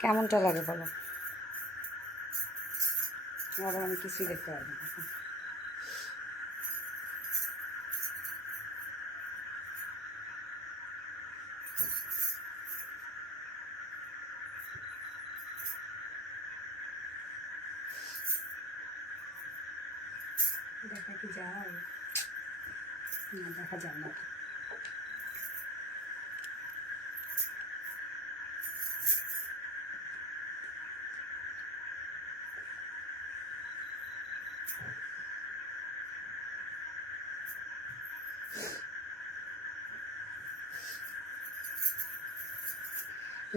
কেমনটা লাগে বলো? আবার আমি কিছুই দেখতে পারবো না। দেখা কি যায়? না, দেখা যায় না।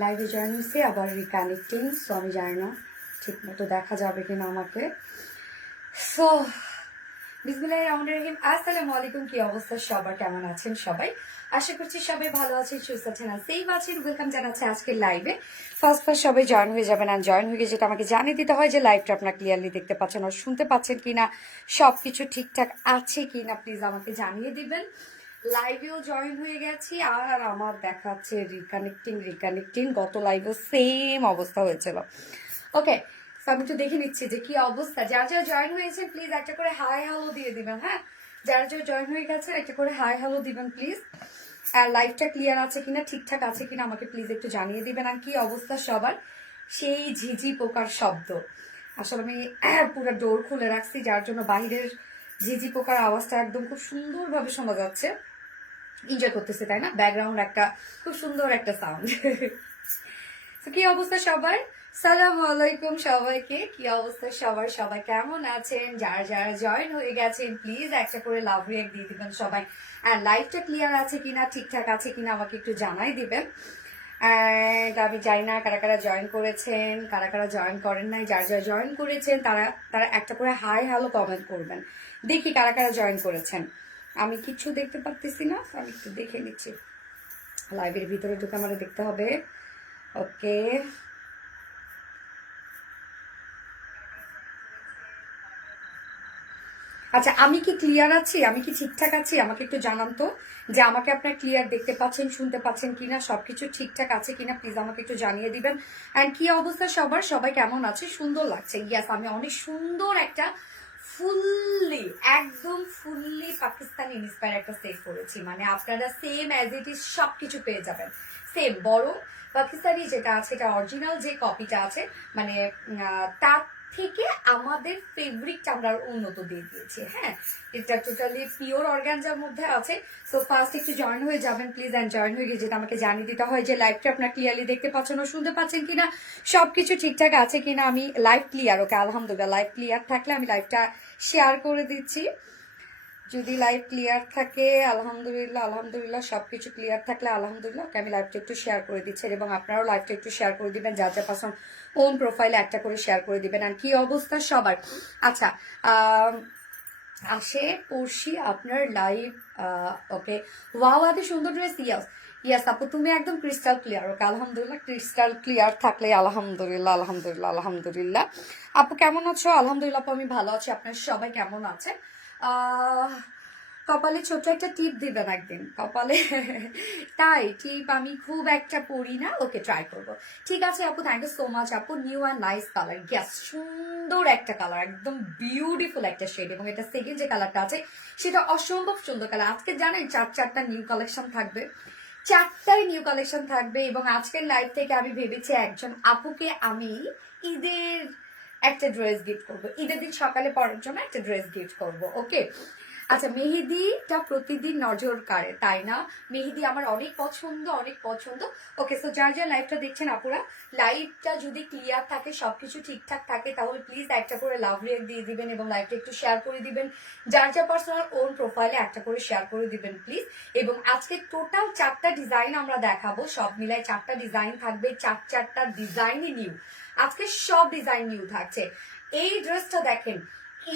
লাইভে জয়েন হয়েছি, আবার রিকানেক্টিং, সো আমি জানি না ঠিক মতো দেখা যাবে কিনা আমাকে। সো বিসমিল্লাহির রহমানির রহিম। আসসালামু আলাইকুম। কি অবস্থা সবার, কেমন আছেন সবাই? আশা করছি সবাই ভালো আছেন, সুস্থ আছেন আর সেফ আছেন। ওয়েলকাম জানাচ্ছি আজকের লাইভে। ফার্স্ট সবাই জয়েন হয়ে যাবেন, আর জয়েন হয়ে যেটা আমাকে জানিয়ে দিতে হয় যে লাইভটা আপনারা ক্লিয়ারলি দেখতে পাচ্ছেন আর শুনতে পাচ্ছেন কিনা, সব কিছু ঠিকঠাক আছে কিনা প্লিজ আমাকে জানিয়ে দিবেন। লাইভেও জয়েন হয়ে গেছি, আর আমার দেখাচ্ছে রিকানেক্টিং। গত লাইভেও সেম অবস্থা হয়েছিল। ওকে, আমি একটু দেখে নিচ্ছি যে কি অবস্থা। যারা যারা জয়েন হয়েছেন প্লিজ একটা করে হাই হ্যালো দিয়ে দিবেন। হ্যাঁ, যারা যারা জয়েন হয়ে গেছে একটা করে হাই হ্যালো দিবেন প্লিজ। আর লাইভটা ক্লিয়ার আছে কিনা, ঠিকঠাক আছে কিনা আমাকে প্লিজ একটু জানিয়ে দিবেন। আর কি অবস্থা সবার? সেই ঝিঝি পোকার শব্দ, আসলে আমি পুরো ডোর খুলে রাখছি, যার জন্য বাইরের ঝিঝি পোকার আওয়াজটা একদম খুব সুন্দরভাবে শোনা যাচ্ছে। এনজয় করতেছে তাই না? ব্যাকগ্রাউন্ড একটা খুব সুন্দর একটা সাউন্ড। কি অবস্থা সবার? সালাম আলাইকুম সবাইকে। কি অবস্থা সবার, সবাই কেমন আছেন? যারা যারা জয়েন হয়ে গেছেন প্লিজ একটা করে লাভ রিয়েক্ট দিয়ে দিবেন সবাই। আর লাইভটা ক্লিয়ার আছে কিনা, ঠিকঠাক আছে কিনা আমাকে একটু জানাই দিবেন। আমি জানি না কারা কারা জয়েন করেছেন, কারা কারা জয়েন করেন নাই। যারা যারা জয়েন করেছেন তারা তারা একটা করে হাই হ্যালো কমেন্ট করবেন। দেখি কারা কারা জয়েন করেছেন। আমি কিছু দেখতে পারতেছি না, আমি একটু দেখে নিচ্ছি। লাইভের ভিতরে ঢুকে আমাদের দেখতে হবে। ওকে, আচ্ছা, আমি কি ক্লিয়ার আছি? আমি কি ঠিকঠাক আছি? আমাকে একটু জানান তো যে আমাকে আপনার ক্লিয়ার দেখতে পাচ্ছেন, শুনতে পাচ্ছেন কিনা, সবকিছু ঠিকঠাক আছে কিনা প্লিজ আমাকে একটু জানিয়ে দিবেন। অ্যান্ড কি অবস্থা সবার, সবাই কেমন আছে? সুন্দর লাগছে। ইয়াস, আমি অনেক সুন্দর একটা একদম ফুললি পাকিস্তানি ইন্সপায়ার একটা সেট করেছি। মানে আপনারা সেম অ্যাজ ইট ইজ সবকিছু পেয়ে যাবেন সেম, বড় পাকিস্তানি যেটা আছে, এটা অরিজিনাল যে কপিটা আছে, মানে তার থেকে আমাদের ফেব্রিকটা আমরা উন্নত দিয়ে দিয়েছি। হ্যাঁ, এটা টোটালি পিওর অর্গানজার মধ্যে আছে। সো ফার্স্ট একটু জয়েন হয়ে যাবেন প্লিজ। অ্যান্ড জয়েন হয়ে গিয়ে যেটা আমাকে জানিয়ে দিতে হয় যে লাইভটা আপনার ক্লিয়ারলি দেখতে পাচ্ছেন ও শুনতে পাচ্ছেন কিনা, সবকিছু ঠিকঠাক আছে কিনা। আমি লাইভ ক্লিয়ার, ওকে আলহামদুলিল্লাহ। লাইভ ক্লিয়ার থাকলে আমি লাইভটা শেয়ার করে দিচ্ছি। যদি লাইভ ক্লিয়ার থাকে আলহামদুলিল্লাহ, আলহামদুলিল্লাহ সবকিছু ক্লিয়ার থাকলে আলহামদুলিল্লাহ, ওকে আমি লাইভটা একটু শেয়ার করে দিচ্ছি। এবং আপনারাও লাইভটা একটু শেয়ার করে দিবেন, যার যা পারসন ওন প্রোফাইলে একটা করে শেয়ার করে দিবেন। আর কি অবস্থা সবার? আচ্ছা, আসে পড়শি আপনার লাইভ। ওকে, ওয়াও, এত সুন্দর ড্রেস। ইয়াস ইয়াস আপু, তুমি একদম ক্রিস্টাল ক্লিয়ার। ওকে আলহামদুলিল্লাহ, ক্রিস্টাল ক্লিয়ার থাকলে আলহামদুলিল্লাহ, আলহামদুলিল্লাহ, আলহামদুলিল্লাহ। আপু কেমন আছো? আলহামদুলিল্লাহ আপু, আমি ভালো আছি। আপনার সবাই কেমন আছে? কপালে ছোট একটা টিপ দিবেন একদিন কপালে। তাই টিপ আমি খুব একটা পরি না। ওকে, ট্রাই করবো। ঠিক আছে আপু, থ্যাংক ইউ সো মাচ আপু। New and nice colour. Gas, সুন্দর একটা কালার, একদম বিউটিফুল একটা শেড। এবং এটা সেকেন্ড যে কালারটা আছে সেটা অসম্ভব সুন্দর কালার। আজকে জানেন চারটা নিউ কালেকশন থাকবে, চারটাই নিউ কালেকশন থাকবে। এবং আজকের লাইভ থেকে আমি ভেবেছি একজন আপুকে আমি ঈদের একটা ড্রেস গিফট করবো, ঈদের দিন সকালে পরার জন্য একটা ড্রেস গিফট করবো। ওকে, আচ্ছা, মেহেদিটা প্রতিদিন নজর কাড়ে তাই না? মেহেদি আমার অনেক পছন্দ, অনেক পছন্দ। ওকে, সো যার যার লাইভটা দেখছেন আপুরা, লাইভটা যদি ক্লিয়ার থাকে, সবকিছু ঠিকঠাক থাকে, তাহলে প্লিজ একটা করে লাভ রিয়েক্ট দিয়ে দিবেন এবং লাইভটা একটু শেয়ার করে দিবেন। যার যার পার্সোনাল ওন প্রোফাইলে একটা করে শেয়ার করে দিবেন প্লিজ। এবং আজকে টোটাল চারটা ডিজাইন আমরা দেখাবো, সব মিলাই চারটা ডিজাইন থাকবে, চারটা ডিজাইনই নিউ। আজকে সব ডিজাইন নিউ থাকছে। এই ড্রেসটা দেখেন,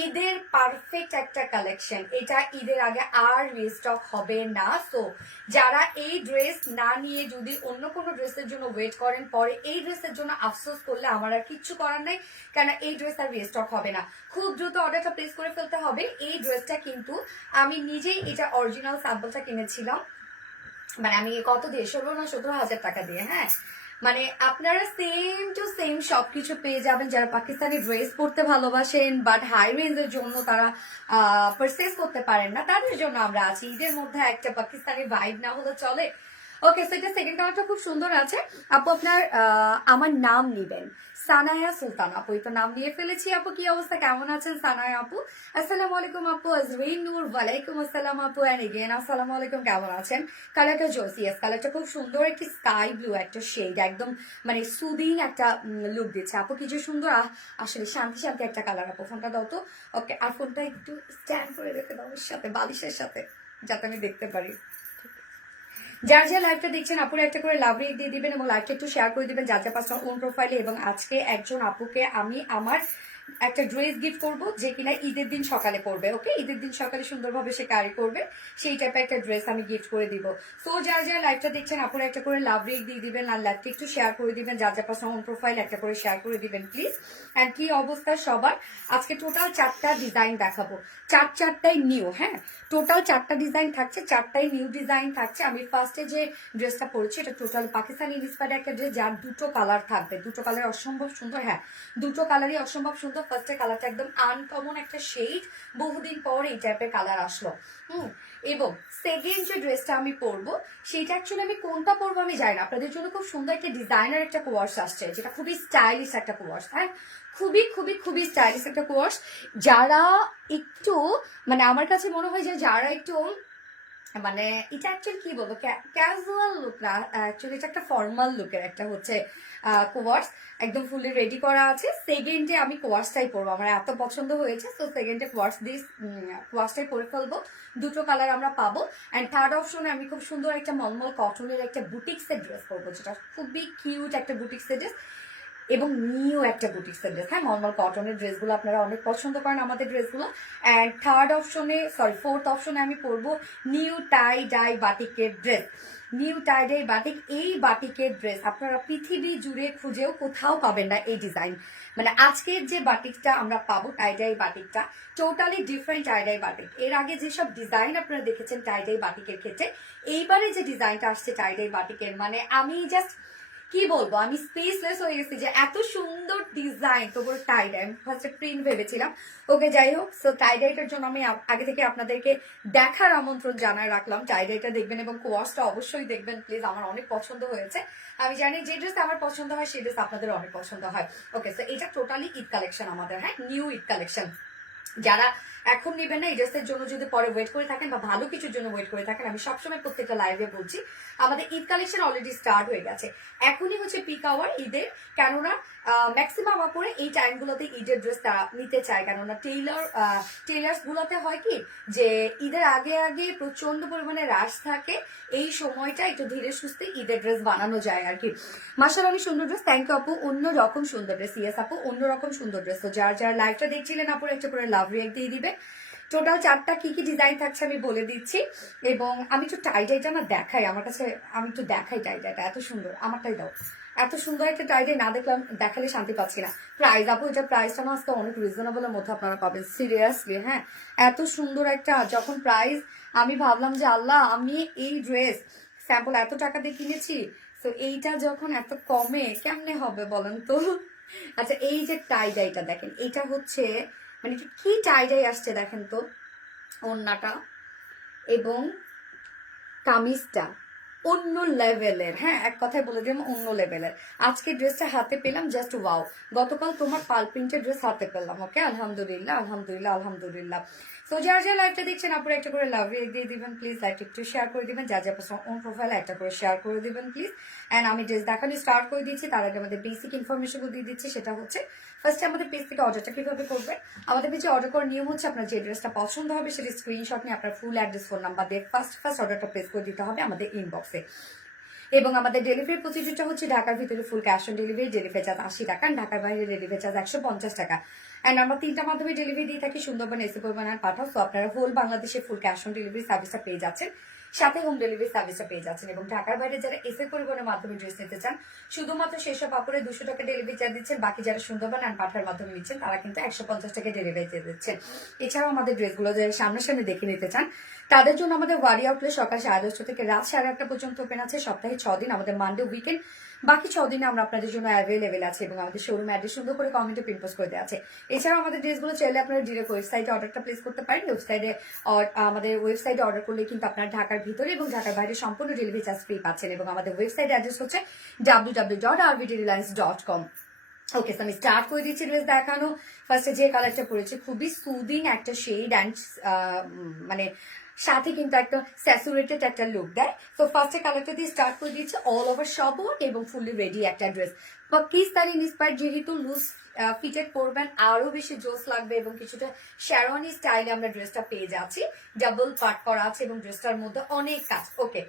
ঈদের পারফেক্ট একটা কালেকশন। এটা ঈদের আগে আর রিস্টক হবে না। সো যারা এই ড্রেস না নিয়ে যদি অন্য কোনো ড্রেসের জন্য ওয়েট করেন, পরে এই ড্রেসের জন্য আফসোস করলে আমার আর কিচ্ছু করার নেই, কেন এই ড্রেস আর রিস্টক হবে না। খুব দ্রুত অর্ডারটা প্লেস করে ফেলতে হবে। এই ড্রেসটা কিন্তু আমি নিজেই এটা অরিজিনাল স্যাম্পলটা কিনেছিলাম, মানে আমি কত দিয়ে 16,000 টাকা দিয়ে, হ্যাঁ। মানে আপনারা সেম টু সেম সবকিছু পেয়ে যাবেন যারা পাকিস্তানি ড্রেস পরতে ভালোবাসেন বাট হাই রেঞ্জের জন্য তারা পারচেস করতে পারেন না, তাদের জন্য আমরা আছি। ঈদের মধ্যে একটা পাকিস্তানি ভাইব না হলে চলে। ওকে, সো এটা সেকেন্ড কালারটা খুব সুন্দর আছে। আপু আপনার আমার নাম নিবেন সানায়া সুলতান আপু, এই তো নাম নিয়ে ফেলেছি। আপু কি অবস্থা, কেমন আছেন সানায়া আপু? আসসালামু আলাইকুম আপু। আজরিন নূর, ওয়ালাইকুম আসসালাম আপু। এন্ড এগেন আসসালামু আলাইকুম, কেমন আছেন? কালারটা জোসিয়াস, কালারটা খুব সুন্দর, একটি স্কাই ব্লু একটা শেড, একদম মানে সুদিং একটা লুক দিচ্ছে। আপু কি যে সুন্দর, আসলে শান্তি শান্তি একটা কালার। আপু ফোনটা দাও তো। ওকে, আর ফোনটা একটু স্ট্যান্ড করে রেখে দাও ওর সাথে, বালিশের সাথে, যাতে আমি দেখতে পারি। যার যা লাইভটা দেখছেন আপুরে একটা করে লাভ রেট দিয়ে দিবেন এবং লাইভটা একটু শেয়ার করে দিবেন যার যা পার্সোনাল ওন প্রোফাইলে। এবং আজকে একজন আপুকে আমি আমার একটা ড্রেস গিফট করব যে কিনা ঈদের দিন সকালে পরবে। ওকে, ঈদের দিন সকালে সুন্দরভাবে সে ক্যারি করবে, সেই টাইপের একটা ড্রেস আমি গিফট করে দিব। সো যার যার লাইভটা দেখছেন আপুরে একটা করে লাভ রেট দিয়ে দিবেন আর লাইভটা একটু শেয়ার করে দিবেন যার যা পার্সোনাল ওন প্রোফাইল একটা করে শেয়ার করে দিবেন প্লিজ। অ্যান্ড কি অবস্থা সবার, আজকে টোটাল 4টা ডিজাইন দেখাবো, চারটাই নিউ। হ্যাঁ, টোটাল 4টা ডিজাইন থাকছে, 4টাই নিউ ডিজাইন থাকছে। আমি ফার্স্টে যে ড্রেসটা পরেছি এটা টোটাল পাকিস্তানি ইন্সপায়ার্ড একটা ড্রেস, যার দুটো কালার থাকবে, দুটো কালার অসম্ভব সুন্দর। হ্যাঁ, দুটো কালারই অসম্ভব সুন্দর। ফার্স্টের কালারটা একদম আনকমন একটা শেড, বহুদিন পর এই টাইপের কালার আসলো। এবং সেকেন্ড যে ড্রেসটা আমি পরবো সেটা অ্যাকচুয়ালি আমি কোনটা পরবো আমি জানি না। আপনাদের জন্য খুব সুন্দর একটা ডিজাইনার একটা কোয়ার্স আসছে, যেটা খুবই স্টাইলিশ একটা কোয়ার্স। হ্যাঁ, খুবই খুবই খুবই স্টাইলিশ একটা কোয়ার্স। যারা একটু মানে আমার কাছে মনে হয় যে যারা একটু মানে এটা অ্যাকচুয়ালি কি বলবো, ক্যাজুয়াল লুক না, অ্যাকচুয়ালি এটা একটা ফর্মাল লুকের একটা হচ্ছে কোয়ার্স, একদম ফুলি রেডি করা আছে। সেকেন্ডে আমি কোয়ার্সটাই পরবো, আমার এত পছন্দ হয়েছে। তো সেকেন্ডে কোয়ার্সটাই পরে ফেলবো। দুটো কালার আমরা পাবো। অ্যান্ড থার্ড অপশনে আমি খুব সুন্দর একটা মলমল কটনের একটা বুটিক্সের ড্রেস পরবো, যেটা খুবই কিউট একটা বুটিক্সের ড্রেস এবং নিউ একটা বুটিক্সের ড্রেস। হ্যাঁ, নর্মাল কটনের ড্রেসগুলো আপনারা অনেক পছন্দ করেন আমাদের ড্রেসগুলো। অ্যান্ড ফোর্থ অপশনে আমি পরবো নিউ টাই ডাই বাটিকের ড্রেস। নিউ টাই ডাই বাটিক, এই বাটিকের ড্রেস আপনারা পৃথিবী জুড়ে খুঁজেও কোথাও পাবেন না এই ডিজাইন। মানে আজকের যে বাটিকটা আমরা পাবো টাই ডাই বাটিকটা টোটালি ডিফারেন্ট টাই ডাই বাটিক। এর আগে যেসব ডিজাইন আপনারা দেখেছেন টাই ডাই বাটিকের ক্ষেত্রে, এইবারে যে ডিজাইনটা আসছে টাই ডাই বাটিকের, মানে আমি জাস্ট কি বলবো, আমি স্পেসলেস হয়ে গেছি যে এত সুন্দর ডিজাইন। তো টাই ডাই ফার্স্টে প্রিন্ট ভেবেছিলাম। ওকে, যাই হোক, সো টাই ডাইটার জন্য আমি আগে থেকে আপনাদেরকে দেখার আমন্ত্রণ জানায় রাখলাম। টাই ডাইটা দেখবেন এবং কোয়ার্সটা অবশ্যই দেখবেন প্লিজ, আমার অনেক পছন্দ হয়েছে। আমি জানি যে ড্রেস আমার পছন্দ হয় সেই ড্রেস আপনাদের অনেক পছন্দ হয়। ওকে, সো এটা টোটালি ঈদ কালেকশন আমাদের। হ্যাঁ, নিউ ঈদ কালেকশন। যারা এখন নেবেন না এই ড্রেসের জন্য, যদি পরে ওয়েট করে থাকেন বা ভালো কিছুর জন্য ওয়েট করে থাকেন, আমি সবসময় প্রত্যেকটা লাইভে বলছি আমাদের ঈদ কালেকশন অলরেডি স্টার্ট হয়ে গেছে। এখনই হচ্ছে পিক আওয়ার ঈদের, কেননা ম্যাক্সিমাম আপুরে এই টাইমগুলোতে ঈদের ড্রেস তারা নিতে চায়। কেননা টেইলার্স গুলোতে হয় কি যে ঈদের আগে আগে প্রচন্ড পরিমাণে রাশ থাকে, এই সময়টা একটু ধীরে সুস্থে ঈদের ড্রেস বানানো যায় আর কি। মাশাআল্লাহ, অনেক সুন্দর ড্রেস। থ্যাংক ইউ আপু, অন্যরকম সুন্দর ড্রেস। ইয়েস আপু, অন্যরকম সুন্দর ড্রেস। তো যার যার লাইভটা দেখছিলেন আপুর একটা করে লাভ রিয়েক্ট দিয়ে দিবে। টোটাল 4টা কি কি ডিজাইন থাকছে আমি বলে দিচ্ছি। এবং আমি একটু টাই ডাইটা না দেখাই, আমার কাছে আমি একটু দেখাই টাই ডাইটা, এত সুন্দর। আমারটাই দাও। এত সুন্দর একটা টাই ডাই না দেখলাম, দেখালে শান্তি পাচ্ছি না। প্রাইস আপু, এটা প্রাইসটা না আজকে অনেক রিজনেবলের মধ্যে আপনারা পাবেন, সিরিয়াসলি। হ্যাঁ, এত সুন্দর একটা যখন প্রাইস, আমি ভাবলাম যে আল্লাহ, আমি এই ড্রেস স্যাম্পল এত টাকা দিয়ে কিনেছি, তো এইটা যখন এত কমে কেমনে হবে বলেন তো। আচ্ছা, এই যে টাই ডাইটা দেখেন, এটা হচ্ছে মানে কি টাই ডাই আসছে দেখেন তো, ওড়নাটা এবং কামিজটা অন্য লেভেলের। হ্যাঁ, এক কথায় বলে দিলাম অন্য লেভেলের। আজকে ড্রেসটা হাতে পেলাম, জাস্ট ওয়াও। গতকাল তোমার পাল প্রিন্টের ড্রেস হাতে পেলাম। ওকে, আলহামদুলিল্লাহ আলহামদুলিল্লাহ আলহামদুলিল্লাহ। তো যারা যারা লাইভটা দেখছেন আপুরে একটা করে লাভ রেট দিয়ে দিবেন প্লিজ, লাইভটা একটু শেয়ার করে দিবেন, যা যা ওন প্রোফাইলে একটা করে শেয়ার করে দিবেন প্লিজ। অ্যান্ড আমি ড্রেস দেখানো স্টার্ট করে দিচ্ছি, তার আগে আমাদের বেসিক ইনফরমেশন দিয়ে দিচ্ছি। সেটা হচ্ছে ফার্স্টে আমাদের পেজ থেকে অর্ডারটা কিভাবে করবে। আমাদের পেজে অর্ডার করার নিয়ম হচ্ছে, আপনার যে ড্রেসটা পছন্দ হবে সেটা স্ক্রিনশট নিয়ে আপনার ফুল অ্যাড্রেস ফোন নাম্বার দিয়ে ফার্স্ট অর্ডারটা প্লেস করে দিতে হবে আমাদের ইনবক্সে। এবং আমাদের ডেলিভারি প্রসিডিউরটা হচ্ছে ঢাকার ভিতরে full cash on delivery, delivery charge 80 টাকা, ঢাকার বাইরে ডেলিভারি চার্জ 150 টাকা। অ্যান্ড আমরা 3টা মাধ্যমে ডেলিভারি দিয়ে থাকি, সুন্দরবন, এসি পরিবহন আর পাঠাও। তো আপনারা হোল বাংলাদেশে ফুল ক্যাশ অন ডেলিভারি সার্ভিসটা পেয়ে যাচ্ছেন, সাথে হোম ডেলিভারি সার্ভিসটা পেয়ে যাচ্ছেন। এবং ঢাকার বাইরে যারা এসি পরিবহনের মাধ্যমে ড্রেস নিতে চান, শুধুমাত্র সেসব আপুরে 200 টাকা ডেলিভারি চার্জ দিচ্ছেন। বাকি যারা সুন্দরবন আর পাঠার মাধ্যমে নিচ্ছেন তারা কিন্তু 150 টাকা ডেলিভারি চার্জ দিচ্ছেন। এছাড়াও আমাদের ড্রেসগুলো যারা সামনাসামনি দেখে নিতে চান তাদের জন্য আমাদের ওয়ারি আউটলেট সকাল 10:30 থেকে রাত 8:30 পর্যন্ত ওপেন আছে, সপ্তাহে 6 দিন, আমাদের মানডে উইকেন্ড, বাকি 6 দিনে আমরা আপনাদের জন্য অ্যাভেলেবেল আছে এবং আমাদের শোরুম অ্যাড্রেস সুন্দর করে কমেন্টে পিন পোস্ট করে দেওয়া আছে। এছাড়াও আমাদের ড্রেসগুলো চাইলে আপনারা ডিরেক্ট ওয়েবসাইটে অর্ডারটা প্লেস করতে পারেন। আমাদের ওয়েবসাইটে অর্ডার করলে কিন্তু আপনারা ঢাকার ভিতরে এবং ঢাকার বাইরে সম্পূর্ণ ডেলিভারি চার্জ ফ্রি পাচ্ছেন এবং আমাদের ওয়েবসাইট অ্যাড্রেস হচ্ছে www.rvtreliance.com। ওকে, আমি স্টার্ট করে দিচ্ছি ড্রেস দেখানো। ফার্স্টে যে কালারটা পরেছে খুবই সুদিং একটা শেড অ্যান্ড মানে সাথে কিন্তু একটা স্যাচুরেটেড একটা লুক দেয়। তো ফার্স্টে কালারটা দিয়ে স্টার্ট করে দিচ্ছে অল ওভার সব এবং ফুললি রেডি একটা ড্রেস। পাকিস্তানি ইন্সপায়ার্ড, যেহেতু লুজ ফিটেড পরবেন আরো বেশি জোস লাগবে এবং কিছুটা শেরওয়ানি স্টাইলে আমরা ড্রেসটা পেয়ে যাচ্ছি। ডাবল পার্ট করা আছে এবং ড্রেসটার মধ্যে অনেক কাজ। ওকে,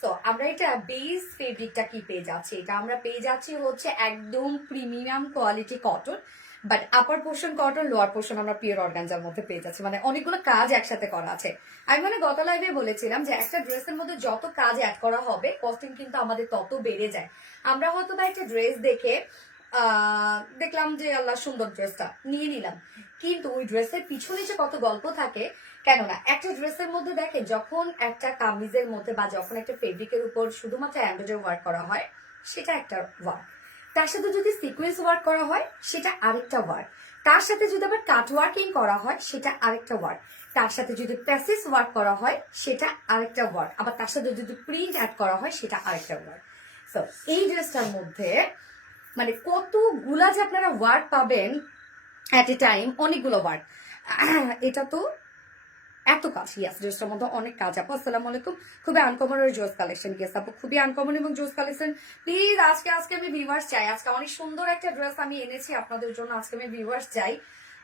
সো আমরা এটা বেস ফেব্রিকটা কি পেয়ে যাচ্ছি, এটা আমরা পেয়ে যাচ্ছি হচ্ছে একদম premium quality cotton, but upper portion cotton, lower portion আমরা পিওর অর্গানজার মধ্যে পেয়ে যাচ্ছি। মানে অনেকগুলো কাজ একসাথে করা আছে। আমি মানে গত লাইভে বলেছিলাম যে একটা ড্রেসের মধ্যে যত কাজ অ্যাড করা হবে কস্টিং কিন্তু আমাদের তত বেড়ে যায়। আমরা হয়তো বা একটা ড্রেস দেখে দেখলাম যে আল্লাহ সুন্দর, ড্রেসটা নিয়ে নিলাম, কিন্তু ওই ড্রেসের পিছনে যে কত গল্প থাকে। কেননা একটা ড্রেসের মধ্যে দেখে যখন একটা কামিজের মধ্যে বা যখন একটা ফেব্রিকের উপর শুধুমাত্র এমব্রয়ডারি ওয়ার্ক করা হয় সেটা একটা ওয়ার্ক, তার সাথে যদি সিকোয়েন্স ওয়ার্ক করা হয় সেটা আরেকটা ওয়ার্ক, তার সাথে যদি আবার কাট ওয়ার্কিং করা হয় সেটা আরেকটা ওয়ার্ক, তার সাথে যদি প্যাসেজ ওয়ার্ক করা হয় সেটা আরেকটা ওয়ার্ক, আবার তার সাথে যদি প্রিন্ট অ্যাড করা হয় সেটা আরেকটা ওয়ার্ক। সো এই ড্রেসটার মধ্যে মানে কতগুলা যে আপনারা ওয়ার্ক পাবেন অ্যাট এ টাইম, অনেকগুলো ওয়ার্ক। এটা তো এত কাজ, ইয়াস ড্রেসটার মধ্যে অনেক কাজ। আপু আসসালামু আলাইকুম, খুবই আনকমন আর জোস কালেকশন। ইয়েস আপু, খুবই আনকমন এবং জোস কালেকশন। প্লিজ আজকে আমি ভিউয়ার্স চাই। আজকে অনেক সুন্দর একটা ড্রেস আমি এনেছি আপনাদের জন্য। আজকে আমি ভিউয়ার্স চাই।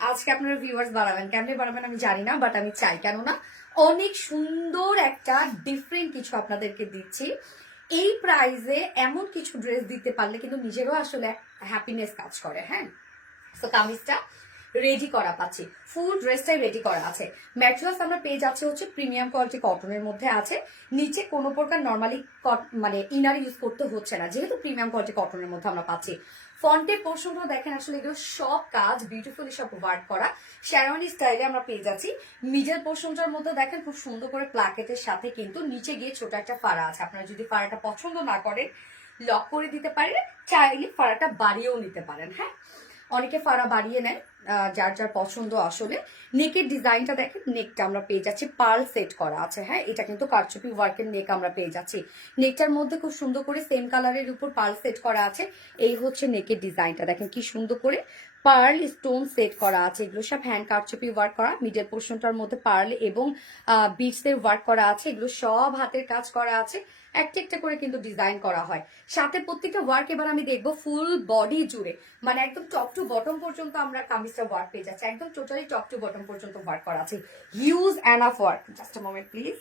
আজকে আপনারা ভিউয়ার্স বাড়াবেন, কেমনে বাড়াবেন আমি জানি না, বাট আমি চাই। কেননা অনেক সুন্দর একটা ডিফারেন্ট কিছু আপনাদেরকে দিচ্ছি এই প্রাইজে। এমন কিছু ড্রেস দিতে পারলে কিন্তু নিজেরও আসলে হ্যাপিনেস কাজ করে। হ্যাঁ, তো কামিজটা রেডি করা পাচ্ছি, ফুল ড্রেসটাই রেডি করা আছে। ম্যাটেরিয়ালস আমরা পেয়ে যাচ্ছি হচ্ছে প্রিমিয়াম কোয়ালিটি কটনের মধ্যে আছে। নিচে কোনো প্রকার নর্মালি মানে ইনার ইউজ করতে হচ্ছে না, যেহেতু প্রিমিয়াম কোয়ালিটি কটনের মধ্যে আমরা পাচ্ছি। ফন্টের পোর্শনটা দেখেন, আসলে এগুলো সব কাজ বিউটিফুলি সব ওয়ার্ক করা শেরওয়ানি স্টাইলে আমরা পেয়ে যাচ্ছি। মিডল পোর্শনটার মধ্যে দেখেন খুব সুন্দর করে প্লাকেটের সাথে কিন্তু নিচে গিয়ে ছোট একটা ফাড়া আছে। আপনারা যদি ফাড়াটা পছন্দ না করেন লক করে দিতে পারেন, চাইলে ফাড়াটা বাড়িয়েও নিতে পারেন। হ্যাঁ, অনেকে ফাড়া বাড়িয়ে নেয়, যার যার পছন্দ আসলে। নেকের ডিজাইনটা দেখেন, নেকটা আমরা পেয়ে যাচ্ছি পার্ল সেট করা আছে। হ্যাঁ, এটা কিন্তু কারচুপি ওয়ার্কের নেক আমরা পেয়ে যাচ্ছি। নেকটার মধ্যে খুব সুন্দর করে সেম কালারের উপর পার্ল সেট করা আছে। এই হচ্ছে নেকের ডিজাইনটা, দেখেন কি সুন্দর করে পার্ল স্টোন সেট করা আছে। এগুলো সব হ্যান্ড কারচুপি ওয়ার্ক করা। মিডল পোর্শনটার মধ্যে পার্ল এবং বিটসের ওয়ার্ক করা আছে। এগুলো সব হাতের কাজ করা আছে, একটা একটা করে কিন্তু ডিজাইন করা হয়। সাথে প্রত্যেকটা ওয়ার্ক এবার আমি দেখবো ফুল বডি জুড়ে, মানে একদম টপ টু বটম পর্যন্ত আমরা কামিজটা ওয়ার্ক পেয়ে যাচ্ছি। একদম টোটালি টপ টু বটম পর্যন্ত ওয়ার্ক করা আছে। Huge enough work. Just a moment please.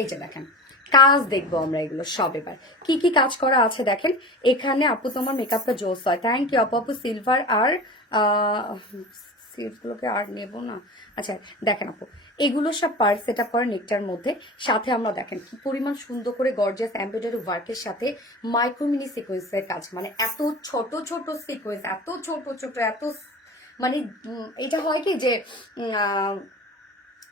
এই যে দেখেন কাজ দেখবো আমরা এগুলো সব। এবার কি কি কাজ করা আছে দেখেন এখানে। আপু তোমার মেকআপটা জোস হয়, থ্যাংক ইউ আপু। আপু সিলভার আর সিলগুলোকে আর নেবো না। আচ্ছা দেখেন আপু, এগুলো সব পার্ট সেট আপ করা নেকটার মধ্যে। সাথে আমরা দেখেন কি পরিমাণ সুন্দর করে গর্জিয়াস এমব্রয়ডারি ওয়ার্কের সাথে মাইক্রো মিনি সিকোয়েন্সের কাজ। মানে এত ছোট ছোট সিকোয়েন্স, এত ছোট ছোট, এত মানে এটা হয় কি যে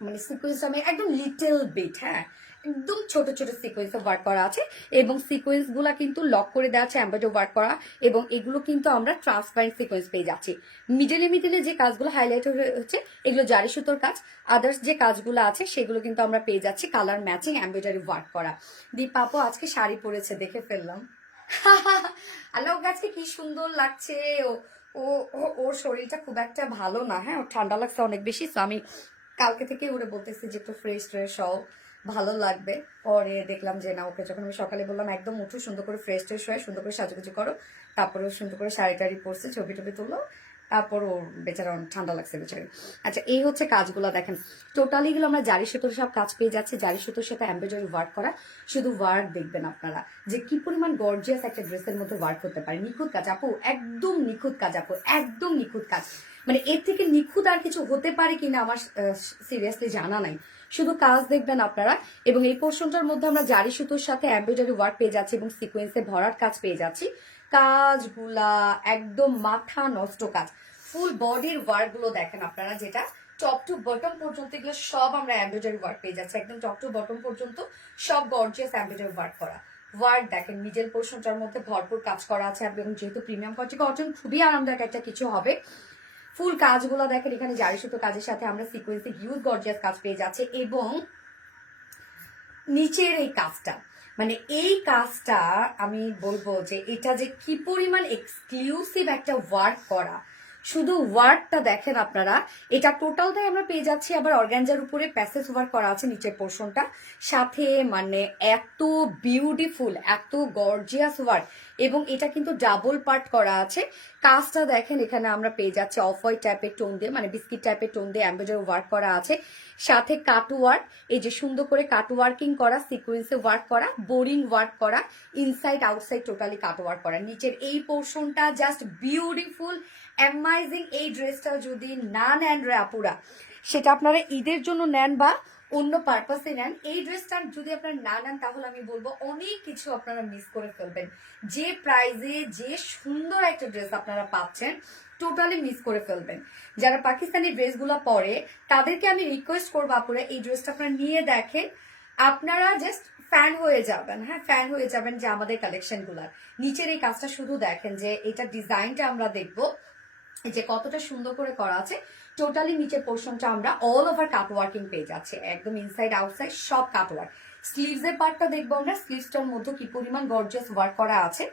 মানে সিকোয়েন্স আমি একদম লিটল বিট, হ্যাঁ একদম ছোট ছোট সিকোয়েন্স ওয়ার্ক করা আছে এবং সিকোয়েন্স গুলা কিন্তু লক করে দেওয়া আছে এমব্রয়ডারি ওয়ার্ক করা এবং এগুলো কিন্তু আমরা ট্রান্সপারেন্ট সিকোয়েন্স পেয়ে যাচ্ছি। মিডলে যে কাজগুলো হাইলাইট হচ্ছে এগুলো জারি সুতোর কাজ। আদার্স যে কাজগুলো আছে সেগুলো কিন্তু আমরা পেয়ে যাচ্ছি কালার ম্যাচিং এমব্রয়ডারি ওয়ার্ক করা। দীপ আপু আজকে শাড়ি পরেছে দেখে ফেললাম। আল্লাহ আজকে কি সুন্দর লাগছে। ও ওর শরীরটা খুব একটা ভালো না, হ্যাঁ ওর ঠান্ডা লাগছে অনেক বেশি। তো আমি কালকে থেকে ওরে বলতেছি যে একটু ফ্রেশ ট্রেশ হও, ভালো লাগবে। পরে দেখলাম যে না, ওকে যখন আমি সকালে বললাম একদম উঠো, সুন্দর করে ফ্রেশ ট্রেশ হয়ে সুন্দর করে সাজুগুজু করো, তারপরে সুন্দর করে শাড়ি টাড়ি পরছে, ছবি টবি তুললো, তারপর ওর বেচারা ঠান্ডা লাগছে বেচারি। আচ্ছা এই হচ্ছে কাজগুলো দেখেন, টোটালি গুলো আমরা জারি সুতোর সব কাজ পেয়ে যাচ্ছি। জারি সুতোর সাথে এমব্রয়ডারি ওয়ার্ক করা। শুধু ওয়ার্ক দেখবেন আপনারা যে কি পরিমাণ গর্জিয়াস একটা ড্রেসের মধ্যে ওয়ার্ক করতে পারে। নিখুঁত কাজ আপু, একদম নিখুঁত কাজ আপু, একদম নিখুঁত কাজ। মানে এর থেকে নিখুঁত আর কিছু হতে পারে কিনা আমার সিরিয়াসলি জানা নাই। শুধু কাজ দেখবেন আপনারা। এবং এই পোর্শনটার মধ্যে আমরা জারি সুতোর সাথে এমব্রয়ডারি ওয়ার্ক পেয়ে যাচ্ছি এবং সিকোয়েন্সে ভরার কাজ পেয়ে যাচ্ছি। কাজগুলা একদম মাথা নষ্ট কাজ, ফুল বডির ওয়ার্ক গুলো দেখেন আপনারা, যেটা টপ টু বটম পর্যন্ত এগুলো সব আমরা এমব্রয়ডারি ওয়ার্ক পেয়ে যাচ্ছি, একদম টপ টু বটম পর্যন্ত সব গর্জিয়াস এমব্রয়ডারি ওয়ার্ক করা। ওয়ার্ক দেখেন মিডল পোর্শনটার মধ্যে ভরপুর কাজ করা আছে, এবং যেহেতু প্রিমিয়াম কোয়ালিটি কটন খুবই আরামদায়ক একটা কিছু হবে। ফুল কাজগুলো দেখেন, এখানে জারি সুতো কাজের সাথে আমরা সিকোয়েন্সে হিউজ গর্জিয়াস কাজ পেয়ে যাচ্ছে, এবং নিচের এই কাজটা, মানে এই কাজটা আমি বলবো যে এটা যে কি পরিমাণ এক্সক্লুসিভ একটা ওয়ার্ক করা। শুধু ওয়ার্কটা দেখেন আপনারা, এটা টোটালটাই আমরা পেয়ে যাচ্ছি আবার অর্গানজার উপরে প্যাসেজ ওয়ার্ক করা আছে নিচের পোর্শনটা, সাথে মানে এত বিউটিফুল এত গর্জিয়াস ওয়ার্ক, এবং এটা কিন্তু ডাবল পার্ট করা আছে। কাজটা দেখেন, এখানে আমরা পেয়ে যাচ্ছি অফ হোয়াইট টাইপের টোন দিয়ে, মানে বিস্কিট টাইপের টোন দিয়ে এমব্রয়ডারি ওয়ার্ক করা আছে, সাথে কাট ওয়ার্ক, এই যে সুন্দর করে কাট ওয়ার্কিং করা, সিকোয়েন্সে ওয়ার্ক করা, বোরিং ওয়ার্ক করা, ইনসাইড আউটসাইড টোটালি কাট ওয়ার্ক করা। নিচের এই পোর্শনটা জাস্ট বিউটিফুল অ্যামাইজিং। এই ড্রেসটা যদি না নেন রে আপুরা, সেটা আপনারা ঈদের জন্য নেন বা অন্য পারপাসে নেন, এই ড্রেসটা যদি আপনারা না নেন তাহলে আমি বলবো অনেক কিছু আপনারা মিস করে ফেলবেন। যে প্রাইজে যে সুন্দর একটা ড্রেস আপনারা পাচ্ছেন, টোটালি মিস করে ফেলবেন। যারা পাকিস্তানি ড্রেসগুলো পরে তাদেরকে আমি রিকোয়েস্ট করবো আপুরা, এই ড্রেসটা আপনারা নিয়ে দেখেন, আপনারা জাস্ট ফ্যান হয়ে যাবেন। হ্যাঁ, ফ্যান হয়ে যাবেন যে আমাদের কালেকশন গুলার। নিচের এই কাজটা শুধু দেখেন, যে এটা ডিজাইনটা আমরা দেখবো যে কতটা সুন্দর করে করা আছে। টোটালি নিচের পোর্শনটা আমরা অল ওভার কাট ওয়ার্কিং পেয়ে যাচ্ছে, একদম ইনসাইড আউটসাইড সব কাট ওয়ার্ক। স্লিভস এর পার্টটা দেখবো আমরা, স্লিভসটার মধ্যে কি পরিমাণ গর্জিয়াস ওয়ার্ক করা আছে,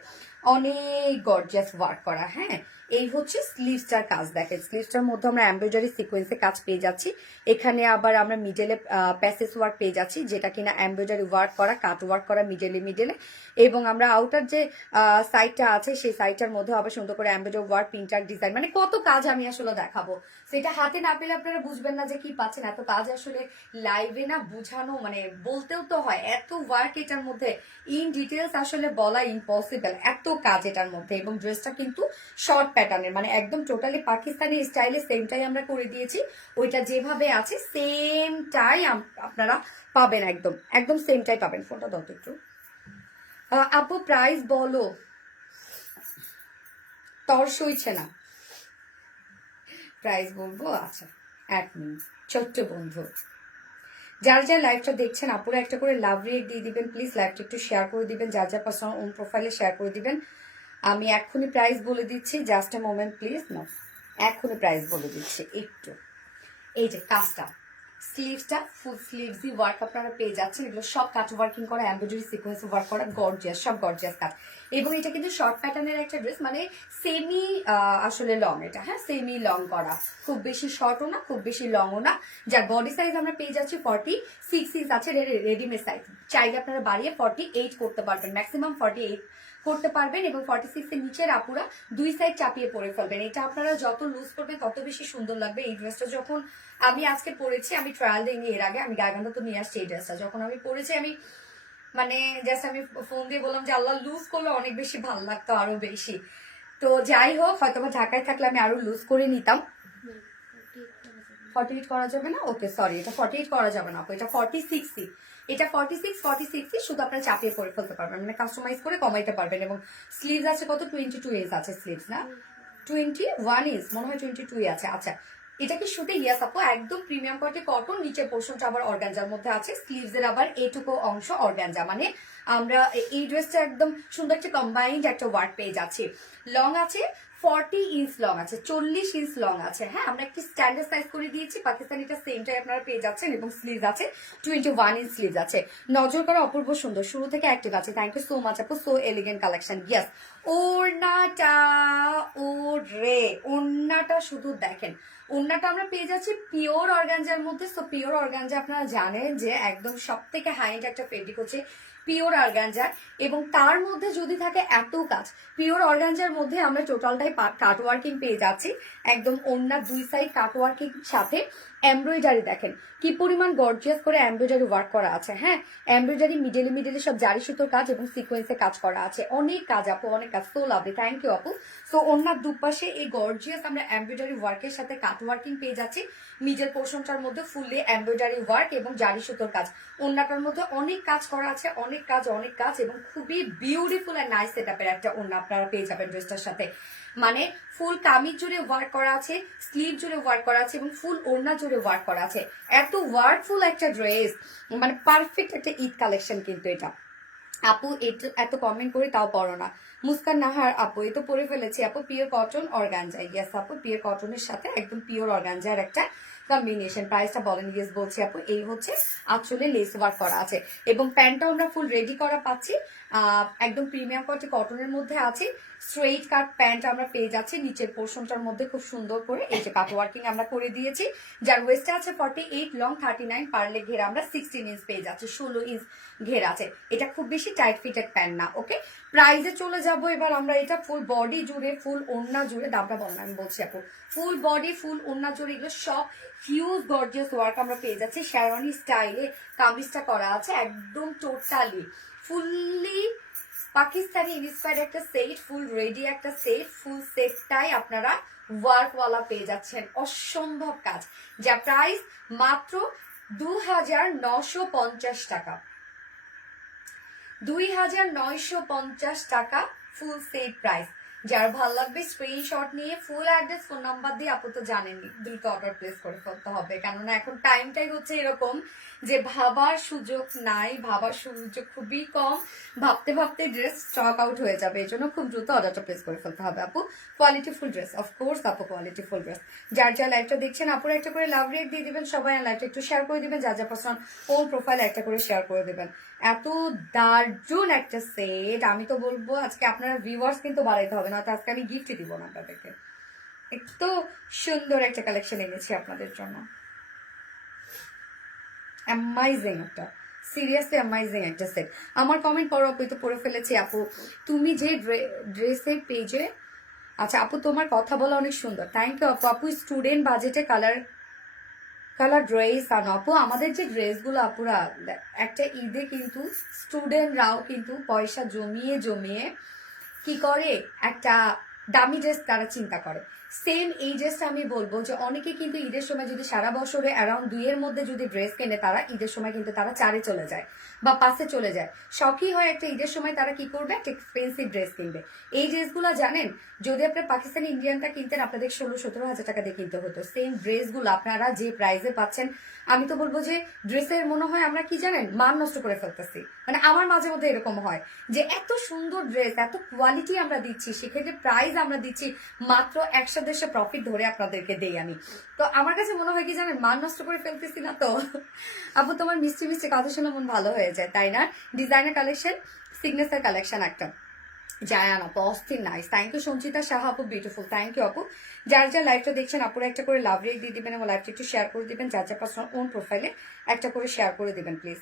অনেক গর্জিয়াস ওয়ার্ক করা। হ্যাঁ, এই হচ্ছে স্লিভসটার কাজ। দেখেন স্লিভসটার মধ্যে আমরা এমব্রয়ডারি সিকোয়েন্সে কাজ পেয়ে যাচ্ছি, এখানে আবার আমরা মিডলে প্যাসেজ ওয়ার্ক পেয়ে যাচ্ছি, যেটা কিনা এমব্রয়ডারি ওয়ার্ক করা, কাট ওয়ার্ক করা মিডলে, এবং আমরা আউটার যে সাইডটা আছে সেই সাইডটার মধ্যে আবার সুন্দর করে এমব্রয়ডারি ওয়ার্ক, প্রিন্টার ডিজাইন, মানে কত কাজ আমি আসলে দেখাবো, সেটা হাতে না পেলে আপনারা বুঝবেন না যে কি পাচ্ছেন। এত কাজ আসলে লাইভে না বুঝানো, মানে বলতেও তো হয়, এত ওয়ার্ক এটার মধ্যে, ইন ডিটেলস আসলে বলা ইম্পসিবল, এত কাজ এটার মধ্যে। এবং ড্রেসটা কিন্তু শর্ট প্যাটার্নের, মানে একদম টোটালি পাকিস্তানি স্টাইলে সেমটাই আমরা করে দিয়েছি, ওইটা যেভাবে আছে সেমটাই আপনারা পাবেন, একদম একদম সেমটাই পাবেন। ফোনটা দাও তো একটু আপু, প্রাইস বলো, তর সইছে না, প্রাইস বলবো। আচ্ছা, 1 মিনিট। ছোট্ট বন্ধু, যার যার লাইভটা দেখছেন আপুরা একটা করে লাভ রেট দিয়ে দিবেন প্লিজ, লাইভটা একটু শেয়ার করে দিবেন, যার যার পার্সোনাল ওন প্রোফাইলে শেয়ার করে দিবেন। আমি এক্ষুনি প্রাইস বলে দিচ্ছি, জাস্ট এ মোমেন্ট প্লিজ। না, এক্ষুনি প্রাইস বলে দিচ্ছি একটু। এই যে কাজটা, স্লিভসটা ফুল স্লিভসই ওয়ার্ক আপনারা পেয়ে যাচ্ছেন, এগুলো সব কাট ওয়ার্কিং করা, এমব্রয়ডারি সিকোয়েন্স ওয়ার্ক করা, গর্জিয়াস, সব গর্জিয়াস কাজ। এবং এটা কিন্তু শর্ট প্যাটার্নের একটা ড্রেস, মানে সেমি আসলে লং এটা, হ্যাঁ সেমি লং করা, খুব বেশি শর্টও না খুব বেশি লংও না। যার বডি সাইজ আমরা পেয়ে যাচ্ছি 46 ইঞ্চ আছে, রেডিমেড সাইজ, চাইলে আপনারা বাড়িয়ে 48 করতে পারবেন, ম্যাক্সিমাম 48 করতে পারবেন। এবং 46 এর নিচের আপুরা দুই সাইড চাপিয়ে পরে ফেলবেন, এটা আপনারা যত লুজ করবেন তত বেশি সুন্দর লাগবে। এই ড্রেসটা যখন আমি আজকে পরেছি, আমি ট্রায়াল দিইনি এর আগে, আমি গায়ে তো নিয়ে আসছি, এই ড্রেসটা যখন আমি পরেছি, আমি মানে জাস্ট আমি ফোন দিয়ে বললাম যে আল্লাহ, লুজ করলে অনেক বেশি ভালো লাগতো, আরো বেশি। তো যাই হোক, হয়তো বা ঢাকায় থাকলে আমি আরো লুজ করে নিতাম। 48 করা যাবে না, ওকে সরি, এটা 48 করা যাবে না, এটা 46, এটা 46 শুধু আপনারা চাপিয়ে পরে ফেলতে পারবেন, মানে কাস্টমাইজ করে কমাইতে পারবেন। এবং স্লিভস আছে কত, 22 ইঞ্চ আছে স্লিভস, না 21 ইঞ্চ মনে হয়, 22 আছে। আচ্ছা, এটা কি সুতে? ইয়াস আপু, একদম প্রিমিয়াম কোয়ালিটি কটন, নিচের পোর্শনটা আবার অর্গানজার মধ্যে আছে, স্লিভস এর আবার এইটুকু অংশ অর্গানজা, মানে আমরা এই ড্রেসটা একদম সুন্দর একটা কম্বাইন্ড একটা ওয়ার্ক পেয়ে যাচ্ছি। লং আছে 40 ইঞ্চ লং আছে, 40 ইঞ্চ লং আছে। হ্যাঁ, আমরা একটি স্ট্যান্ডার্ড সাইজ করে দিয়েছি, পাকিস্তানিটা সেমটাই আপনারা পেয়ে যাচ্ছেন। এবং স্লিভ আছে 21 ইঞ্চ স্লিভ আছে, নজর করা অপূর্ব সুন্দর, শুরু থেকে অ্যাক্টিভ আছে। থ্যাংক ইউ সো মাচ আপু, সো এলিগেন্ট কালেকশন। ইয়াস, ওড়নাটা, ও রে ওড়নাটা শুধু দেখেন, ওড়নাটা আমরা পেয়ে যাচ্ছি পিওর অর্গানজার মধ্যে। সো পিওর অর্গানজা আপনারা জানেন যে একদম সব থেকে হাই এন্ড একটা ফেব্রিক হচ্ছে পিওর অর্গানজার, এবং তার মধ্যে যদি থাকে এত কাজ, পিওর অর্গানজার মধ্যে আমরা টোটালটাই কাট ওয়ার্কিং পেয়ে যাচ্ছি, একদম ওড়নার দুই সাইড কাট ওয়ার্কিং সাথে এমব্রয়ডারি দেখেন কি পরিমাণ গর্জিয়াস করে এমব্রয়ডারি ওয়ার্ক করা আছে। হ্যাঁ, এমব্রয়ডারি মিডলে মিডলে সব জারি সুতোর কাজ এবং সিকোয়েন্সে কাজ করা আছে। অনেক কাজ আপু, অনেক কাজ। সো লাভলি, থ্যাংক ইউ আপু। সো ওনার দুপাশে এই গর্জিয়াস আমরা এমব্রয়ডারি ওয়ার্কের সাথে কাট ওয়ার্কিং পেয়ে যাচ্ছি। মিডল পোর্শনটার মধ্যে ফুললি এমব্রয়ডারি ওয়ার্ক এবং জারি সুতোর কাজ। ওনাটার মধ্যে অনেক কাজ করা আছে, অনেক কাজ এবং খুবই বিউটিফুল অ্যান্ড নাইস সেটআপের একটা ওড়না আপনারা পেয়ে যাবেন ড্রেসটার সাথে। মানে ফুল কামিজ জুড়ে ওয়ার্ক করা আছে, স্লিভ জুড়ে ওয়ার্ক করা আছে এবং ফুল ওড়না জুড়ে ওয়ার্ক করা আছে। এত ওয়ার্কফুল একটা ড্রেস, মানে পারফেক্ট একটা ঈদ কালেকশন কিন্তু এটা। আপু এত কমেন্ট করে তাও পড়ো না। মুস্কান নাহার আপু এই তো পরে ফেলেছি আপু, পিওর কটন অর্গানজা। ইয়েস আপু, পিওর কটনের সাথে একদম পিওর অর্গানজার একটা কম্বিনেশন। প্রাইসটা বলেন। ইয়েস বলছি আপু। এই হচ্ছে আসলে লেস ওয়ার্ক করা আছে এবং প্যান্টটাও আমরা ফুল রেডি করা পাচ্ছি। একদম প্রিমিয়াম কোয়ালিটি কটনের মধ্যে আছে। স্ট্রেইট কাট প্যান্ট আমরা পেয়ে যাচ্ছি। নিচের পোর্শনটার মধ্যে খুব সুন্দর করে এই যে কাট ওয়ার্কিং আমরা করে দিয়েছি, যার ওয়েস্টে আছে 48, লং 39, পারলে ঘেরা আমরা 16 ইঞ্চ পেয়ে যাচ্ছি, 16 ইঞ্চ ঘেরা আছে। এটা খুব বেশি টাইট ফিটেড প্যান্ট না। ওকে, প্রাইসে চলে যাব এবার আমরা। এটা ফুল বডি জুড়ে, ফুল ওড়না জুড়ে, দামটা বলেন আমি বলছি আপু। ফুল বডি, ফুল ওড়না জুড়ে এগুলো সব হিউজ গর্জিয়াস ওয়ার্ক আমরা পেয়ে যাচ্ছি। শেরওয়ানি স্টাইলে কামিজটা করা আছে একদম টোটালি ফুললি পাকিস্তানি ইন্সপায়ার্ড একটা সেট, ফুল রেডি একটা সেট। ফুল সেটটাই আপনারা ওয়ার্কওয়ালা পেয়ে যাচ্ছেন। অসম্ভব কাজ, যা প্রাইস মাত্র 2950 টাকা। 2950 টাকা ফুল সেট প্রাইস। যার ভালো লাগবে স্ক্রিনশট নিয়ে ফুল অ্যাড্রেস, ফোন নাম্বার দিয়ে আপু তো জানেনই, দ্রুত অর্ডার প্লেস করে ফেলতে হবে। কেননা এখন টাইমটাই হচ্ছে এরকম যে ভাবার সুযোগ নাই, ভাবার সুযোগ খুবই কম। ভাবতে ভাবতে ড্রেস স্টক আউট হয়ে যাবে, এই জন্য খুব দ্রুত অর্ডারটা প্লেস করে ফেলতে হবে আপু। কোয়ালিটিফুল ড্রেস, অফকোর্স আপু, কোয়ালিটিফুল ড্রেস। যার যা লাইভটা দেখছেন আপুর একটা করে লাভ রেট দিয়ে দিবেন সবাই, লাইভটা একটু শেয়ার করে দিবেন। যার যা পার্সোনাল ওন প্রোফাইল একটা করে শেয়ার করে দিবেন। এত দারুণ একটা সেট, আমি তো বলবো আজকে আপনারা ভিউয়ার্স কিন্তু বাড়াইতে হবে না, আজকে আমি গিফট দিব না আপনাদেরকে। এত সুন্দর একটা কালেকশন এনেছি আপনাদের জন্য। অ্যামাইজিং একটা, সিরিয়াসলি অ্যামাইজিং একটা সেট। আমার কমেন্ট পড়ো আপু, তো পড়ে ফেলেছি আপু। তুমি যে ড্রেসের পেজে, আচ্ছা আপু তোমার কথা বলা অনেক সুন্দর, থ্যাংক ইউ আপু। আপু স্টুডেন্ট বাজেটে কালার ড্রেস আনো আপু। আমাদের যে ড্রেসগুলো আপুরা, একটা ঈদে কিন্তু স্টুডেন্টরাও কিন্তু পয়সা জমিয়ে জমিয়ে কি করে, একটা দামি ড্রেস তারা চিন্তা করে। সেম এই ড্রেসটা আমি বলবো যে অনেকে কিন্তু ঈদের সময় যদি সারা বছরে অ্যারাউন্ড 2 মধ্যে যদি ড্রেস কেনে, তারা ঈদের সময় কিন্তু তারা 4 চলে যায় বা 5 চলে যায়। শখই হয় একটা ঈদের সময় তারা কি করবে, একটা এক্সপেন্সিভ ড্রেস কিনবে। এই ড্রেসগুলো জানেন যদি আপনার পাকিস্তানি ইন্ডিয়ানটা কিনতেন আপনাদের 16-17 হাজার টাকা দিয়ে কিনতে হতো। সেম ড্রেসগুলো আপনারা যে প্রাইসে পাচ্ছেন, আমি তো বলবো যে ড্রেসের মনে হয় আমরা কি জানেন মান নষ্ট করে ফেলতেছি। মানে আমার মাঝে মধ্যে এরকম হয় যে এত সুন্দর ড্রেস, এত কোয়ালিটি আমরা দিচ্ছি, সেক্ষেত্রে প্রাইস আমরা দিচ্ছি মাত্র 100-150 প্রফিট ধরে আপনাদেরকে দেই আমি। তো আমার কাছে মনে হয় কি জানেন, মান নষ্ট করে ফেলতেছি না তো। আপু তোমার মিষ্টি মিষ্টি কথা শুনে মন ভালো হয়ে যায়, তাই না? ডিজাইনার কালেকশন, সিগনেচার কালেকশন একটা। জায়ান আপু অস্থির nice, thank you. Sanchita Saha আপু বিউটিফুল, থ্যাংক ইউ আপু। যার যা লাইভটা দেখছেন আপুরা একটা করে লাভ রেট দিয়ে দিবেন এবং লাইভটা একটু শেয়ার করে দিবেন। যার যা পার্সোনাল ওন প্রোফাইলে একটা করে শেয়ার করে দিবেন প্লিজ।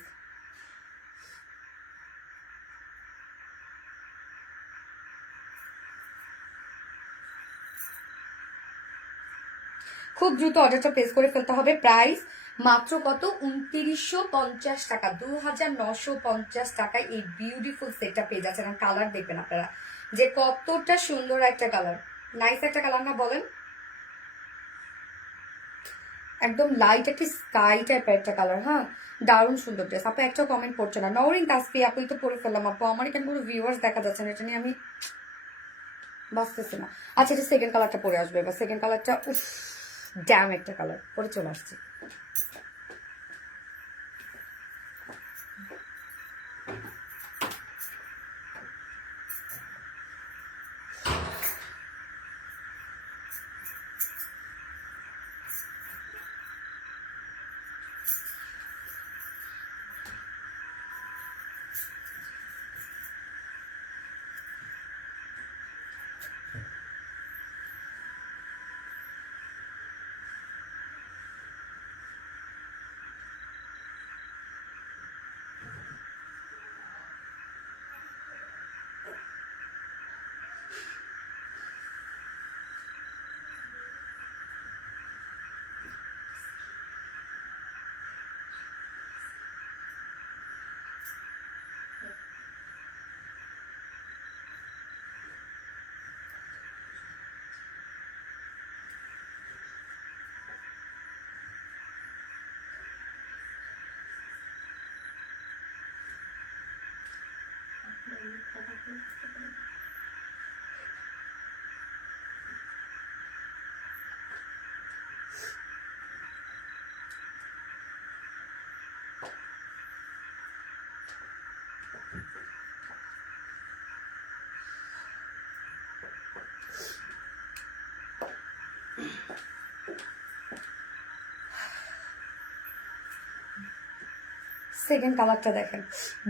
খুব দ্রুত অর্ডারটা প্লেস করে ফেলতে হবে। প্রাইস মাত্র কত, 2950 টাকা। 2950 টাকায় এই বিউটিফুল সেটটা পেয়ে যাচ্ছেন। আর কালার দেখবেন আপনারা যে কতটা সুন্দর একটা কালার, নাইস একটা কালার না বলেন? একদম লাইট একটা স্কাই টাইপের একটা কালার। হ্যাঁ, দারুণ সুন্দর ড্রেস। আপু একটা কমেন্ট পড়ছে না। নওরিন তাসফি আপু তো পরে ফেললাম আপু, আমার এখানে কোনো ভিউয়ার্স দেখা যাচ্ছে না, এটা নিয়ে আমি বাঁচতেছি না। আচ্ছা, এটা সেকেন্ড কালারটা পরে আসবে এবার। সেকেন্ড কালারটা উফ ড্যাম একটা কালার পরে চলে আসছে। সেকেন্ড কালারটা দেখেন,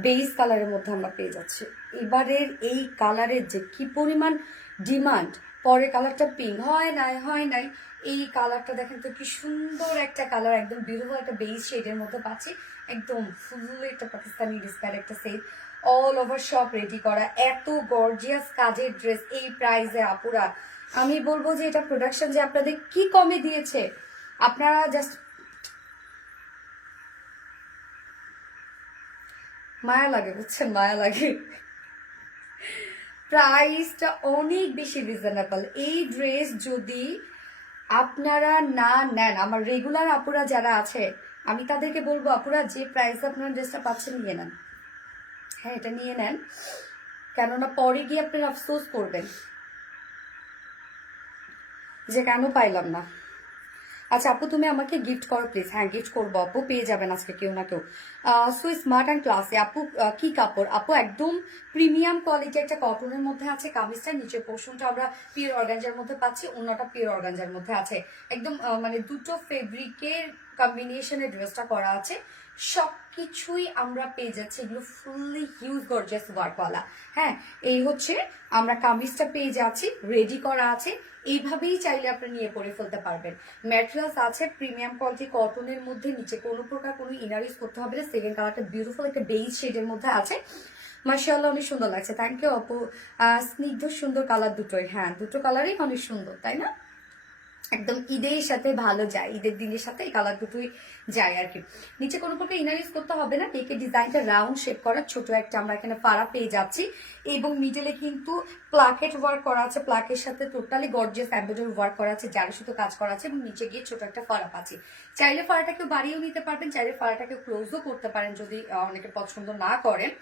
বেস কালারের মধ্যে আমরা পেয়ে যাচ্ছি। এবারের এই কালারের যে কি পরিমাণ ডিমান্ড, পরের কালারটা পিঙ্ক হয় নাই, এই কালারটা দেখেন তো কি সুন্দর একটা কালার, একদম বিউটিফুল একটা বেস শেডের মধ্যে পাচ্ছি, একদম ফুল একটা পাকিস্তানি ডিসপ্যার একটা set, all over shop ready করা, এত গর্জিয়াস কাজের ড্রেস এই প্রাইসে আপুরা। আমি বলবো যে এটা প্রোডাকশন যে আপনাদের কি কমে দিয়েছে, আপনারা জাস্ট মায়া লাগে, বুঝছেন, মায়া লাগে। প্রাইসটা অনেক বেশি রিজনেবল। এই ড্রেস যদি আপনারা না নেন, আমার রেগুলার আপুরা যারা আছে আমি তাদেরকে বলবো আপুরা যে প্রাইসে আপনারা ড্রেসটা পাচ্ছেন নিয়ে নেন। হ্যাঁ, এটা নিয়ে নেন, কেননা পরে গিয়ে আপনারা আফসোস করবেন যে কেন পাইলাম না। আচ্ছা আপু, তুমি আমাকে গিফট করো প্লিজ। হ্যাঁ, গিফট করবো আপু, পেয়ে যাবেন আজকে কেউ না কেউ। সো স্মার্ট অ্যান্ড ক্লাসে আপু, কি কাপড় আপু? একদম প্রিমিয়াম কোয়ালিটি একটা কটনের মধ্যে আছে কামিজটা, নিচের পোর্শনটা আমরা পিওর অর্গানজার মধ্যে পাচ্ছি, অন্যটা পিওর অর্গানজার মধ্যে আছে, একদম মানে দুটো ফেব্রিকের কম্বিনেশনের ড্রেসটা করা আছে। সবকিছুই আমরা পেয়ে যাচ্ছি, এগুলো ফুললি হিউজ গর্জিয়াস ওয়ার্কওয়ালা। হ্যাঁ, এই হচ্ছে আমরা কামিজটা পেয়ে যাচ্ছি, রেডি করা আছে, এইভাবেই চাইলে আপনি নিয়ে পরে ফেলতে পারবেন। ম্যাটেরিয়ালস আছে প্রিমিয়াম কোয়ালিটি কটনের মধ্যে, নিচে কোনো প্রকার কোনো ইনার ইউজ করতে হবে না। সেকেন্ড কালারটা বিউটিফুল একটা বেজ শেডের মধ্যে আছে, মাশাআল্লাহ অনেক সুন্দর লাগছে। থ্যাংক ইউ আপু। স্নিগ্ধ সুন্দর কালার দুটোই, হ্যাঁ দুটো কালারই অনেক সুন্দর, তাই না? একদম ঈদের সাথে ভালো যায়, ঈদের দিনের সাথে এই কালার দুটোই যায় আর কি। নিচে কোনো প্রকার ইনার ইউজ করতে হবে না। নেকের ডিজাইনটা রাউন্ড শেপ করা, ছোট একটা আমরা এখানে ফাড়া পেয়ে যাচ্ছি, এবং মিডলে কিন্তু প্লাকেট ওয়ার্ক করা আছে, প্লাকের সাথে টোটালি গর্জিয়াস এমব্রয়ডারি ওয়ার্ক করা আছে, জারি সুতো কাজ করা আছে, এবং নিচে গিয়ে ছোট একটা ফাড়া পাচ্ছি। চাইলে ফাড়াটাকে বাড়িয়েও নিতে পারবেন, চাইলে ফাড়াটাকে ক্লোজও করতে পারেন যদি অনেকে পছন্দ না করেন।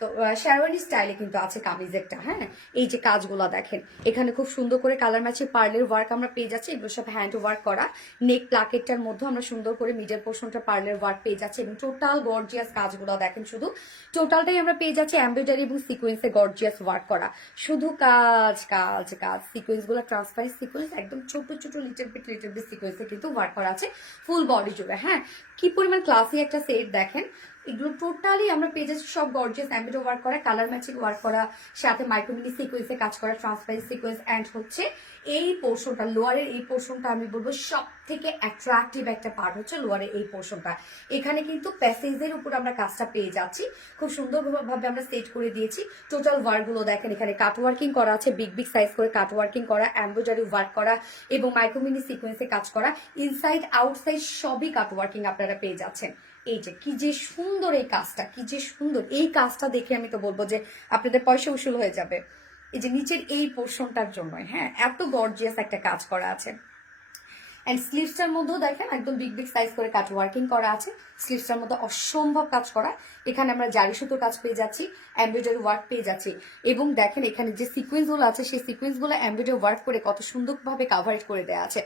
তো শেরওয়ানি স্টাইলে কিন্তু আছে কামিজেরটা। হ্যাঁ, এই যে কাজগুলো দেখেন, এখানে খুব সুন্দর করে কালার ম্যাচে পার্লের ওয়ার্ক আমরা পেয়ে যাচ্ছি, এগুলো সব হ্যান্ড ওয়ার্ক করা। নেক প্লাকেটটার মধ্যে আমরা সুন্দর করে মিডল পোর্শনটা পার্লের ওয়ার্ক পেয়ে যাচ্ছি, এবং টোটাল গর্জিয়াস কাজগুলো দেখেন, শুধু টোটালটাই আমরা পেয়ে যাচ্ছি এমব্রয়ডারি এবং সিকোয়েন্সে গর্জিয়াস ওয়ার্ক করা, শুধু কাজ কাজ কাজ। সিকোয়েন্সগুলো ট্রান্সপারেন্ট সিকোয়েন্স, একদম ছোট ছোট লিটল বিট সিকোয়েন্সে কিন্তু ওয়ার্ক করা আছে ফুল বডি জুড়ে। হ্যাঁ, কি পরিমাণ ক্লাসি একটা সেট দেখেন, এগুলো টোটালি আমরা পেয়ে যাচ্ছি সব গর্জিয়াস এমব্রয়ডারি ওয়ার্ক করা, কালার ম্যাচিং ওয়ার্ক করা, সাথে মাইক্রোমিনি সিকোয়েন্সে কাজ করা, ট্রান্সপারেন্ট সিকোয়েন্স। অ্যান্ড হচ্ছে এই পোর্শনটা, লোয়ারের এই পোর্শনটা আমি বলবো সব থেকে অ্যাট্রাকটিভ একটা পার্ট হচ্ছে লোয়ারের এই পোর্শনটা। এখানে কিন্তু প্যাসেজের উপর আমরা কাজটা পেয়ে যাচ্ছি, খুব সুন্দরভাবে আমরা সেট করে দিয়েছি। টোটাল ওয়ার্কগুলো দেখেন, এখানে কাট ওয়ার্কিং করা আছে, বিগ বিগ সাইজ করে কাট ওয়ার্কিং করা, এমব্রয়ডারি ওয়ার্ক করা, এবং মাইক্রোমিনি সিকোয়েন্সে কাজ করা, ইনসাইড আউটসাইড সবই কাট ওয়ার্কিং আপনারা পেয়ে যাচ্ছেন। এই যে কি যে সুন্দর এই কাজটা, কি যে সুন্দর এই কাজটা দেখে আমি তো বলবো যে আপনাদের পয়সা উসুল হয়ে যাবে। এই যে নিচের এই পোর্শনটার জন্য, হ্যাঁ, এত গর্জিয়াস একটা কাজ করা আছে। অ্যান্ড স্লিভসটার মধ্যেও দেখেন একদম বিগ বিগ সাইজ করে কাট ওয়ার্কিং করা আছে, স্লিভসটার মধ্যে অসম্ভব কাজ করা। এখানে আমরা জারি সুতোর কাজ পেয়ে যাচ্ছি, এমব্রয়ডারি ওয়ার্ক পেয়ে যাচ্ছি, এবং দেখেন এখানে যে সিকোয়েন্সগুলো আছে সেই সিকোয়েন্সগুলো এমব্রয়ডারি ওয়ার্ক করে কত সুন্দরভাবে কাভারেজ করে দেওয়া আছে।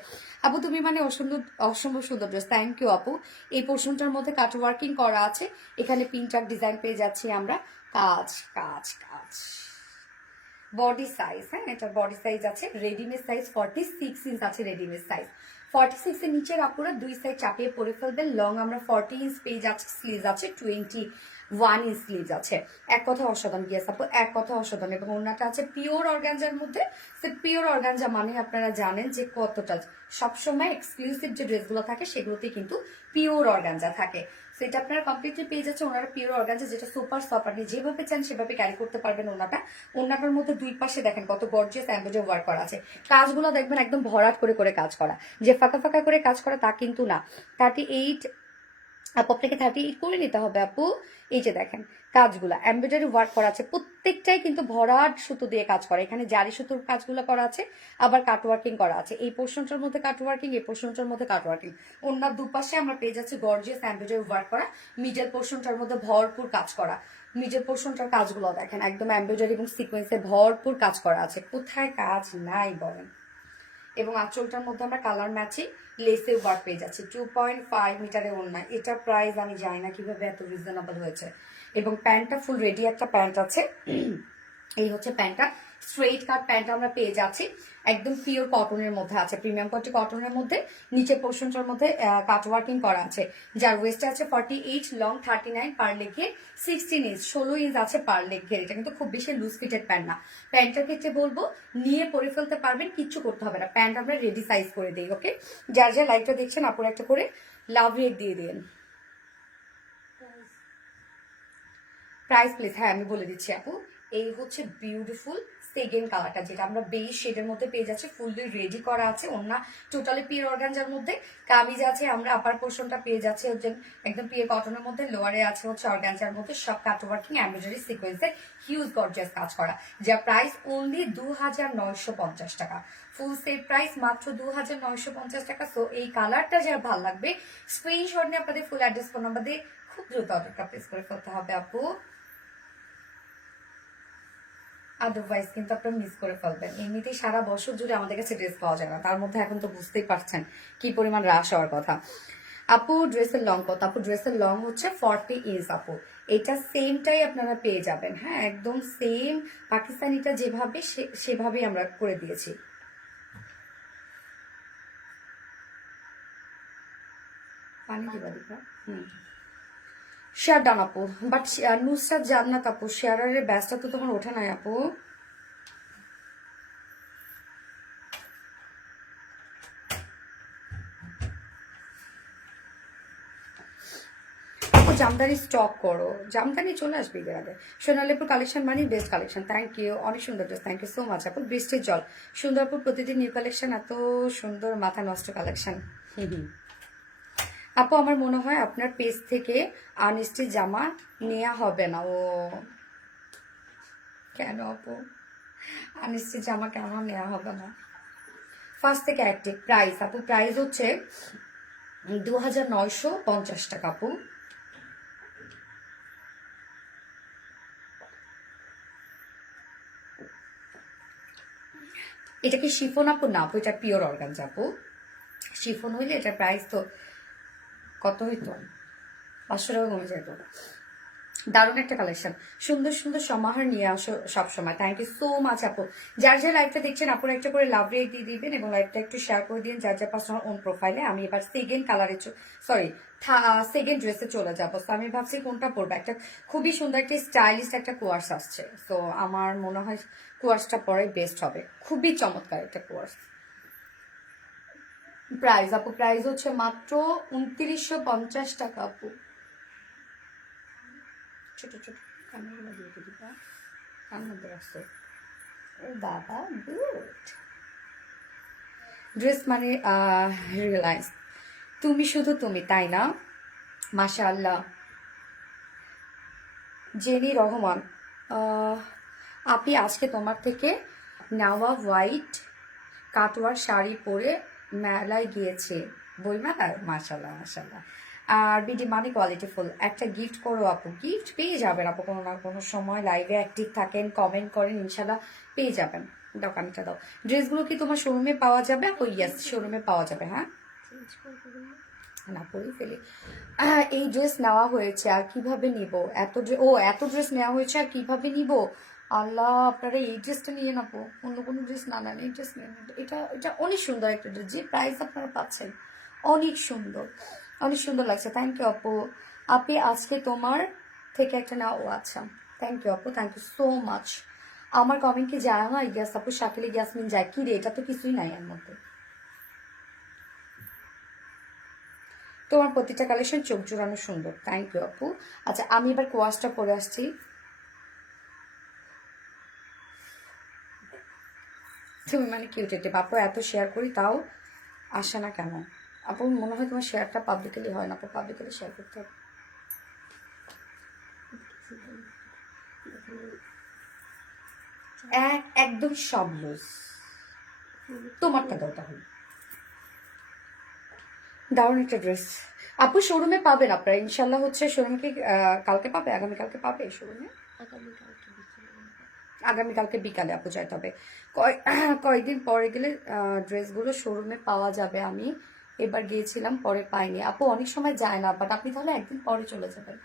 আপু তুমি মানে অসম্ভব সুন্দর ড্রেস, থ্যাংক ইউ আপু। এই পোর্শনটার মধ্যে কাট ওয়ার্কিং করা আছে, এখানে পিনটার ডিজাইন পেয়ে যাচ্ছি আমরা, কাজ কাজ কাজ। বডি সাইজ, হ্যাঁ এটা বডি সাইজ আছে, রেডিমেড সাইজ 46 ইঞ্চ আছে, রেডিমেড সাইজ 46 এর নিচের আপুরা দুই সাইড চাপিয়ে পরে ফেলবেন। লং আমরা 40 ইঞ্চ পেয়ে যাচ্ছি, স্লিভস আছে 21 ইঞ্চ স্লিভস আছে। এক কথা অসাধারণ, গিয়েস আপু এক কথা অসাধারণ। এবং ওনাটা আছে পিওর অর্গানজার মধ্যে। সে পিওর অর্গানজা মানে আপনারা জানেন যে কতটা সবসময় এক্সক্লুসিভ যে ড্রেসগুলো থাকে সেগুলোতে কিন্তু পিওর অর্গানজা থাকে। সেটা আপনারা কমপ্লিটলি পেয়ে যাচ্ছে। ওনারা পিওর অর্গানজা, যেটা সুপার সফট, আপনি যেভাবে চান সেভাবে ক্যারি করতে পারবেন। ওনাটার মধ্যে দুই পাশে দেখেন কত গর্জিয়াস এমব্রয়ডারি ওয়ার্ক করা আছে। কাজগুলো দেখবেন একদম ভরাট করে করে কাজ করা, যে ফাঁকা ফাঁকা করে কাজ করা তা কিন্তু না। 38 আপু আপনাকে 38 করে নিতে হবে আপু। এই যে দেখেন কাজগুলা এমব্রয়ডারি ওয়ার্ক করা আছে, প্রত্যেকটাই কিন্তু ভরাট সুতো দিয়ে কাজ করা। এখানে জারি সুতোর কাজগুলো করা আছে, আবার কাট ওয়ার্কিং করা আছে। এই পোর্শনটার মধ্যে কাট ওয়ার্কিং, এই পোর্শনটার মধ্যে কাট ওয়ার্কিং। ওনার দুপাশে আমরা পেয়ে যাচ্ছি গর্জিয়াস এমব্রয়ডারি ওয়ার্ক করা, মিডল পোর্শনটার মধ্যে ভরপুর কাজ করা। নিচের পোর্শনটার কাজগুলো দেখেন, একদম এমব্রয়ডারি এবং সিকোয়েন্সে ভরপুর কাজ করা আছে, কোথায় কাজ নাই বলেন। এবং আঁচলটার মধ্যে আমরা কালার ম্যাচিং লেসে ওয়ার্ক পেয়ে যাচ্ছি। 2.5 মিটারে ওড়না, এটার প্রাইস আমি জানি না কিভাবে এত রিজনেবল হয়েছে। এবং প্যান্টটা ফুল রেডি একটা প্যান্ট আছে, এই হচ্ছে প্যান্টটা, স্ট্রেইট কাট প্যান্ট আমরা পেয়ে যাচ্ছি, একদম পিওর কটনের মধ্যে আছে, প্রিমিয়াম কোয়ালিটি কটনের মধ্যে। নিচের পোর্শনটার মধ্যে কাট ওয়ার্কিং করা আছে, যার ওয়েস্ট আছে 48, লং 39, পার লেগে 16 ইঞ্চ, 16 ইঞ্চ আছে পার লেগের। এটা কিন্তু খুব বেশি লুজ ফিটেড প্যান্ট না। প্যান্টটার ক্ষেত্রে বলবো নিয়ে পরে ফেলতে পারবেন, কিচ্ছু করতে হবে না, প্যান্ট আমরা রেডি সাইজ করে দিই। ওকে, যার যার লাইভটা দেখছেন আপুর একটা করে লাভ রেট দিয়ে দিন। প্রাইস প্লিজ, হ্যাঁ আমি বলে দিচ্ছি আপু, এই হচ্ছে বিউটিফুল সেকেন্ড কালারটা, যেটা আমরা বেশ শেডের মধ্যে পেয়ে যাচ্ছি, ফুললি রেডি করা আছে, ওনা টোটালি পিওর অর্গানজার মধ্যে, কামিজ আছে, আমরা আপার পোর্শনটা পেয়ে যাচ্ছি হচ্ছে একদম পিওর কটনের মধ্যে, লোয়ারে আছে হচ্ছে অর্গানজার মধ্যে, সব কাট ওয়ার্কিং এমব্রয়ডারি সিকোয়েন্সে হিউজ গর্জিয়াস কাজ করা, যা প্রাইস অনলি 2950 টাকা। ফুল সেট প্রাইস মাত্র 2950 টাকা। সো এই কালারটা যার ভালো লাগবে স্ক্রিনশট নিয়ে আপনাদের ফুল অ্যাড্রেস ফোন নাম্বার দিয়ে খুব দ্রুত অর্ডারটা প্লেস করে ফেলতে হবে আপু, আদারওয়াইজ কিন্তু আপনারা মিস করে ফেলবেন। এমনিতেই সারা বছর জুড়ে আমাদের কাছে ড্রেস পাওয়া যায় না, তার মধ্যে এখন তো বুঝতেই পারছেন কি পরিমাণ রাশ হওয়ার কথা। আপু ড্রেসের লং কত? আপু ড্রেসের লং হচ্ছে 40 ইঞ্চ আপু, এটা সেমটাই আপনারা পেয়ে যাবেন। হ্যাঁ, একদম সেম পাকিস্তানিটা যেভাবে সেভাবেই আমরা করে দিয়েছি। পানি দিবা দিবা। শেয়ার ডান আপু, বাট নুসরাত জান্নাত আপু শেয়ারের ব্যাচটা তো তখন ওঠে নাই আপু। জামদানি স্টক করো, জামদানি চলে আসবে ঈদের আগে। সোনালীপুর কালেকশন মানে বেস্ট কালেকশন, থ্যাংক ইউ, অনেক সুন্দর dress, thank you so much আপু। বৃষ্টির জল, সুন্দরপুর প্রতিদিন নিউ কালেকশন, এত সুন্দর মাথা নষ্ট কালেকশন। আপু আমার মনে হয় আপনার পেজ থেকে আনস্টিচ জামা নেওয়া হবে না। ও কেন আপু, আনস্টিচ জামা কেন নেওয়া হবে না? ফার্স্ট থেকে অ্যাক্টিভ প্রাইস আপু, প্রাইস হচ্ছে 2950 টাকা আপু। এটা কি শিফন আপু? না আপু, এটা পিওর অর্গানজা আপু। শিফন হইলে এটার প্রাইস তো কত হইতো, 500 টাকা কমে যেত। দারুণ একটা কালেকশন, সুন্দর সুন্দর সমাহার নিয়ে আসো সবসময়, থ্যাংক ইউ সো মাচ আপু। যার যার লাইভটা দেখছেন আপুরা একটা করে লাভ রেট দিয়ে দিবেন এবং লাইভটা একটু শেয়ার করে দিন যার যার পার্সোনাল ওন প্রোফাইলে। আমি এবার সেকেন্ড কালারে সেকেন্ড ড্রেসে চলে যাবো। তো আমি ভাবছি কোনটা পরবো, একটা খুবই সুন্দর একটা স্টাইলিশ একটা কোয়ার্স আসছে, তো আমার মনে হয় কোয়ার্সটা পরে বেস্ট হবে, খুবই চমৎকার একটা কোয়ার্স। প্রাইস আপু, প্রাইস হচ্ছে মাত্র 2950 টাকা আপু। ছোট ছোট কানগুলো দিয়ে দিবা, কান মধ্যে রাখছো বাবা, গুড ড্রেস মানে রিয়েলাইজ তুমি শুধু তুমি, তাই না? মাশাআল্লাহ। জেনি রহমান, আপি আজকে তোমার থেকে নেওয়া হোয়াইট কাটওয়ার শাড়ি পরে মেলায় গিয়েছে, বই মেলায়, মাশাআল্লাহ মাশাআল্লাহ। আর বিডি মানে কোয়ালিটিফুল, একটা গিফট করো আপু। গিফট পেয়ে যাবেন আপু, কোনো না কোনো সময় লাইভে অ্যাক্টিভ থাকেন, কমেন্ট করেন, ইনশাল্লাহ পেয়ে যাবেন। দাও কামিটা দাও। ড্রেসগুলো কি তোমার শোরুমে পাওয়া যাবে আপু? ইয়েস, শোরুমে পাওয়া যাবে। হ্যাঁ না পরেই ফেলি। এই ড্রেস নেওয়া হয়েছে আর কিভাবে নিব, এত ড্রেস নেওয়া হয়েছে আর কিভাবে নিব? আল্লাহ, আপনারা এই ড্রেসটা নিয়ে নেবো, অন্য কোনো ড্রেস না নেন, এই ড্রেস নিয়ে নেন। এটা এটা অনেক সুন্দর একটা ড্রেস, যে প্রাইস আপনারা পাচ্ছেন অনেক সুন্দর, অনেক সুন্দর লাগছে। থ্যাংক ইউ আপু। আপনি আজকে তোমার থেকে একটা না, ও আচ্ছা, থ্যাংক ইউ আপু, থ্যাংক ইউ সো মাচ। আমার কমেন্ট কি যায় না? ইয়াস আপু, শাকিলি ইয়াসমিন যায় কি রে, এটা তো কিছুই নাই এর মধ্যে। তোমার প্রতিটা কালেকশন চোখ জোড়ানো সুন্দর, থ্যাংক ইউ আপু। আচ্ছা আমি এবার কোয়াশটা পরে আসছি। তুমি মানে কিউটেটিভ আপু, এত শেয়ার করি তাও আসে না কেন আপু? মনে হয় তোমার শেয়ারটা পাবলিকলি হয় না আপু, পাবলিকলি শেয়ার করতে হবে। একদম সব লুজ, তোমারটা দাও তাহলে। দারুণ একটা ড্রেস আপু শোরুমে পাবেন আপনারা ইনশাল্লাহ, হচ্ছে শোরুমে কি কালকে পাবে, আগামীকালকে পাবে শোরুমে? আগামীকালকে বিকালে আপু যাইতে হবে। কয়েকদিন পরে গেলে ড্রেসগুলো শোরুমে পাওয়া যাবে। আমি এবার গিয়েছিলাম, পরে পাইনি আপু, অনেক সময় যায় না, বাট আপনি তাহলে একদিন পরে চলে যাবেন,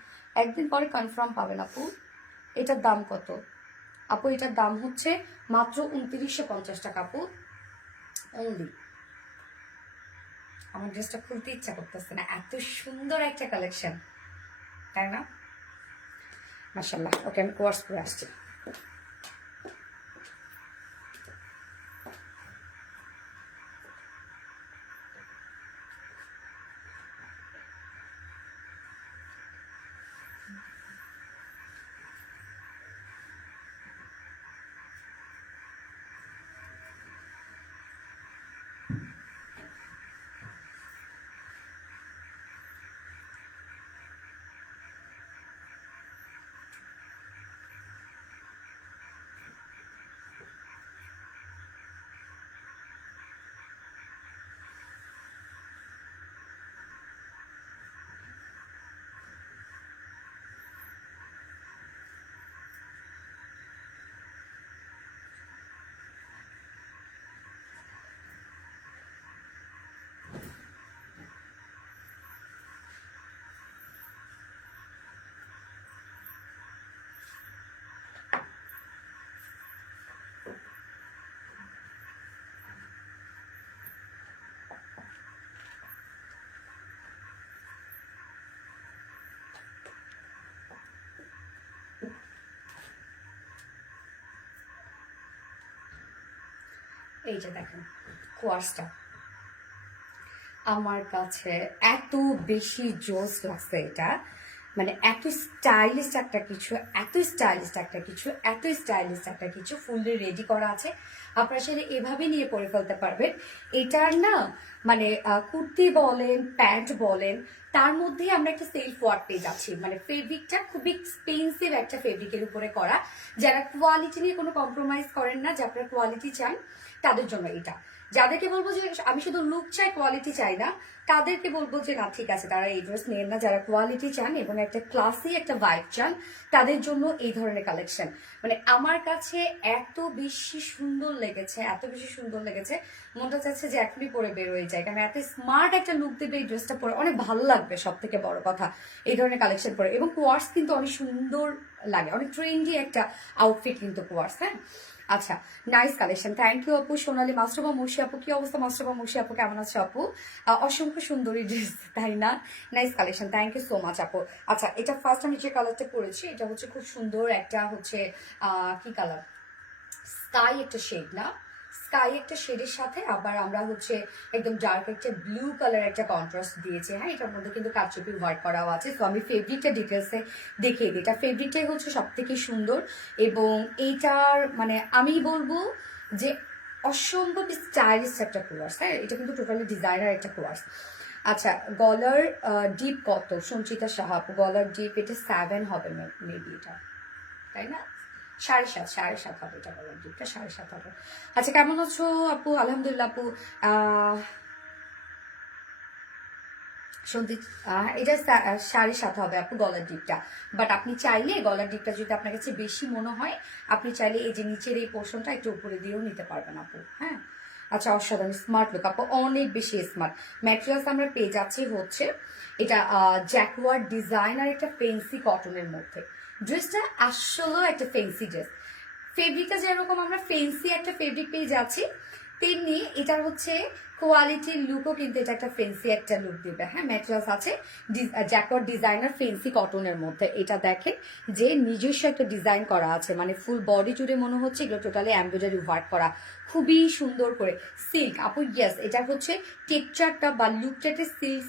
একদিন পরে কনফার্ম পাবেন আপু। এটার দাম কত আপু? এটার দাম হচ্ছে মাত্র 2950 টাকা আপু, অনলি। আমার ড্রেসটা খুলতে ইচ্ছা করতেছে না, এত সুন্দর একটা কালেকশন, তাই না? মাশাআল্লাহ। ওকে, আমি কোর্স করে আসছি। এই যে দেখেন কোয়ার্সটা, আমার কাছে এত বেশি জোস লাগছে এটা, মানে এত স্টাইলিশ একটা কিছু, এত স্টাইলিশ একটা কিছু, এত স্টাইলিশ একটা কিছু ফুললি রেডি করা আছে। আপনারা সেটা এভাবে নিয়ে পরে ফেলতে পারবেন। এটার না মানে কুর্তি বলেন, প্যান্ট বলেন, তার মধ্যে আমরা একটা সেলফ ওয়ার্ক পেয়ে যাচ্ছি। মানে ফেব্রিকটা খুবই এক্সপেন্সিভ একটা ফেব্রিকের উপরে করা। যারা কোয়ালিটি নিয়ে কোনো কম্প্রোমাইজ করেন না, যে আপনারা কোয়ালিটি চান, তাদের জন্য এটা। যাদেরকে বলবো যে আমি শুধু লুক চাই, কোয়ালিটি চাই না, তাদেরকে বলবো যে না ঠিক আছে, তারা এই ড্রেস নেন না। যারা কোয়ালিটি চান এবং একটা ক্লাসি একটা ভাইব চান, তাদের জন্য এই ধরনের কালেকশন। মানে আমার কাছে এত বেশি সুন্দর লেগেছে, এত বেশি সুন্দর লেগেছে, মনটা চাচ্ছে যে এখনই পরে বের হয়ে যায়, কারণ এত স্মার্ট একটা লুক দেবে এই ড্রেসটা পরে, অনেক ভালো লাগবে। সব থেকে বড় কথা এই ধরনের কালেকশন পরে, এবং কোয়ার্স কিন্তু অনেক সুন্দর লাগে, অনেক ট্রেন্ডি একটা আউটফিট কিন্তু কোয়ার্স। হ্যাঁ, আচ্ছা, নাইস কালেকশন, থ্যাংক ইউ আপু। সোনালী মাস্টারবা মুর্শি আপু, কি অবস্থা মাস্টারবা মুর্শি আপু, কেমন আছে আপু? অসংখ্য সুন্দরী ড্রেস, তাই না? Nice collection, thank you so much আপু। আচ্ছা, এটা ফার্স্ট আমি যে কালারটা পরেছি, এটা হচ্ছে খুব সুন্দর একটা হচ্ছে কি কালার, স্কাই একটা শেড, না স্কাই একটা শেডের সাথে আবার আমরা হচ্ছে একদম ডার্ক একটা ব্লু কালার একটা কন্ট্রাস্ট দিয়েছে। হ্যাঁ, এটার মধ্যে কিন্তু কারচুপি ওয়ার্ক করাও আছে। তো আমি ফেব্রিকটা ডিটেলসে দেখিয়ে দিই। এটা ফেব্রিকটাই হচ্ছে সব থেকে সুন্দর, এবং এইটার মানে আমি বলবো যে অসম্ভব স্টাইলিশ একটা কোয়ার্স। হ্যাঁ, এটা কিন্তু টোটালি ডিজাইনার একটা কোয়ার্স। আচ্ছা, গলার ডিপ কত সঞ্চিতা সাহা আপু? গলার ডিপ এটা 7 হবে মেবি, এটা তাই না? 7.5 হবে, এটা গলার ডিপটা 7.5 হবে। আচ্ছা, কেমন আছো আপু? আলহামদুলিল্লাহ আপু। সন্দীপ, এটা 7.5 হবে আপু গলার ডিপটা। বাট আপনি চাইলে গলার ডিপটা যদি আপনার কাছে বেশি মনে হয়, আপনি চাইলে এই যে নিচের এই পোর্শনটা একটু উপরে দিয়েও নিতে পারবেন আপু। হ্যাঁ, আচ্ছা, অসাধারণ স্মার্ট লুক আপু, অনেক বেশি স্মার্ট। ম্যাটেরিয়ালস আমরা পেয়ে যাচ্ছি হচ্ছে এটা জ্যাকওয়ার্ড ডিজাইন আর একটা ফেন্সি কটনের মধ্যে। ড্রেসটা আসলেও একটা ফেন্সি ড্রেস, ফেব্রিকটা যেরকম আমরা ফেন্সি একটা ফেব্রিক পেয়ে যাচ্ছি, তেমনি এটার হচ্ছে কোয়ালিটির লুকও কিন্তু এটা একটা ফেন্সি একটা লুক দিবে। হ্যাঁ, ম্যাটেরিয়ালস আছে জ্যাকওয়ার্ড ডিজাইনার ফেন্সি কটনের মধ্যে। এটা দেখেন যে নিজস্ব একটা ডিজাইন করা আছে, মানে ফুল বডি জুড়ে মনে হচ্ছে এগুলো টোটালি এমব্রয়ডারি ওয়ার্ক করা, খুবই সুন্দর করে। সিল্ক আপু, ইয়েস, এটা হচ্ছে টেক্সচারটা বা লুকটাতে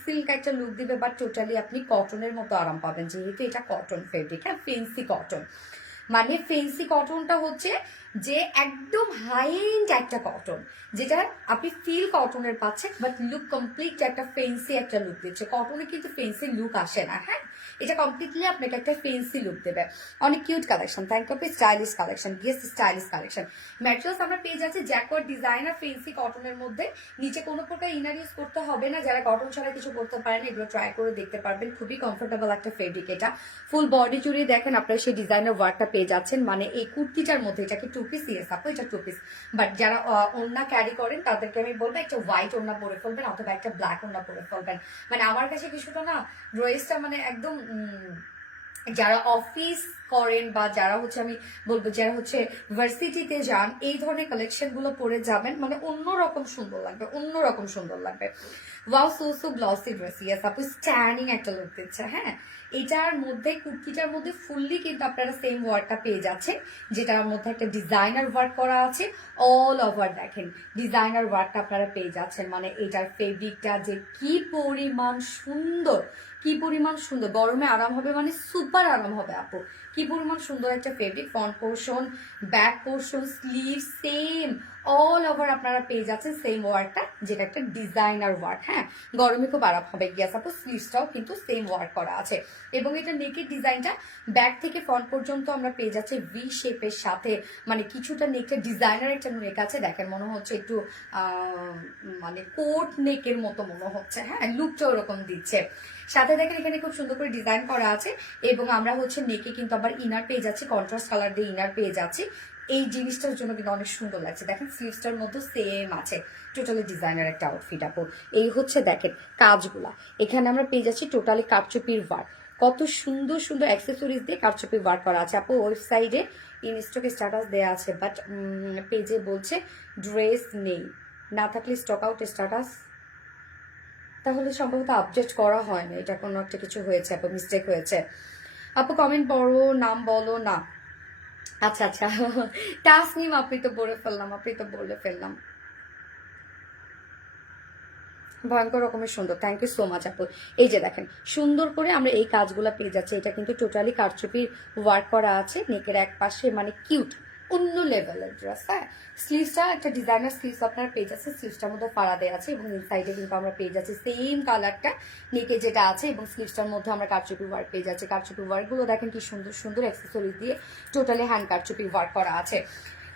সিল্ক একটা লুক দিবে, বাট টোটালি আপনি কটনের মতো আরাম পাবেন, যেহেতু এটা কটন ফেব্রিক। হ্যাঁ, ফেন্সি কটন, মানে ফেন্সি কটনটা হচ্ছে যে একদম হাই এন্ড একটা কটন, যেটা আপনি ফিল কটনের পাচ্ছেন, বাট লুক কমপ্লিট একটা ফেন্সি একটা লুক দিচ্ছে। কটনে কিন্তু ফেন্সি লুক আসে না। হ্যাঁ, এটা কমপ্লিটলি আপনাকে একটা ফেন্সি লুক দেবে। অনেক cute collection, thank you, stylish collection, yes stylish collection. Materials আমরা পেয়ে যাচ্ছি জ্যাকওয়ার্ড ডিজাইনার ফেন্সি কটনের মধ্যে। নিচে কোনো প্রকার ইনার ইউজ করতে হবে না, যারা কটন ছাড়া কিছু করতে পারেন এগুলো ট্রাই করে দেখতে পারবেন। খুবই কমফোর্টেবল একটা ফেব্রিক এটা। ফুল বডি জুড়ে দেখেন আপনারা সেই ডিজাইনার ওয়ার্কটা পেয়ে যাচ্ছেন। মানে এই কুর্তিটার মধ্যে, এটা কি টু পিস? ইয়েস আপু, এটা টু পিস। বাট যারা ওড়না ক্যারি করেন তাদেরকে আমি বলবো একটা হোয়াইট ওড়না পরে ফেলবেন অথবা একটা ব্ল্যাক ওড়না পরে ফেলবেন। মানে আমার কাছে কিছুটা না ড্রেসটা মানে একদম যারা অফিস করেন বা যারা হচ্ছে আমি বলবো যারা হচ্ছে ভার্সিটিতে যান এই ধরনের কালেকশন গুলো পরে যাবেন, মানে অন্যরকম সুন্দর লাগবে, অন্যরকম সুন্দর লাগবে। Wow, so so glossy dress, yes আপু, স্ট্যান্ডিং একটা লুক দিচ্ছে। হ্যাঁ, এটার মধ্যে কুর্তিটার মধ্যে ফুললি কিন্তু আপনারা সেম ওয়ার্কটা পেয়ে যাচ্ছেন, যেটার মধ্যে একটা ডিজাইনার ওয়ার্ক করা আছে। অল ওভার দেখেন ডিজাইনার ওয়ার্কটা আপনারা পেয়ে যাচ্ছেন। মানে এটার ফেব্রিকটা যে কি পরিমাণ সুন্দর, কি পরিমাণ সুন্দর, গরমে আরাম হবে, মানে সুপার আরাম হবে আপু। কি পরিমাণ সুন্দর একটা fabric. Front portion, back portion, sleeve same all over আপনারা পেয়ে যাচ্ছেন সেম ওয়ার্কটা, যেটা একটা ডিজাইনার ওয়ার্ক। হ্যাঁ, গরমে খুব আরাম হবে। গিয়া সাপোজ স্লিভসটাও কিন্তু সেম ওয়ার্ক করা আছে এবং এটা নেকের ডিজাইনটা ব্যাক থেকে ফ্রন্ট পর্যন্ত আমরা পেয়ে যাচ্ছি ভি শেপের সাথে। মানে কিছুটা নেকটা ডিজাইনার একটা নেক আছে, দেখেন মনে হচ্ছে একটু মানে কোট নেকের মতো মনে হচ্ছে। হ্যাঁ, লুকটা ওরকম দিচ্ছে। সাথে দেখেন এখানে খুব সুন্দর করে ডিজাইন করা আছে এবং আমরা হচ্ছে নেকে কিন্তু আবার ইনার পেয়ে যাচ্ছি, কন্ট্রাস্ট কালার দিয়ে ইনার পেয়ে যাচ্ছি। এই জিনিসটার জন্য কিন্তু অনেক সুন্দর লাগছে। দেখেন স্লিভসটার মধ্যে সেম আছে, টোটালি ডিজাইনার একটা আউটফিট আপু। এই হচ্ছে দেখেন কাজগুলা, এখানে আমরা পেয়ে যাচ্ছি টোটালি কারচুপির ওয়ার্ক। কত সুন্দর সুন্দর অ্যাক্সেসরিজ দিয়ে কারচুপি ওয়ার্ক করা আছে আপু। ওয়েবসাইটে ইন স্টক স্ট্যাটাস দেওয়া আছে, বাট পেজে বলছে ড্রেস নেই। না থাকলে স্টক আউট স্ট্যাটাস, তাহলে সম্ভবত আপডেট করা হয় না, এটা কোনো একটা কিছু হয়েছে আপু, মিস্টেক হয়েছে আপু। কমেন্ট পড়ো, নাম বলো না। আচ্ছা আচ্ছা, তাসনিম আপনি তো বলে ফেললাম, আপনি তো বলে ফেললাম। ভয়ঙ্কর রকমের সুন্দর, থ্যাংক ইউ সো মাচ আপু। এই যে দেখেন সুন্দর করে আমরা এই কাজগুলো পেয়ে যাচ্ছি। এটা কিন্তু টোটালি কারচুপির ওয়ার্ক করা আছে নেকের এক পাশে, মানে কিউট অন্য লেভেলের ড্রেস। হ্যাঁ, স্লিভসটা একটা ডিজাইনার স্লিভস আপনার পেয়ে যাচ্ছে, স্লিভসটার মধ্যে ফাড়া দেওয়া আছে এবং ইনসাইডে কিন্তু আমরা পেয়ে যাচ্ছি সেম কালারটা নেকে যেটা আছে এবং স্লিভসটার মধ্যে আমরা কারচুপি ওয়ার্ক পেয়ে যাচ্ছি। কারচুপি ওয়ার্কগুলো দেখেন কি সুন্দর সুন্দর অ্যাক্সেসরিজ দিয়ে টোটালি হ্যান্ড কারচুপি ওয়ার্ক করা আছে।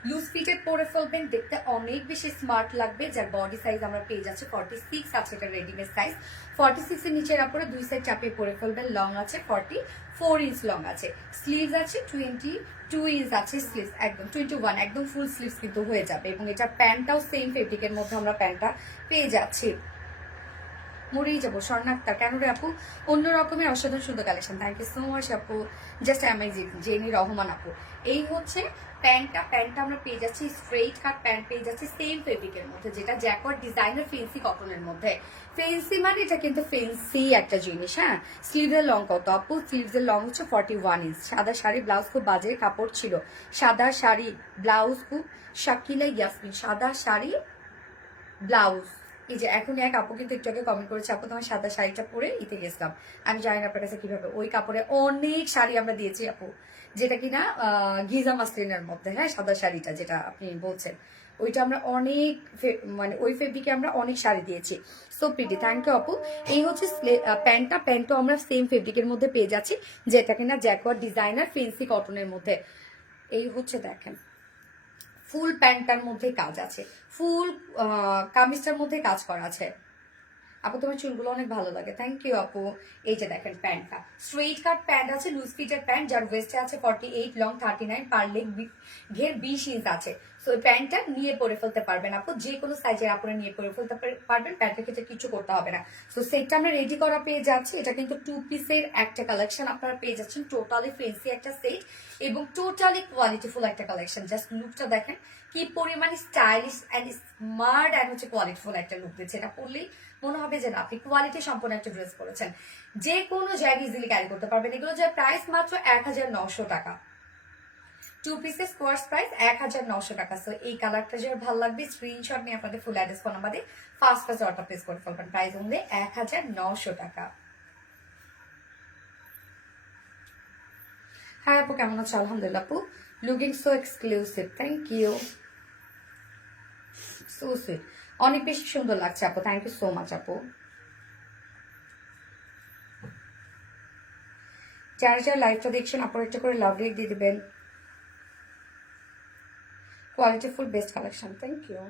লুজ ফিটেড পরে ফেলবেন, দেখতে অনেক বেশি স্মার্ট লাগবে। যার বডি সাইজ আমরা পেয়ে যাচ্ছি 46 আছে, এটা রেডিমেড সাইজ। 46 এর নিচের আপরে দুই সাইড চাপিয়ে পরে ফেলবেন। লং আছে 44 ইঞ্চ লং আছে, স্লিভস আছে 22 ইঞ্চ আছে, স্লিভস একদম 21 একদম ফুল স্লিভস কিন্তু হয়ে যাবে এবং এটা প্যান্টটাও সেম ফেব্রিকের মধ্যে আমরা প্যান্টটা পেয়ে যাচ্ছি। মরেই যাবো স্বর্ণাক্তার কেন রে আপু, অন্য রকমের অসাধারণ সুন্দর collection, thank you so much আপু, জাস্ট অ্যামেজিং। জেনি রহমান আপু, এই হচ্ছে প্যান্টটা আমরা পেয়ে যাচ্ছি স্ট্রেইট কাট প্যান্ট পেয়ে যাচ্ছি সেম ফেব্রিকের মধ্যে, যেটা জ্যাকওয়ার্ড ডিজাইনার ফেন্সি কটনের মধ্যে। ফেন্সি মানে এটা কিন্তু ফেন্সি একটা জিনিস। হ্যাঁ, স্লিভের লং কত আপু? স্লিভসের লং হচ্ছে 41 ইঞ্চ। সাদা শাড়ি ব্লাউজ খুব বাজে কাপড় ছিল, সাদা শাড়ি ব্লাউজ খুব, শাকিলা ইয়াসমিন সাদা শাড়ি ব্লাউজ। এই যে এখন এক আপু কিন্তু একটু আগে কমেন্ট করেছে, আপু তোমার সাদা শাড়িটা পরে ইতে গেছিলাম। আমি জানি না আপনার কাছে কিভাবে, ওই কাপড়ে অনেক শাড়ি আমরা দিয়েছি আপু, যেটা কিনা গিজা মাসলিনের মধ্যে। হ্যাঁ, সাদা শাড়িটা যেটা আপনি বলছেন, ওইটা আমরা অনেক মানে ওই ফেব্রিকে আমরা অনেক শাড়ি দিয়েছি। সো প্রিটি, থ্যাংক ইউ আপু। এই হচ্ছে প্যান্টও আমরা সেম ফেব্রিকের মধ্যে পেয়ে যাচ্ছি, যেটা কিনা জ্যাকওয়ার্ড ডিজাইনার ফেন্সি কটনের মধ্যে। এই হচ্ছে দেখেন ফুল প্যান্টটার মধ্যে কাজ আছে, ফুল কামিজটার মধ্যে কাজ করা আছে। আপু তোমার চুলগুলো অনেক ভালো লাগে, থ্যাংক ইউ আপু। এই যে দেখেন প্যান্টটা স্ট্রেইট কাট প্যান্ট আছে, লুজ ফিটের প্যান্ট, যার ওয়েস্টে আছে 48, লং 39, পার লেগ ঘের 20 ইঞ্চ আছে। সো এই প্যান্টটা নিয়ে পরে ফেলতে পারবেন আপু, যে কোনো সাইজের আপনারা নিয়ে পরে ফেলতে পারবেন, প্যান্টের ক্ষেত্রে কিছু করতে হবে না। সো সেটটা আমরা রেডি করা পেয়ে যাচ্ছি। এটা কিন্তু 2 পিসের একটা কালেকশন আপনারা পেয়ে যাচ্ছেন, টোটালি ফেন্সি একটা সেট এবং টোটালি কোয়ালিটিফুল একটা কালেকশন। জাস্ট লুকটা দেখেন কি পরিমাণ স্টাইলিশ অ্যান্ড স্মার্ট অ্যান্ড হচ্ছে কোয়ালিটিফুল একটা লুক দিচ্ছে। এটা পরলেই মনে হবে যে না আপনি কোয়ালিটি সম্পন্ন একটা ড্রেস পরেছেন, যে কোনো জায়গায় ইজিলি ক্যারি করতে পারবেন। এগুলো যার প্রাইস মাত্র 1900 টাকা, 2 পিসের স্কোয়ার প্রাইস 1900 টাকা। সো এই কালারটা যার ভালো লাগবে স্ক্রিনশট নিয়ে আপনাদের ফুল অ্যাড্রেস ফোন নাম্বার দিয়ে ফার্স্ট অর্ডার প্লেস করে ফেলবেন। প্রাইস ওনলি 1900 টাকা। হ্যাঁ আপু কেমন আছো? আলহামদুলিল্লাহ আপু, looking so exclusive, thank you, so sweet, অনেক বেশি সুন্দর লাগছে আপু, থ্যাংক ইউ সো মাচ আপু। যারা যারা লাইভটা দেখছেন আপনারা একটা করে লাভ রেক দিয়ে দিবেন। কোয়ালিটিফুল বেস্ট কালেকশন, থ্যাংক ইউ।